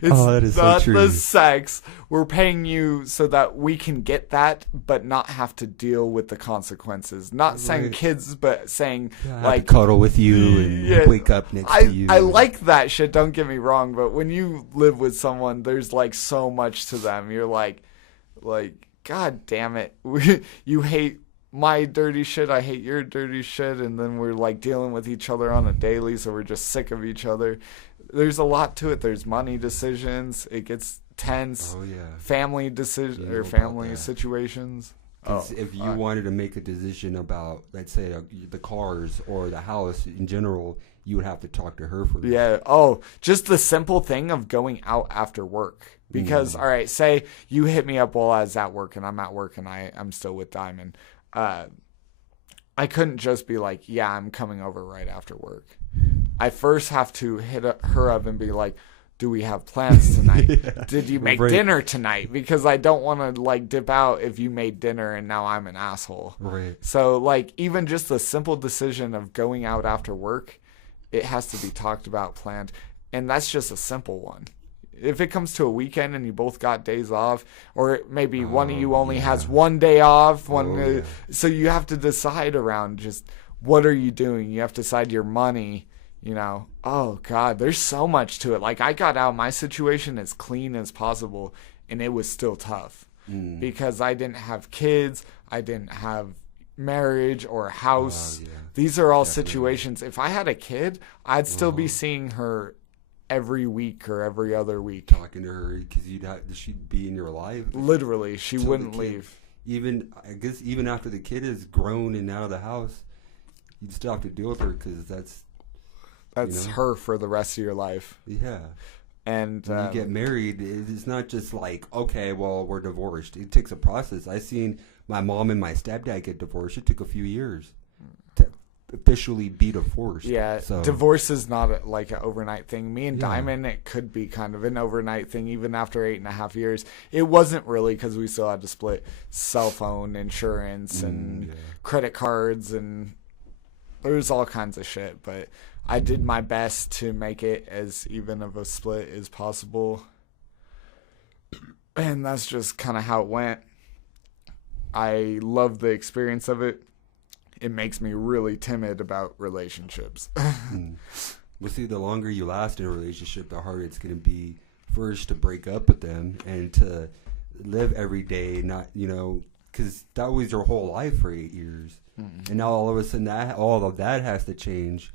That is so not true. the sex. We're paying you so that we can get that, but not have to deal with the consequences. Not saying Right. kids, but saying I have like to cuddle with you and wake up next to you. I like that shit. Don't get me wrong, but when you live with someone, there's like so much to them. You're like, God damn it, you hate my dirty shit, I hate your dirty shit, and then we're like dealing with each other on a daily, so we're just sick of each other. There's a lot to it. There's money decisions. It gets tense. Oh yeah. Family decision You know or about family that. situations. 'Cause if you wanted to make a decision about, let's say, the cars or the house in general, you would have to talk to her first. Yeah. Oh, just the simple thing of going out after work. Because, all right, say you hit me up while I was at work and I'm at work and I'm still with Diamond. I couldn't just be like, yeah, I'm coming over right after work. I first have to hit her up and be like, do we have plans tonight? Yeah. Did you make Right. dinner tonight? Because I don't want to like dip out if you made dinner and now I'm an asshole. Right. So like even just the simple decision of going out after work, it has to be talked about, planned. And that's just a simple one. If it comes to a weekend and you both got days off, or maybe one of you only has one day off, so you have to decide around just what are you doing? You have to decide your money, you know. Oh, God, there's so much to it. Like, I got out my situation as clean as possible, and it was still tough because I didn't have kids. I didn't have marriage or a house. Yeah. These are all Definitely. situations. If I had a kid, I'd still be seeing her every week or every other week. Talking to her because she'd be in your life. Literally, she Till the wouldn't kid- leave. I guess even after the kid is grown and out of the house, you'd still have to deal with her because that's know? her for the rest of your life. yeah. And When you get married, it's not just like, okay, well, we're divorced. It takes a process. I seen my mom and my stepdad get divorced. It took a few years to officially be divorced. yeah, so, divorce is not like an overnight thing. Me and Yeah. Diamond, it could be kind of an overnight thing, even after 8.5 years. It wasn't really because we still had to split cell phone insurance and yeah. credit cards, and there was all kinds of shit. But I did my best to make it as even of a split as possible. And that's just kind of how it went. I love the experience of it. It makes me really timid about relationships. Well, see, the longer you last in a relationship, the harder it's going to be first to break up with them and to live every day, not, because that was your whole life for 8 years. And now all of a sudden all of that has to change.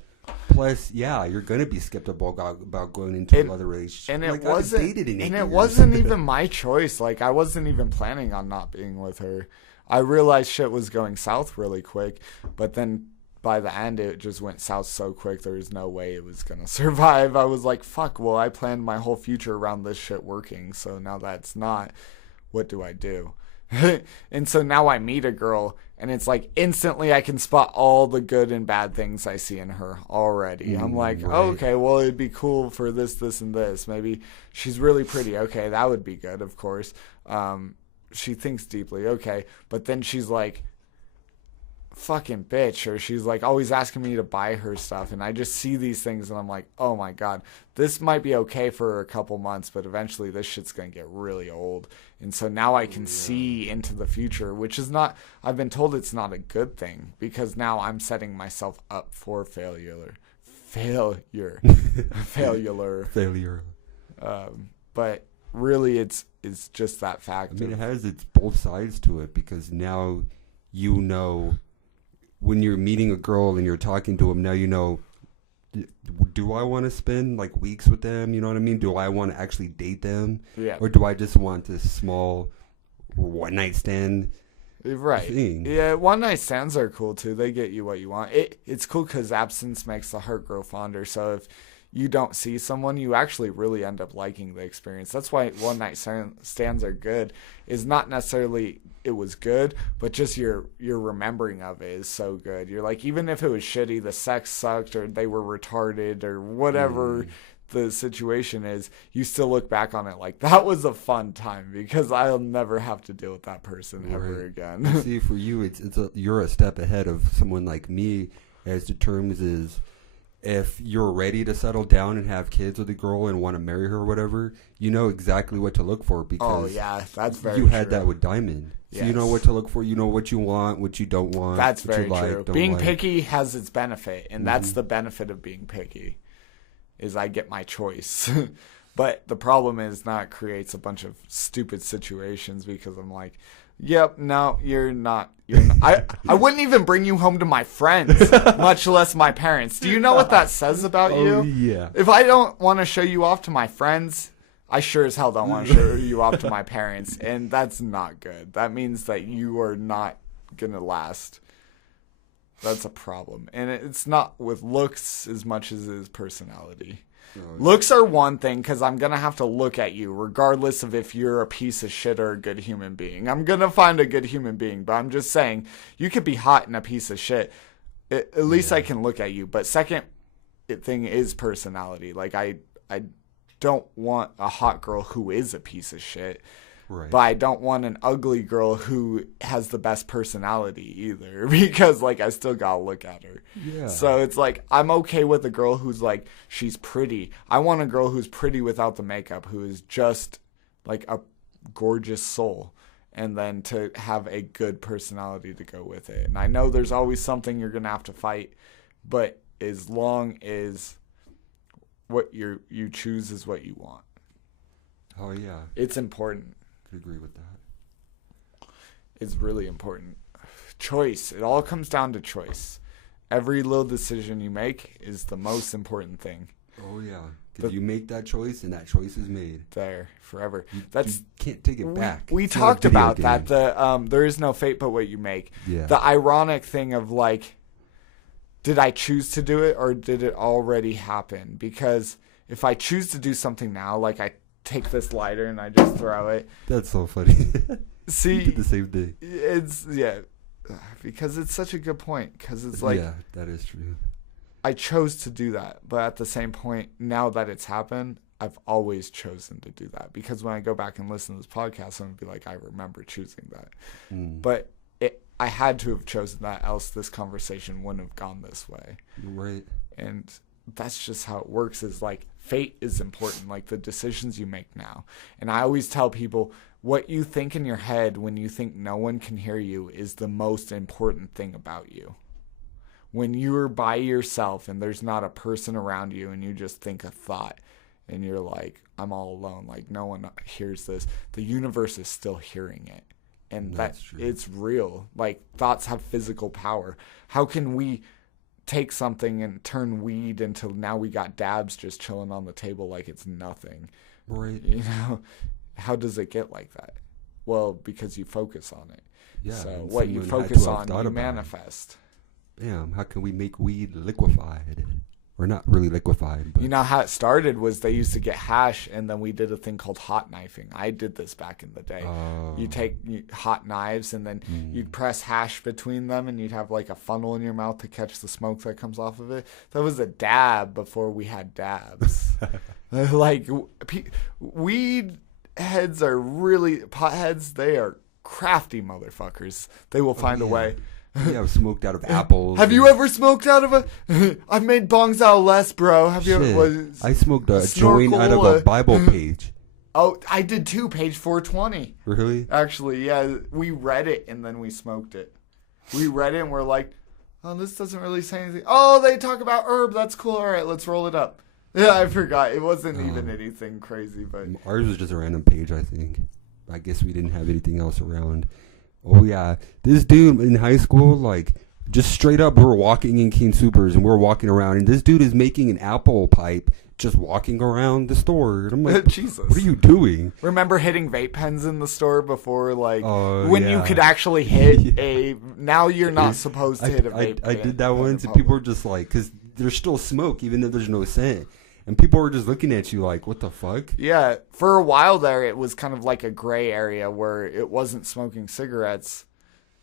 Plus, yeah, you're going to be skeptical about going into another relationship. And Like, it I wasn't. dated in 8 And it years. wasn't even my choice. Like, I wasn't even planning on not being with her. I realized shit was going south really quick, but then by the end it just went south so quick there was no way it was gonna survive. I was like, fuck. Well, I planned my whole future around this shit working. So now that's not. What do I do? And so now I meet a girl, and it's like instantly I can spot all the good and bad things I see in her already. I'm like, right. oh, okay, well, it'd be cool for this, this, and this. Maybe she's really pretty. Okay, that would be good, of course. She thinks deeply. Okay, but then she's like, fucking bitch, or she's like always asking me to buy her stuff, and I just see these things and I'm like, oh my god, this might be okay for a couple months, but eventually this shit's gonna get really old. And so now I can see into the future, which is not, I've been told it's not a good thing, because now I'm setting myself up for failure. But really it's just that fact. I mean, it has its both sides to it, because now when you're meeting a girl and you're talking to them, now do I want to spend like weeks with them? You know what I mean? Do I want to actually date them? Yeah. Or do I just want this small one night stand? Right. Thing? Yeah, one night stands are cool too. They get you what you want. It's cool because absence makes the heart grow fonder. So if you don't see someone, you actually really end up liking the experience. That's why one night stands are good. Is not necessarily it was good, but just your remembering of it is so good. You're like, even if it was shitty, the sex sucked, or they were retarded, or whatever the situation is, you still look back on it like, that was a fun time, because I'll never have to deal with that person ever again. See, for you, you're a step ahead of someone like me, as the terms is, if you're ready to settle down and have kids with a girl and want to marry her or whatever, you know exactly what to look for, because that's very you true. had that with Diamond. So you Yes. know what to look for. You know what you want, what you don't want. That's what very you like, true. don't Being like. picky has its benefit, and that's the benefit of being picky, is I get my choice. But the problem is now it creates a bunch of stupid situations, because I'm like, yep, no, you're not. I wouldn't even bring you home to my friends, much less my parents. Do you know what that says about you? Oh, yeah. If I don't want to show you off to my friends, I sure as hell don't want to show you off to my parents, and that's not good. That means that you are not gonna last. That's a problem, and it's not with looks as much as it is personality. Looks are one thing, because I'm going to have to look at you regardless of if you're a piece of shit or a good human being. I'm going to find a good human being, but I'm just saying, you could be hot and a piece of shit. At least I can look at you. But second thing is personality. Like, I don't want a hot girl who is a piece of shit. Right. But I don't want an ugly girl who has the best personality either, because like I still gotta look at her. Yeah. So it's like, I'm okay with a girl who's like, she's pretty. I want a girl who's pretty without the makeup, who is just like a gorgeous soul, and then to have a good personality to go with it. And I know there's always something you're gonna have to fight, but as long as what you choose is what you want. Oh yeah. It's important. Could agree with that. It's really important choice. It all comes down to choice. Every little decision you make is the most important thing. Oh yeah, because you make that choice, and that choice is made There forever. You That's can't take it back. We It's not a talked video about game. that. There is no fate but what you make. Yeah. The ironic thing of like, did I choose to do it or did it already happen? Because if I choose to do something now, like I take this lighter and I just throw it. That's so funny. See, You did the same thing. because it's such a good point. Because it's like, yeah, that is true. I chose to do that, but at the same point, now that it's happened, I've always chosen to do that. Because when I go back and listen to this podcast, I'm gonna be like, I remember choosing that. But I had to have chosen that, else this conversation wouldn't have gone this way. You're right. And that's just how it works. Is like fate is important, like the decisions you make now. And I always tell people, what you think in your head when you think no one can hear you is the most important thing about you. When you're by yourself and there's not a person around you and you just think a thought and you're like, I'm all alone, like no one hears this, the universe is still hearing it. And That's true. It's real. Like thoughts have physical power. How can we take something and turn weed into now we got dabs just chilling on the table like it's nothing? Right. You know, how does it get like that? Well, because you focus on it. Yeah. So and what you someone had focus to have on, thought you about it. manifest. Damn, how can we make weed liquefied? Or not really liquefied, but You know how it started was they used to get hash, and then we did a thing called hot knifing. I did this back in the day. You take hot knives, and then you'd press hash between them, and you'd have like a funnel in your mouth to catch the smoke that comes off of it. That was a dab before we had dabs. Like weed heads are really potheads. They are crafty motherfuckers. They will find a way. yeah, smoked out of apples. Have you ever smoked out of a? I've made bongs out of less, bro. Have you ever? I smoked a joint out of a Bible page. Oh, I did too. Page 420. Really? Actually, yeah, we read it and then we smoked it. We read it and we're like, oh, this doesn't really say anything. Oh, they talk about herb. That's cool. All right, let's roll it up. Yeah, I forgot. It wasn't even anything crazy, but Ours was just a random page, I think. I guess we didn't have anything else around. Oh, yeah. This dude in high school, like, just straight up, we were walking in King Supers, and we were walking around, and this dude is making an apple pipe just walking around the store. And I'm like, Jesus. What are you doing? remember hitting vape pens in the store before, like, Oh, when you yeah. could actually hit a, now you're not supposed to hit a vape I pen did that in once, and public. people were just like, because there's still smoke, even though there's no scent. And people were just looking at you like, what the fuck? Yeah, for a while there, it was kind of like a gray area where it wasn't smoking cigarettes.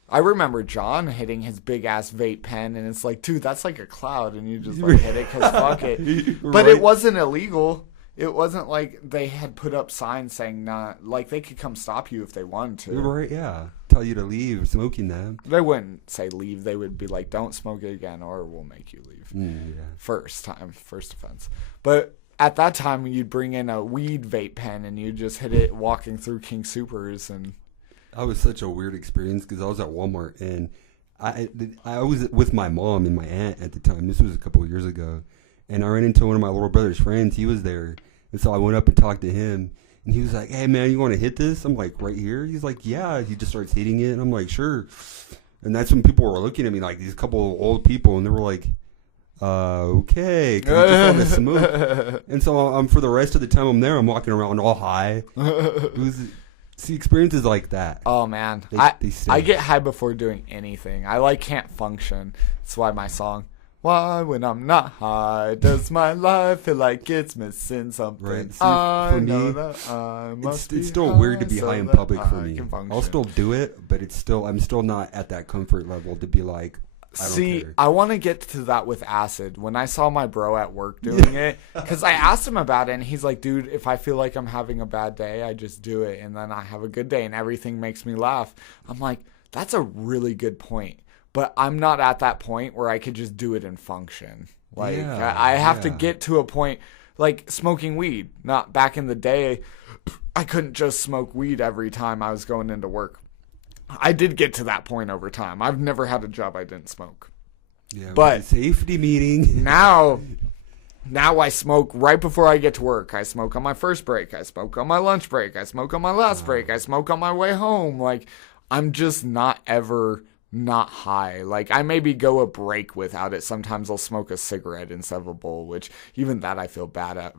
I remember John hitting his big ass vape pen, and it's like, dude, that's like a cloud, and you just like hit it because fuck it. But it wasn't illegal. It wasn't like they had put up signs saying not, like they could come stop you if they wanted to. Right, yeah. Tell you to leave smoking them. They wouldn't say leave. They would be like, don't smoke it again, or we'll make you leave. Yeah. First offense. But at that time, you'd bring in a weed vape pen, and you'd just hit it walking through King Supers, and That was such a weird experience because I was at Walmart and I was with my mom and my aunt at the time. This was a couple of years ago. And I ran into one of my little brother's friends. He was there. And so I went up and talked to him. And he was like, hey, man, you want to hit this? I'm like, right here? He's like, yeah. He just starts hitting it. And I'm like, sure. And that's when people were looking at me, like these couple of old people. And they were like, okay. 'Cause they just saw the smoke. And so I'm for the rest of the time I'm there, I'm walking around all high. It was... See, experiences like that. oh man, They stay. I get high before doing anything. I like can't function. That's why my song, why when I'm not high does my life feel like it's missing something? Right. See, I for know me, that I must It's be still weird to be so high in that public for I me. can function. I'll still do it, but I'm still not at that comfort level to be like, I don't See, care. I want to get to that with acid. When I saw my bro at work doing it, because I asked him about it, and he's like, dude, if I feel like I'm having a bad day, I just do it, and then I have a good day, and everything makes me laugh. I'm like, that's a really good point. But I'm not at that point where I could just do it and function. Like, Yeah, I have to yeah. get to a point, like smoking weed. Not back in the day, I couldn't just smoke weed every time I was going into work. I did get to that point over time. I've never had a job I didn't smoke. Yeah, but- with the safety meeting. Now I smoke right before I get to work. I smoke on my first break. I smoke on my lunch break. I smoke on my last break. I smoke on my way home. Like, I'm just not ever not high. Like, I maybe go a break without it. Sometimes I'll smoke a cigarette instead of a bowl, which even that I feel bad at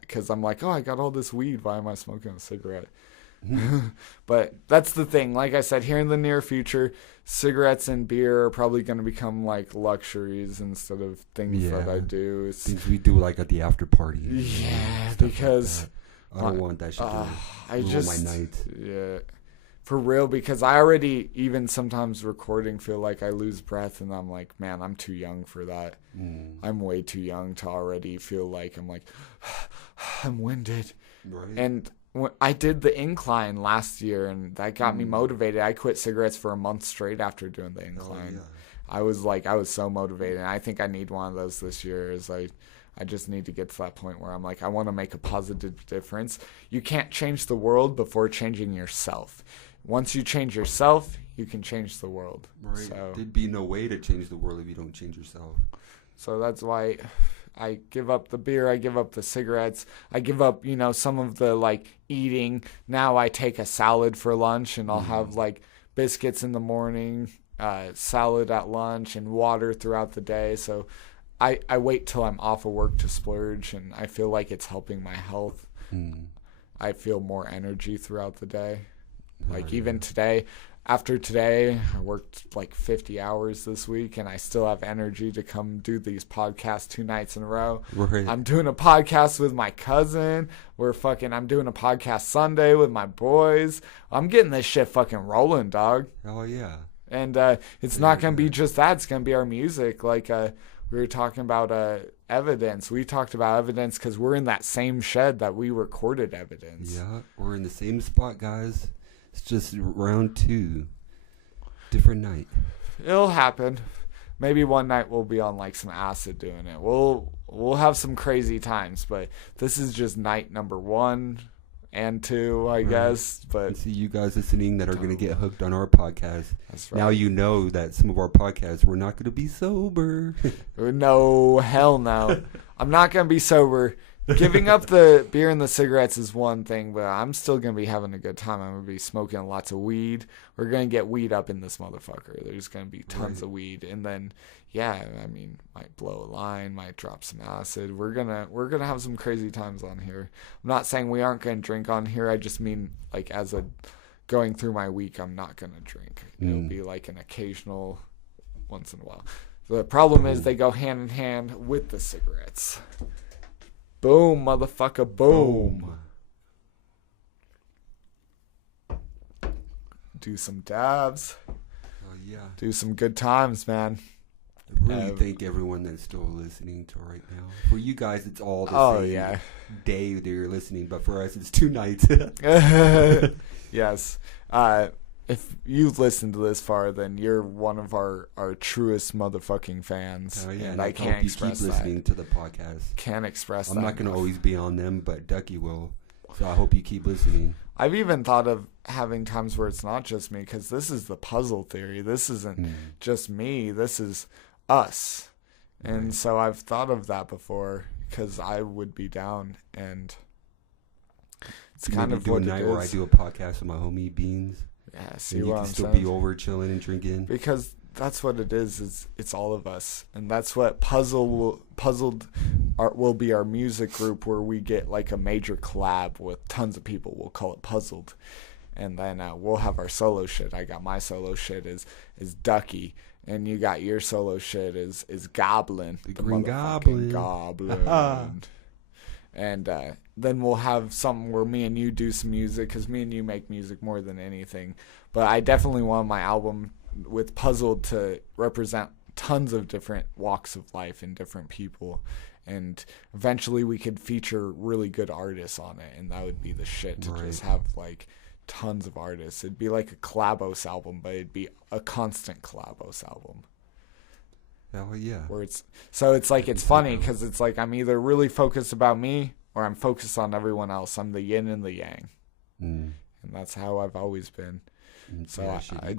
because I'm like, oh, I got all this weed. Why am I smoking a cigarette? But that's the thing. Like I said, here in the near future, cigarettes and beer are probably going to become like luxuries instead of things that I do. Things we do like at the after party. Yeah, because I don't want that shit to ruin my night. Yeah. For real, because I already, even sometimes recording, feel like I lose breath, and I'm like, man, I'm too young for that. I'm way too young to already feel like I'm like, I'm winded. Right. And I did the incline last year, and that got me motivated. I quit cigarettes for a month straight after doing the incline. I was so motivated, and I think I need one of those this year. I just need to get to that point where I'm like, I want to make a positive difference. You can't change the world before changing yourself. Once you change yourself, you can change the world. Right. So, there'd be no way to change the world if you don't change yourself. So that's why I give up the beer. I give up the cigarettes. I give up, some of the, like, eating. Now I take a salad for lunch, and I'll have, like, biscuits in the morning, salad at lunch, and water throughout the day. So I wait till I'm off of work to splurge, and I feel like it's helping my health. I feel more energy throughout the day. Like, even today, after today, I worked like 50 hours this week, and I still have energy to come do these podcasts 2 nights in a row. Right. I'm doing a podcast with my cousin. I'm doing a podcast Sunday with my boys. I'm getting this shit fucking rolling, dog. Oh, yeah. And it's not going to be just that. It's going to be our music. Like, we were talking about evidence. We talked about evidence because we're in that same shed that we recorded evidence. Yeah, we're in the same spot, guys. It's just round 2. Different night. It'll happen. Maybe one night we'll be on like some acid doing it. We'll have some crazy times, but this is just night number 1 and 2, I guess. But and see you guys listening that are going to get hooked on our podcast. That's right. Now you know that some of our podcasts we're not going to be sober. No, hell no. I'm not going to be sober. Giving up the beer and the cigarettes is one thing, but I'm still going to be having a good time. I'm going to be smoking lots of weed. We're going to get weed up in this motherfucker. There's going to be tons of weed. And then, might blow a line, might drop some acid. We're going to have some crazy times on here. I'm not saying we aren't going to drink on here. I just mean, like, going through my week, I'm not going to drink. It'll be like an occasional once in a while. The problem is they go hand in hand with the cigarettes. Boom, motherfucker, boom. Do some dabs. Oh, yeah. Do some good times, man. I really thank everyone that's still listening to right now. For you guys, it's all the same day that you're listening, but for us, it's 2 nights. Yes. If you've listened to this far, then you're one of our truest motherfucking fans. Oh, yeah, and I can't express keep listening to the podcast. Can't express that. I'm not going to always be on them, but Ducky will. So I hope you keep listening. I've even thought of having times where it's not just me, because this is the puzzle theory. This isn't just me. This is us. And so I've thought of that before, because I would be down, and it's kind of what it is. Maybe do a night where I do a podcast with my homie Beans. Yeah, see and what you I'm can still saying? be over chilling and drinking. Because that's what it is it's all of us. And that's what Puzzled will be our music group, where we get like a major collab with tons of people. We'll call it Puzzled. And then we'll have our solo shit. I got my solo shit is Ducky. And you got your solo shit is Goblin. The Greene Goblin. Goblin. And then we'll have something where me and you do some music, because me and you make music more than anything. But I definitely want my album with Puzzled to represent tons of different walks of life and different people. And eventually we could feature really good artists on it, and that would be the shit to just have like tons of artists. It'd be like a collabos album, but it'd be a constant collabos album. Oh yeah. Where it's funny because it's like I'm either really focused about me or I'm focused on everyone else. I'm the yin and the yang, and that's how I've always been. So I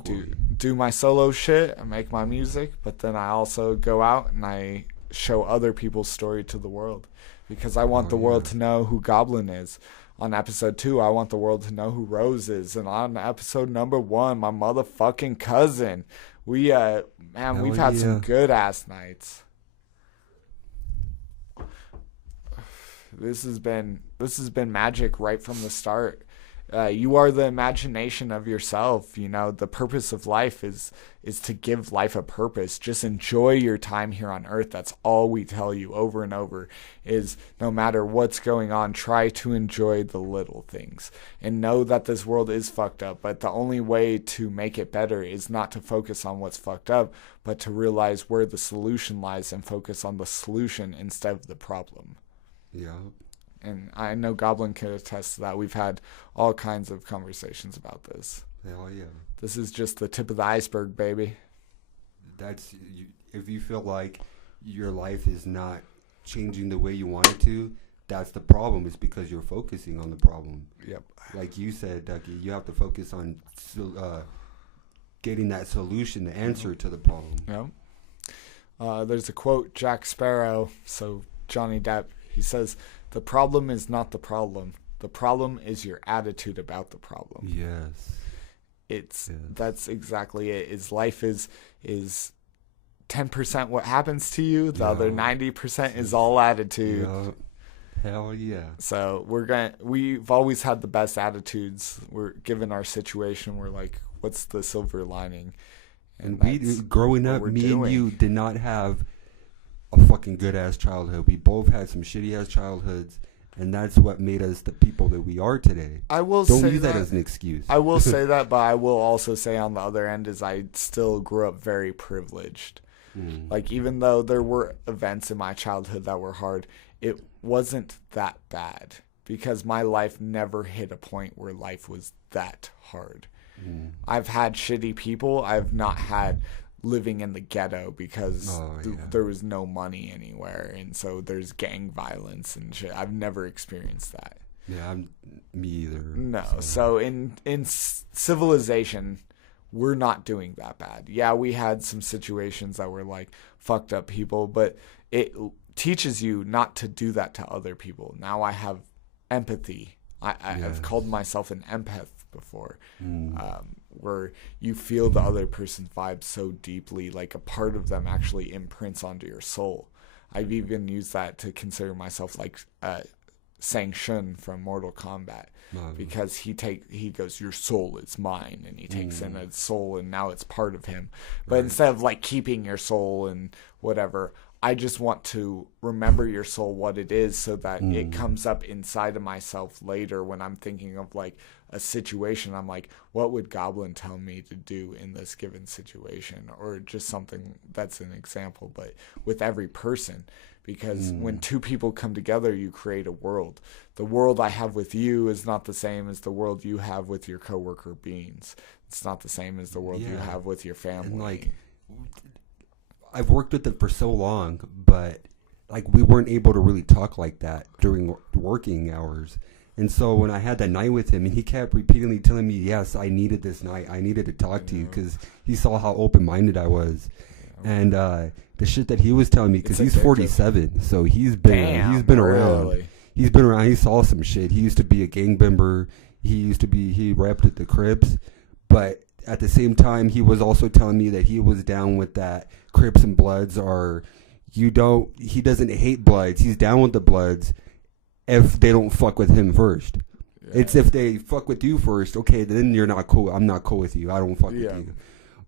do my solo shit, I make my music, but then I also go out and I show other people's story to the world, because I want the world to know who Goblin is. On episode 2, I want the world to know who Rose is. And on episode number 1, my motherfucking cousin. we've had some good ass nights. This has been magic right from the start. You are the imagination of yourself. You know, the purpose of life is to give life a purpose. Just enjoy your time here on earth. That's all we tell you over and over, is no matter what's going on, try to enjoy the little things and know that this world is fucked up. But the only way to make it better is not to focus on what's fucked up, but to realize where the solution lies and focus on the solution instead of the problem. Yeah. And I know Goblin can attest to that. We've had all kinds of conversations about this. Hell yeah. This is just the tip of the iceberg, baby. That's if you feel like your life is not changing the way you want it to, that's the problem. It's because you're focusing on the problem. Yep. Like you said, Ducky, you have to focus on getting that solution, the answer to the problem. Yep. There's a quote, Jack Sparrow, so Johnny Depp, he says, "The problem is not the problem. The problem is your attitude about the problem." Yes. That's exactly it. Is life is 10% what happens to you, the other 90% is all attitude. Yeah. Hell yeah. So we've always had the best attitudes. We're given our situation, we're like, what's the silver lining? And we, growing up, me and you did not have a fucking good ass childhood. We both had some shitty ass childhoods, and that's what made us the people that we are today. Don't use that as an excuse. I will say that, but I will also say on the other end is I still grew up very privileged. Like, even though there were events in my childhood that were hard, it wasn't that bad because my life never hit a point where life was that hard. I've had shitty people. I've not had living in the ghetto because there was no money anywhere, and so there's gang violence and shit. I've never experienced that. Yeah, me either. No, so in civilization, we're not doing that bad. Yeah, we had some situations that were like fucked up people, but it teaches you not to do that to other people. Now I have empathy. I've called myself an empath before, where you feel the other person's vibe so deeply, like a part of them actually imprints onto your soul. I've even used that to consider myself like Sang Shun from Mortal Kombat, because he goes, your soul is mine, and he takes in a soul and now it's part of him. But instead of like keeping your soul and whatever, I just want to remember your soul, what it is, so that it comes up inside of myself later when I'm thinking of like a situation. I'm like, what would Goblin tell me to do in this given situation? Or just something that's an example, but with every person. Because when two people come together, you create a world. The world I have with you is not the same as the world you have with your coworker Beans. It's not the same as the world you have with your family. And like, I've worked with them for so long, but like we weren't able to really talk like that during working hours. And so when I had that night with him, and he kept repeatedly telling me, yes, I needed this night. I needed to talk to you because he saw how open-minded I was. And the shit that he was telling me, because he's 47, so he's been around. Really? He's been around. He saw some shit. He used to be a gang member. He repped at the Crips. But at the same time, he was also telling me that he was down with that Crips and Bloods he doesn't hate Bloods. He's down with the Bloods if they don't fuck with him first. Yeah. It's if they fuck with you first, okay, then you're not cool. I'm not cool with you. I don't fuck with you.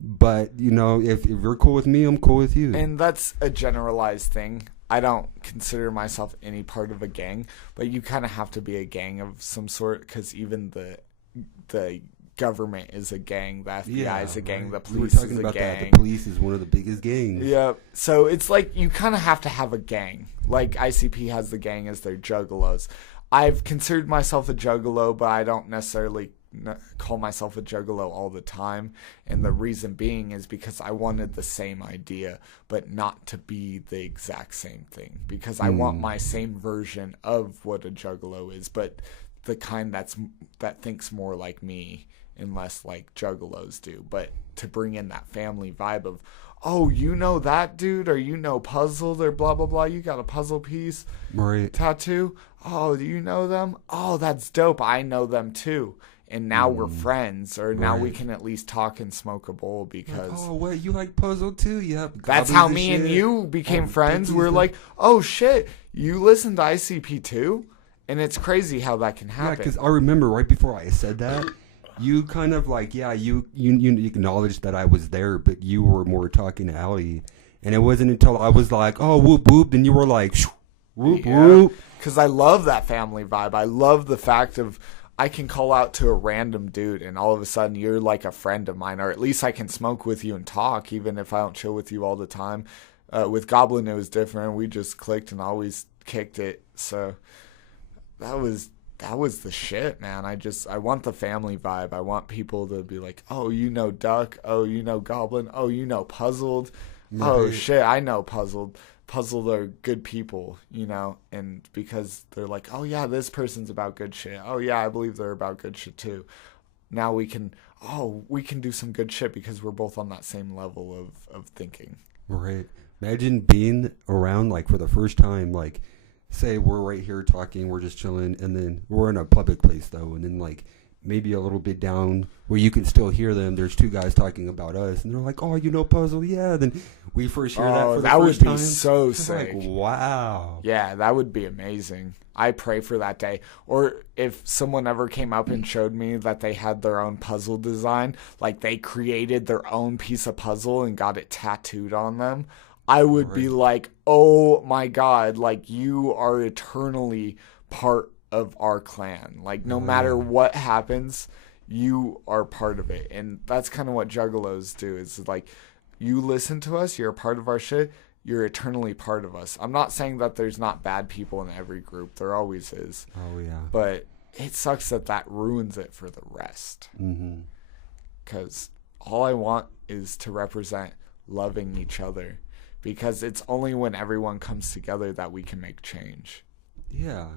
But, you know, if you're cool with me, I'm cool with you. And that's a generalized thing. I don't consider myself any part of a gang, but you kind of have to be a gang of some sort, because even the government is a gang, the FBI is a gang, the police is a gang. The police is one of the biggest gangs. Yeah, so it's like you kind of have to have a gang. Like ICP has the gang as their juggalos. I've considered myself a juggalo, but I don't necessarily call myself a juggalo all the time, and the reason being is because I wanted the same idea, but not to be the exact same thing, because I want my same version of what a juggalo is, but the kind that thinks more like me and less like juggalos do, but to bring in that family vibe of, oh, you know that dude, or you know Puzzled, or blah blah blah, you got a puzzle piece tattoo, oh, do you know them? Oh, that's dope, I know them too. and now we're friends, or now we Right. can at least talk and smoke a bowl because Oh, what, you like puzzle too? Yeah. that's how me and you became friends. We're like, oh shit, you listen to ICP too? And it's crazy how that can Yeah, happen. because I remember right before I said that, you kind of like, yeah, you acknowledged that I was there, but you were more talking to Allie. And it wasn't until I was like, oh, whoop, whoop, then you were like, whoop, whoop. Because I love that family vibe. I love the fact of I can call out to a random dude and all of a sudden you're like a friend of mine, or at least I can smoke with you and talk, even if I don't chill with you all the time. With Goblin, it was different. We just clicked and always kicked it. So that was the shit, man. I want the family vibe. I want people to be like, oh, you know Duck. Oh, you know Goblin. Oh, you know Puzzled. Oh, Right. shit, I know Puzzled. Puzzled are good people, and because they're like, oh, yeah, this person's about good shit. Oh, yeah, I believe they're about good shit, too. Now we can do some good shit because we're both on that same level of thinking. Right. Imagine being around, like, for the first time, like, say we're right here talking, we're just chilling, and then we're in a public place, though, and then, like, maybe a little bit down where you can still hear them. There's two guys talking about us, and they're like, oh, you know Puzzle? Yeah. Then we first hear that for the first time. That would be so It's sick. like, wow. Yeah, that would be amazing. I pray for that day. Or if someone ever came up and showed me that they had their own puzzle design, like they created their own piece of puzzle and got it tattooed on them, I would be like, oh my God, like you are eternally part of our clan. Like no matter what happens, you are part of it. And that's kind of what juggalos do. Is like, you listen to us, you're a part of our shit, you're eternally part of us. I'm not saying that there's not bad people in every group. There always is. Oh, yeah. But it sucks that ruins it for the rest. Mm-hmm. Because all I want is to represent loving each other. Because it's only when everyone comes together that we can make change. Yeah.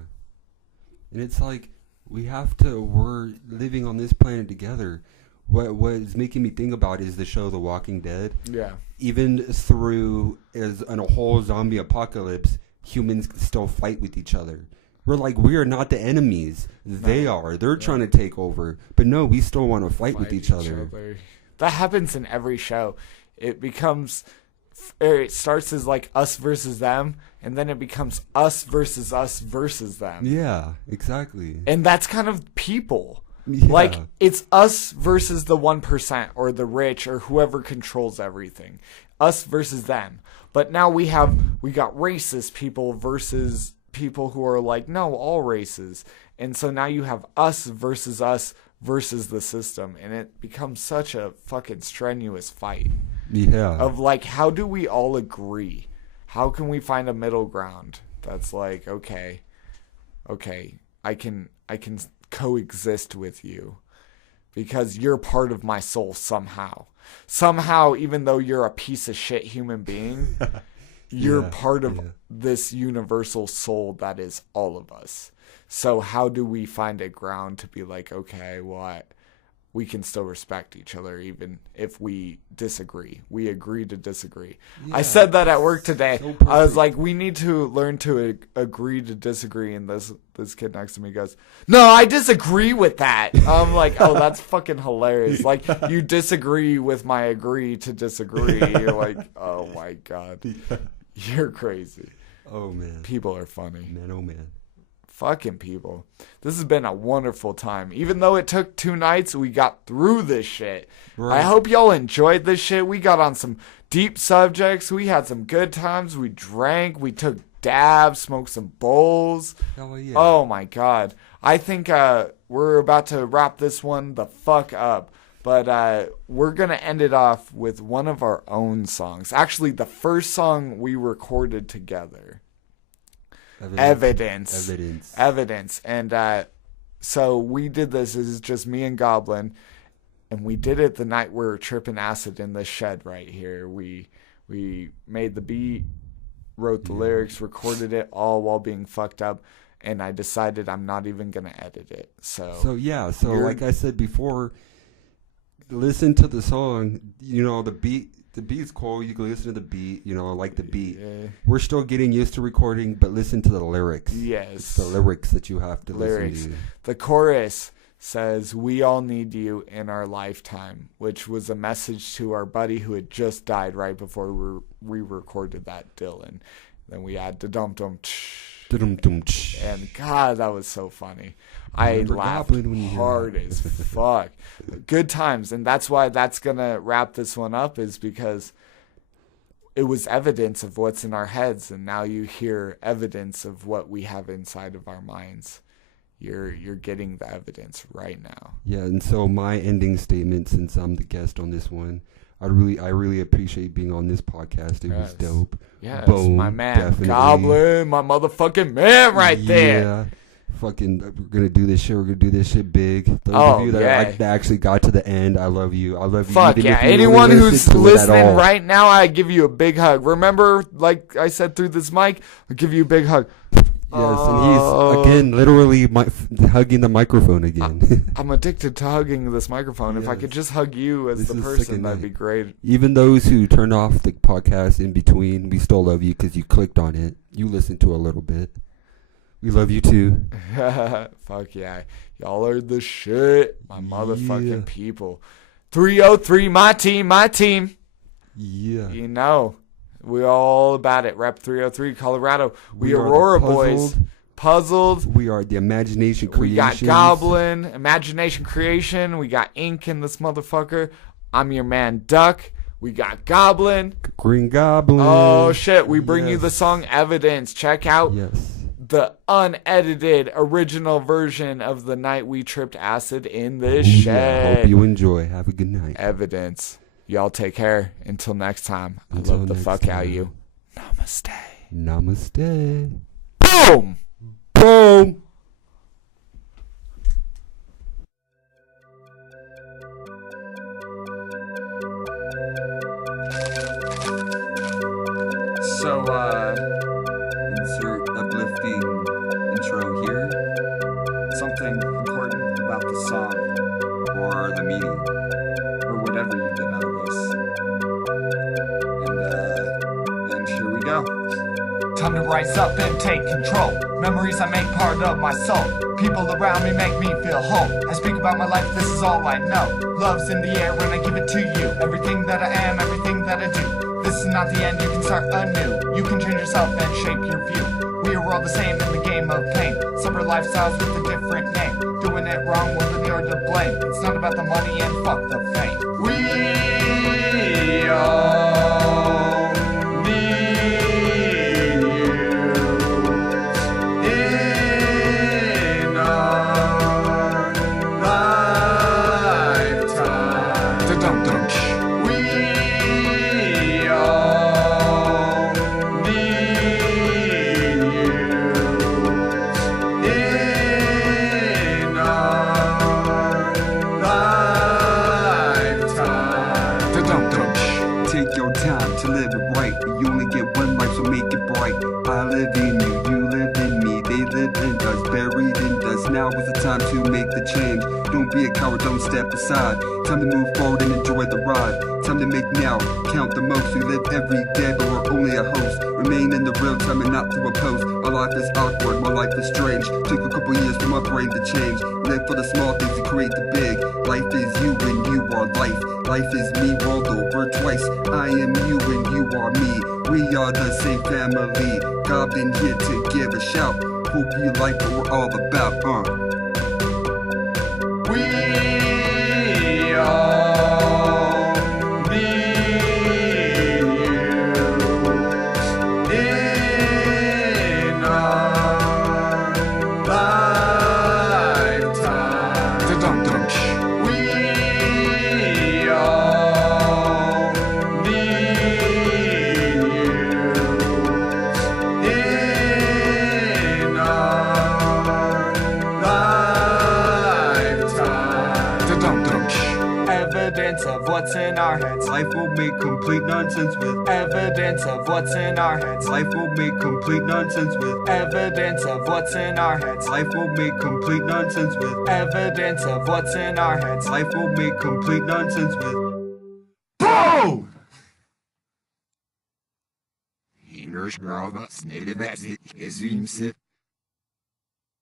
And it's like, we're living on this planet together. What is making me think about is the show The Walking Dead. Yeah. Even through in a whole zombie apocalypse, humans still fight with each other. We're like, we are not the enemies. They are. They're trying to take over. But no, we still want to fight with each other. That happens in every show. It starts as like us versus them, and then it becomes us versus them. Yeah, exactly. And that's kind of people. Yeah. Like, it's us versus the 1% or the rich or whoever controls everything. Us versus them. But now we got racist people versus people who are like, no, all races. And so now you have us versus the system. And it becomes such a fucking strenuous fight. Yeah. Of like, how do we all agree? How can we find a middle ground that's like, okay, I can coexist with you because you're part of my soul somehow, even though you're a piece of shit human being, you're part of this universal soul that is all of us. So how do we find a ground to be like, okay, we can still respect each other even if we disagree. We agree to disagree. Yeah, I said that at work today. So I was like, we need to learn to agree to disagree. And this kid next to me goes, no, I disagree with that. I'm like, oh, that's fucking hilarious. Like, you disagree with my agree to disagree. You're like, oh my God. You're crazy. Oh, man. People are funny. Man, oh, man. Fucking people. This has been a wonderful time. Even though it took 2 nights, we got through this shit. Right. I hope y'all enjoyed this shit. We got on some deep subjects. We had some good times. We drank. We took dabs, smoked some bowls. Hell yeah. Oh my God. I think we're about to wrap this one the fuck up. But we're going to end it off with one of our own songs. Actually, the first song we recorded together. Evidence. And so we did this. This is just me and Goblin. And we did it the night we were tripping acid in this shed right here. We made the beat, wrote the lyrics, recorded it all while being fucked up. And I decided I'm not even going to edit it. So like I said before, listen to the song. You know, the beat's cool. You can listen to the beat, like the beat. Yeah. We're still getting used to recording, but listen to the lyrics. Yes. It's the lyrics that you have to listen to. The chorus says, "We all need you in our lifetime," which was a message to our buddy who had just died right before we recorded that, Dylan. Then we had da-dum-dum, and God, that was so funny. I laughed hard as fuck. Good times, and that's why that's gonna wrap this one up, is because it was evidence of what's in our heads, and now you hear evidence of what we have inside of our minds. You're getting the evidence right now. Yeah, and so my ending statement, since I'm the guest on this one, I really appreciate being on this podcast. It was dope. Yes, Boom, my man, definitely. Goblin, my motherfucking man right there. Yeah. Fucking, we're gonna do this shit. We're gonna do this shit big. Those of you that actually got to the end, I love you. I love you. Fuck Even yeah! if you Anyone really who's listen to it at listening all. right now, I give you a big hug. Remember, like I said through this mic, I'll give you a big hug. Yes, and he's again literally hugging the microphone again. I'm addicted to hugging this microphone. If I could just hug you as the person, that'd be great. Even those who turned off the podcast in between, we still love you because you clicked on it. You listened to a little bit. We love you too. Fuck yeah. Y'all are the shit. My motherfucking people. 303, my team. Yeah. You know, we're all about it. Rep 303, Colorado. We are Aurora the boys. Puzzled. We are the Imagination Creations. We got Goblin, Imagination Creation. We got Ink in this motherfucker. I'm your man, Duck. We got Goblin. Green Goblin. Oh, shit. We bring you the song Evidence. Check out the unedited original version of The Night We Tripped Acid in the Shed. Yeah, hope you enjoy. Have a good night. Evidence. Y'all take care. Until next time. I love the fuck out of you. Namaste. Namaste. Boom. Boom. So, insert uplifting intro here. Something important about the song, or the meaning, or whatever you get out of this. And here we go. Time to rise up and take control. Memories I make part of my soul. People around me make me feel whole. I speak about my life, this is all I know. Love's in the air when I give it to you. Everything that I am, everything that I do. This is not the end, you can start anew. You can change yourself and shape your view. We are all the same in the game of pain. Separate lifestyles with a different name. Doing it wrong, well then you're to blame. It's not about the money and fuck the fame. We all need you in our lifetime. Da-dum-dum. We all need you in our lifetime. Da-dum-dum. Take your time to live it right. You only get one life, so make it bright. I live in you, you live in me. They live in us, buried in us. Now is the time to make the change. Don't be a coward, don't step aside. Time to move forward and enjoy the ride. Time to make now, count the most. We live every day, but we're only a host. Remain in the real time and not through a post. My life is awkward, my life is strange. Took a couple years for my brain to change. Live for the small things and create the big. Life is you and you are life. Life is me rolled over twice. I am you and you are me. We are the same family. Goblin here to give a shout. Hope you like what we're all about, We all need you in our lifetime. Da-dum-dum. We all need you in our lifetime. Da-dum-dum. Evidence of what's in our heads. Life will make complete nonsense with Evidence of what's in our heads. Life will make complete nonsense with Evidence of what's in our heads. Life will make complete nonsense with Evidence of what's in our heads. Life will make complete nonsense with Boom! Native as it is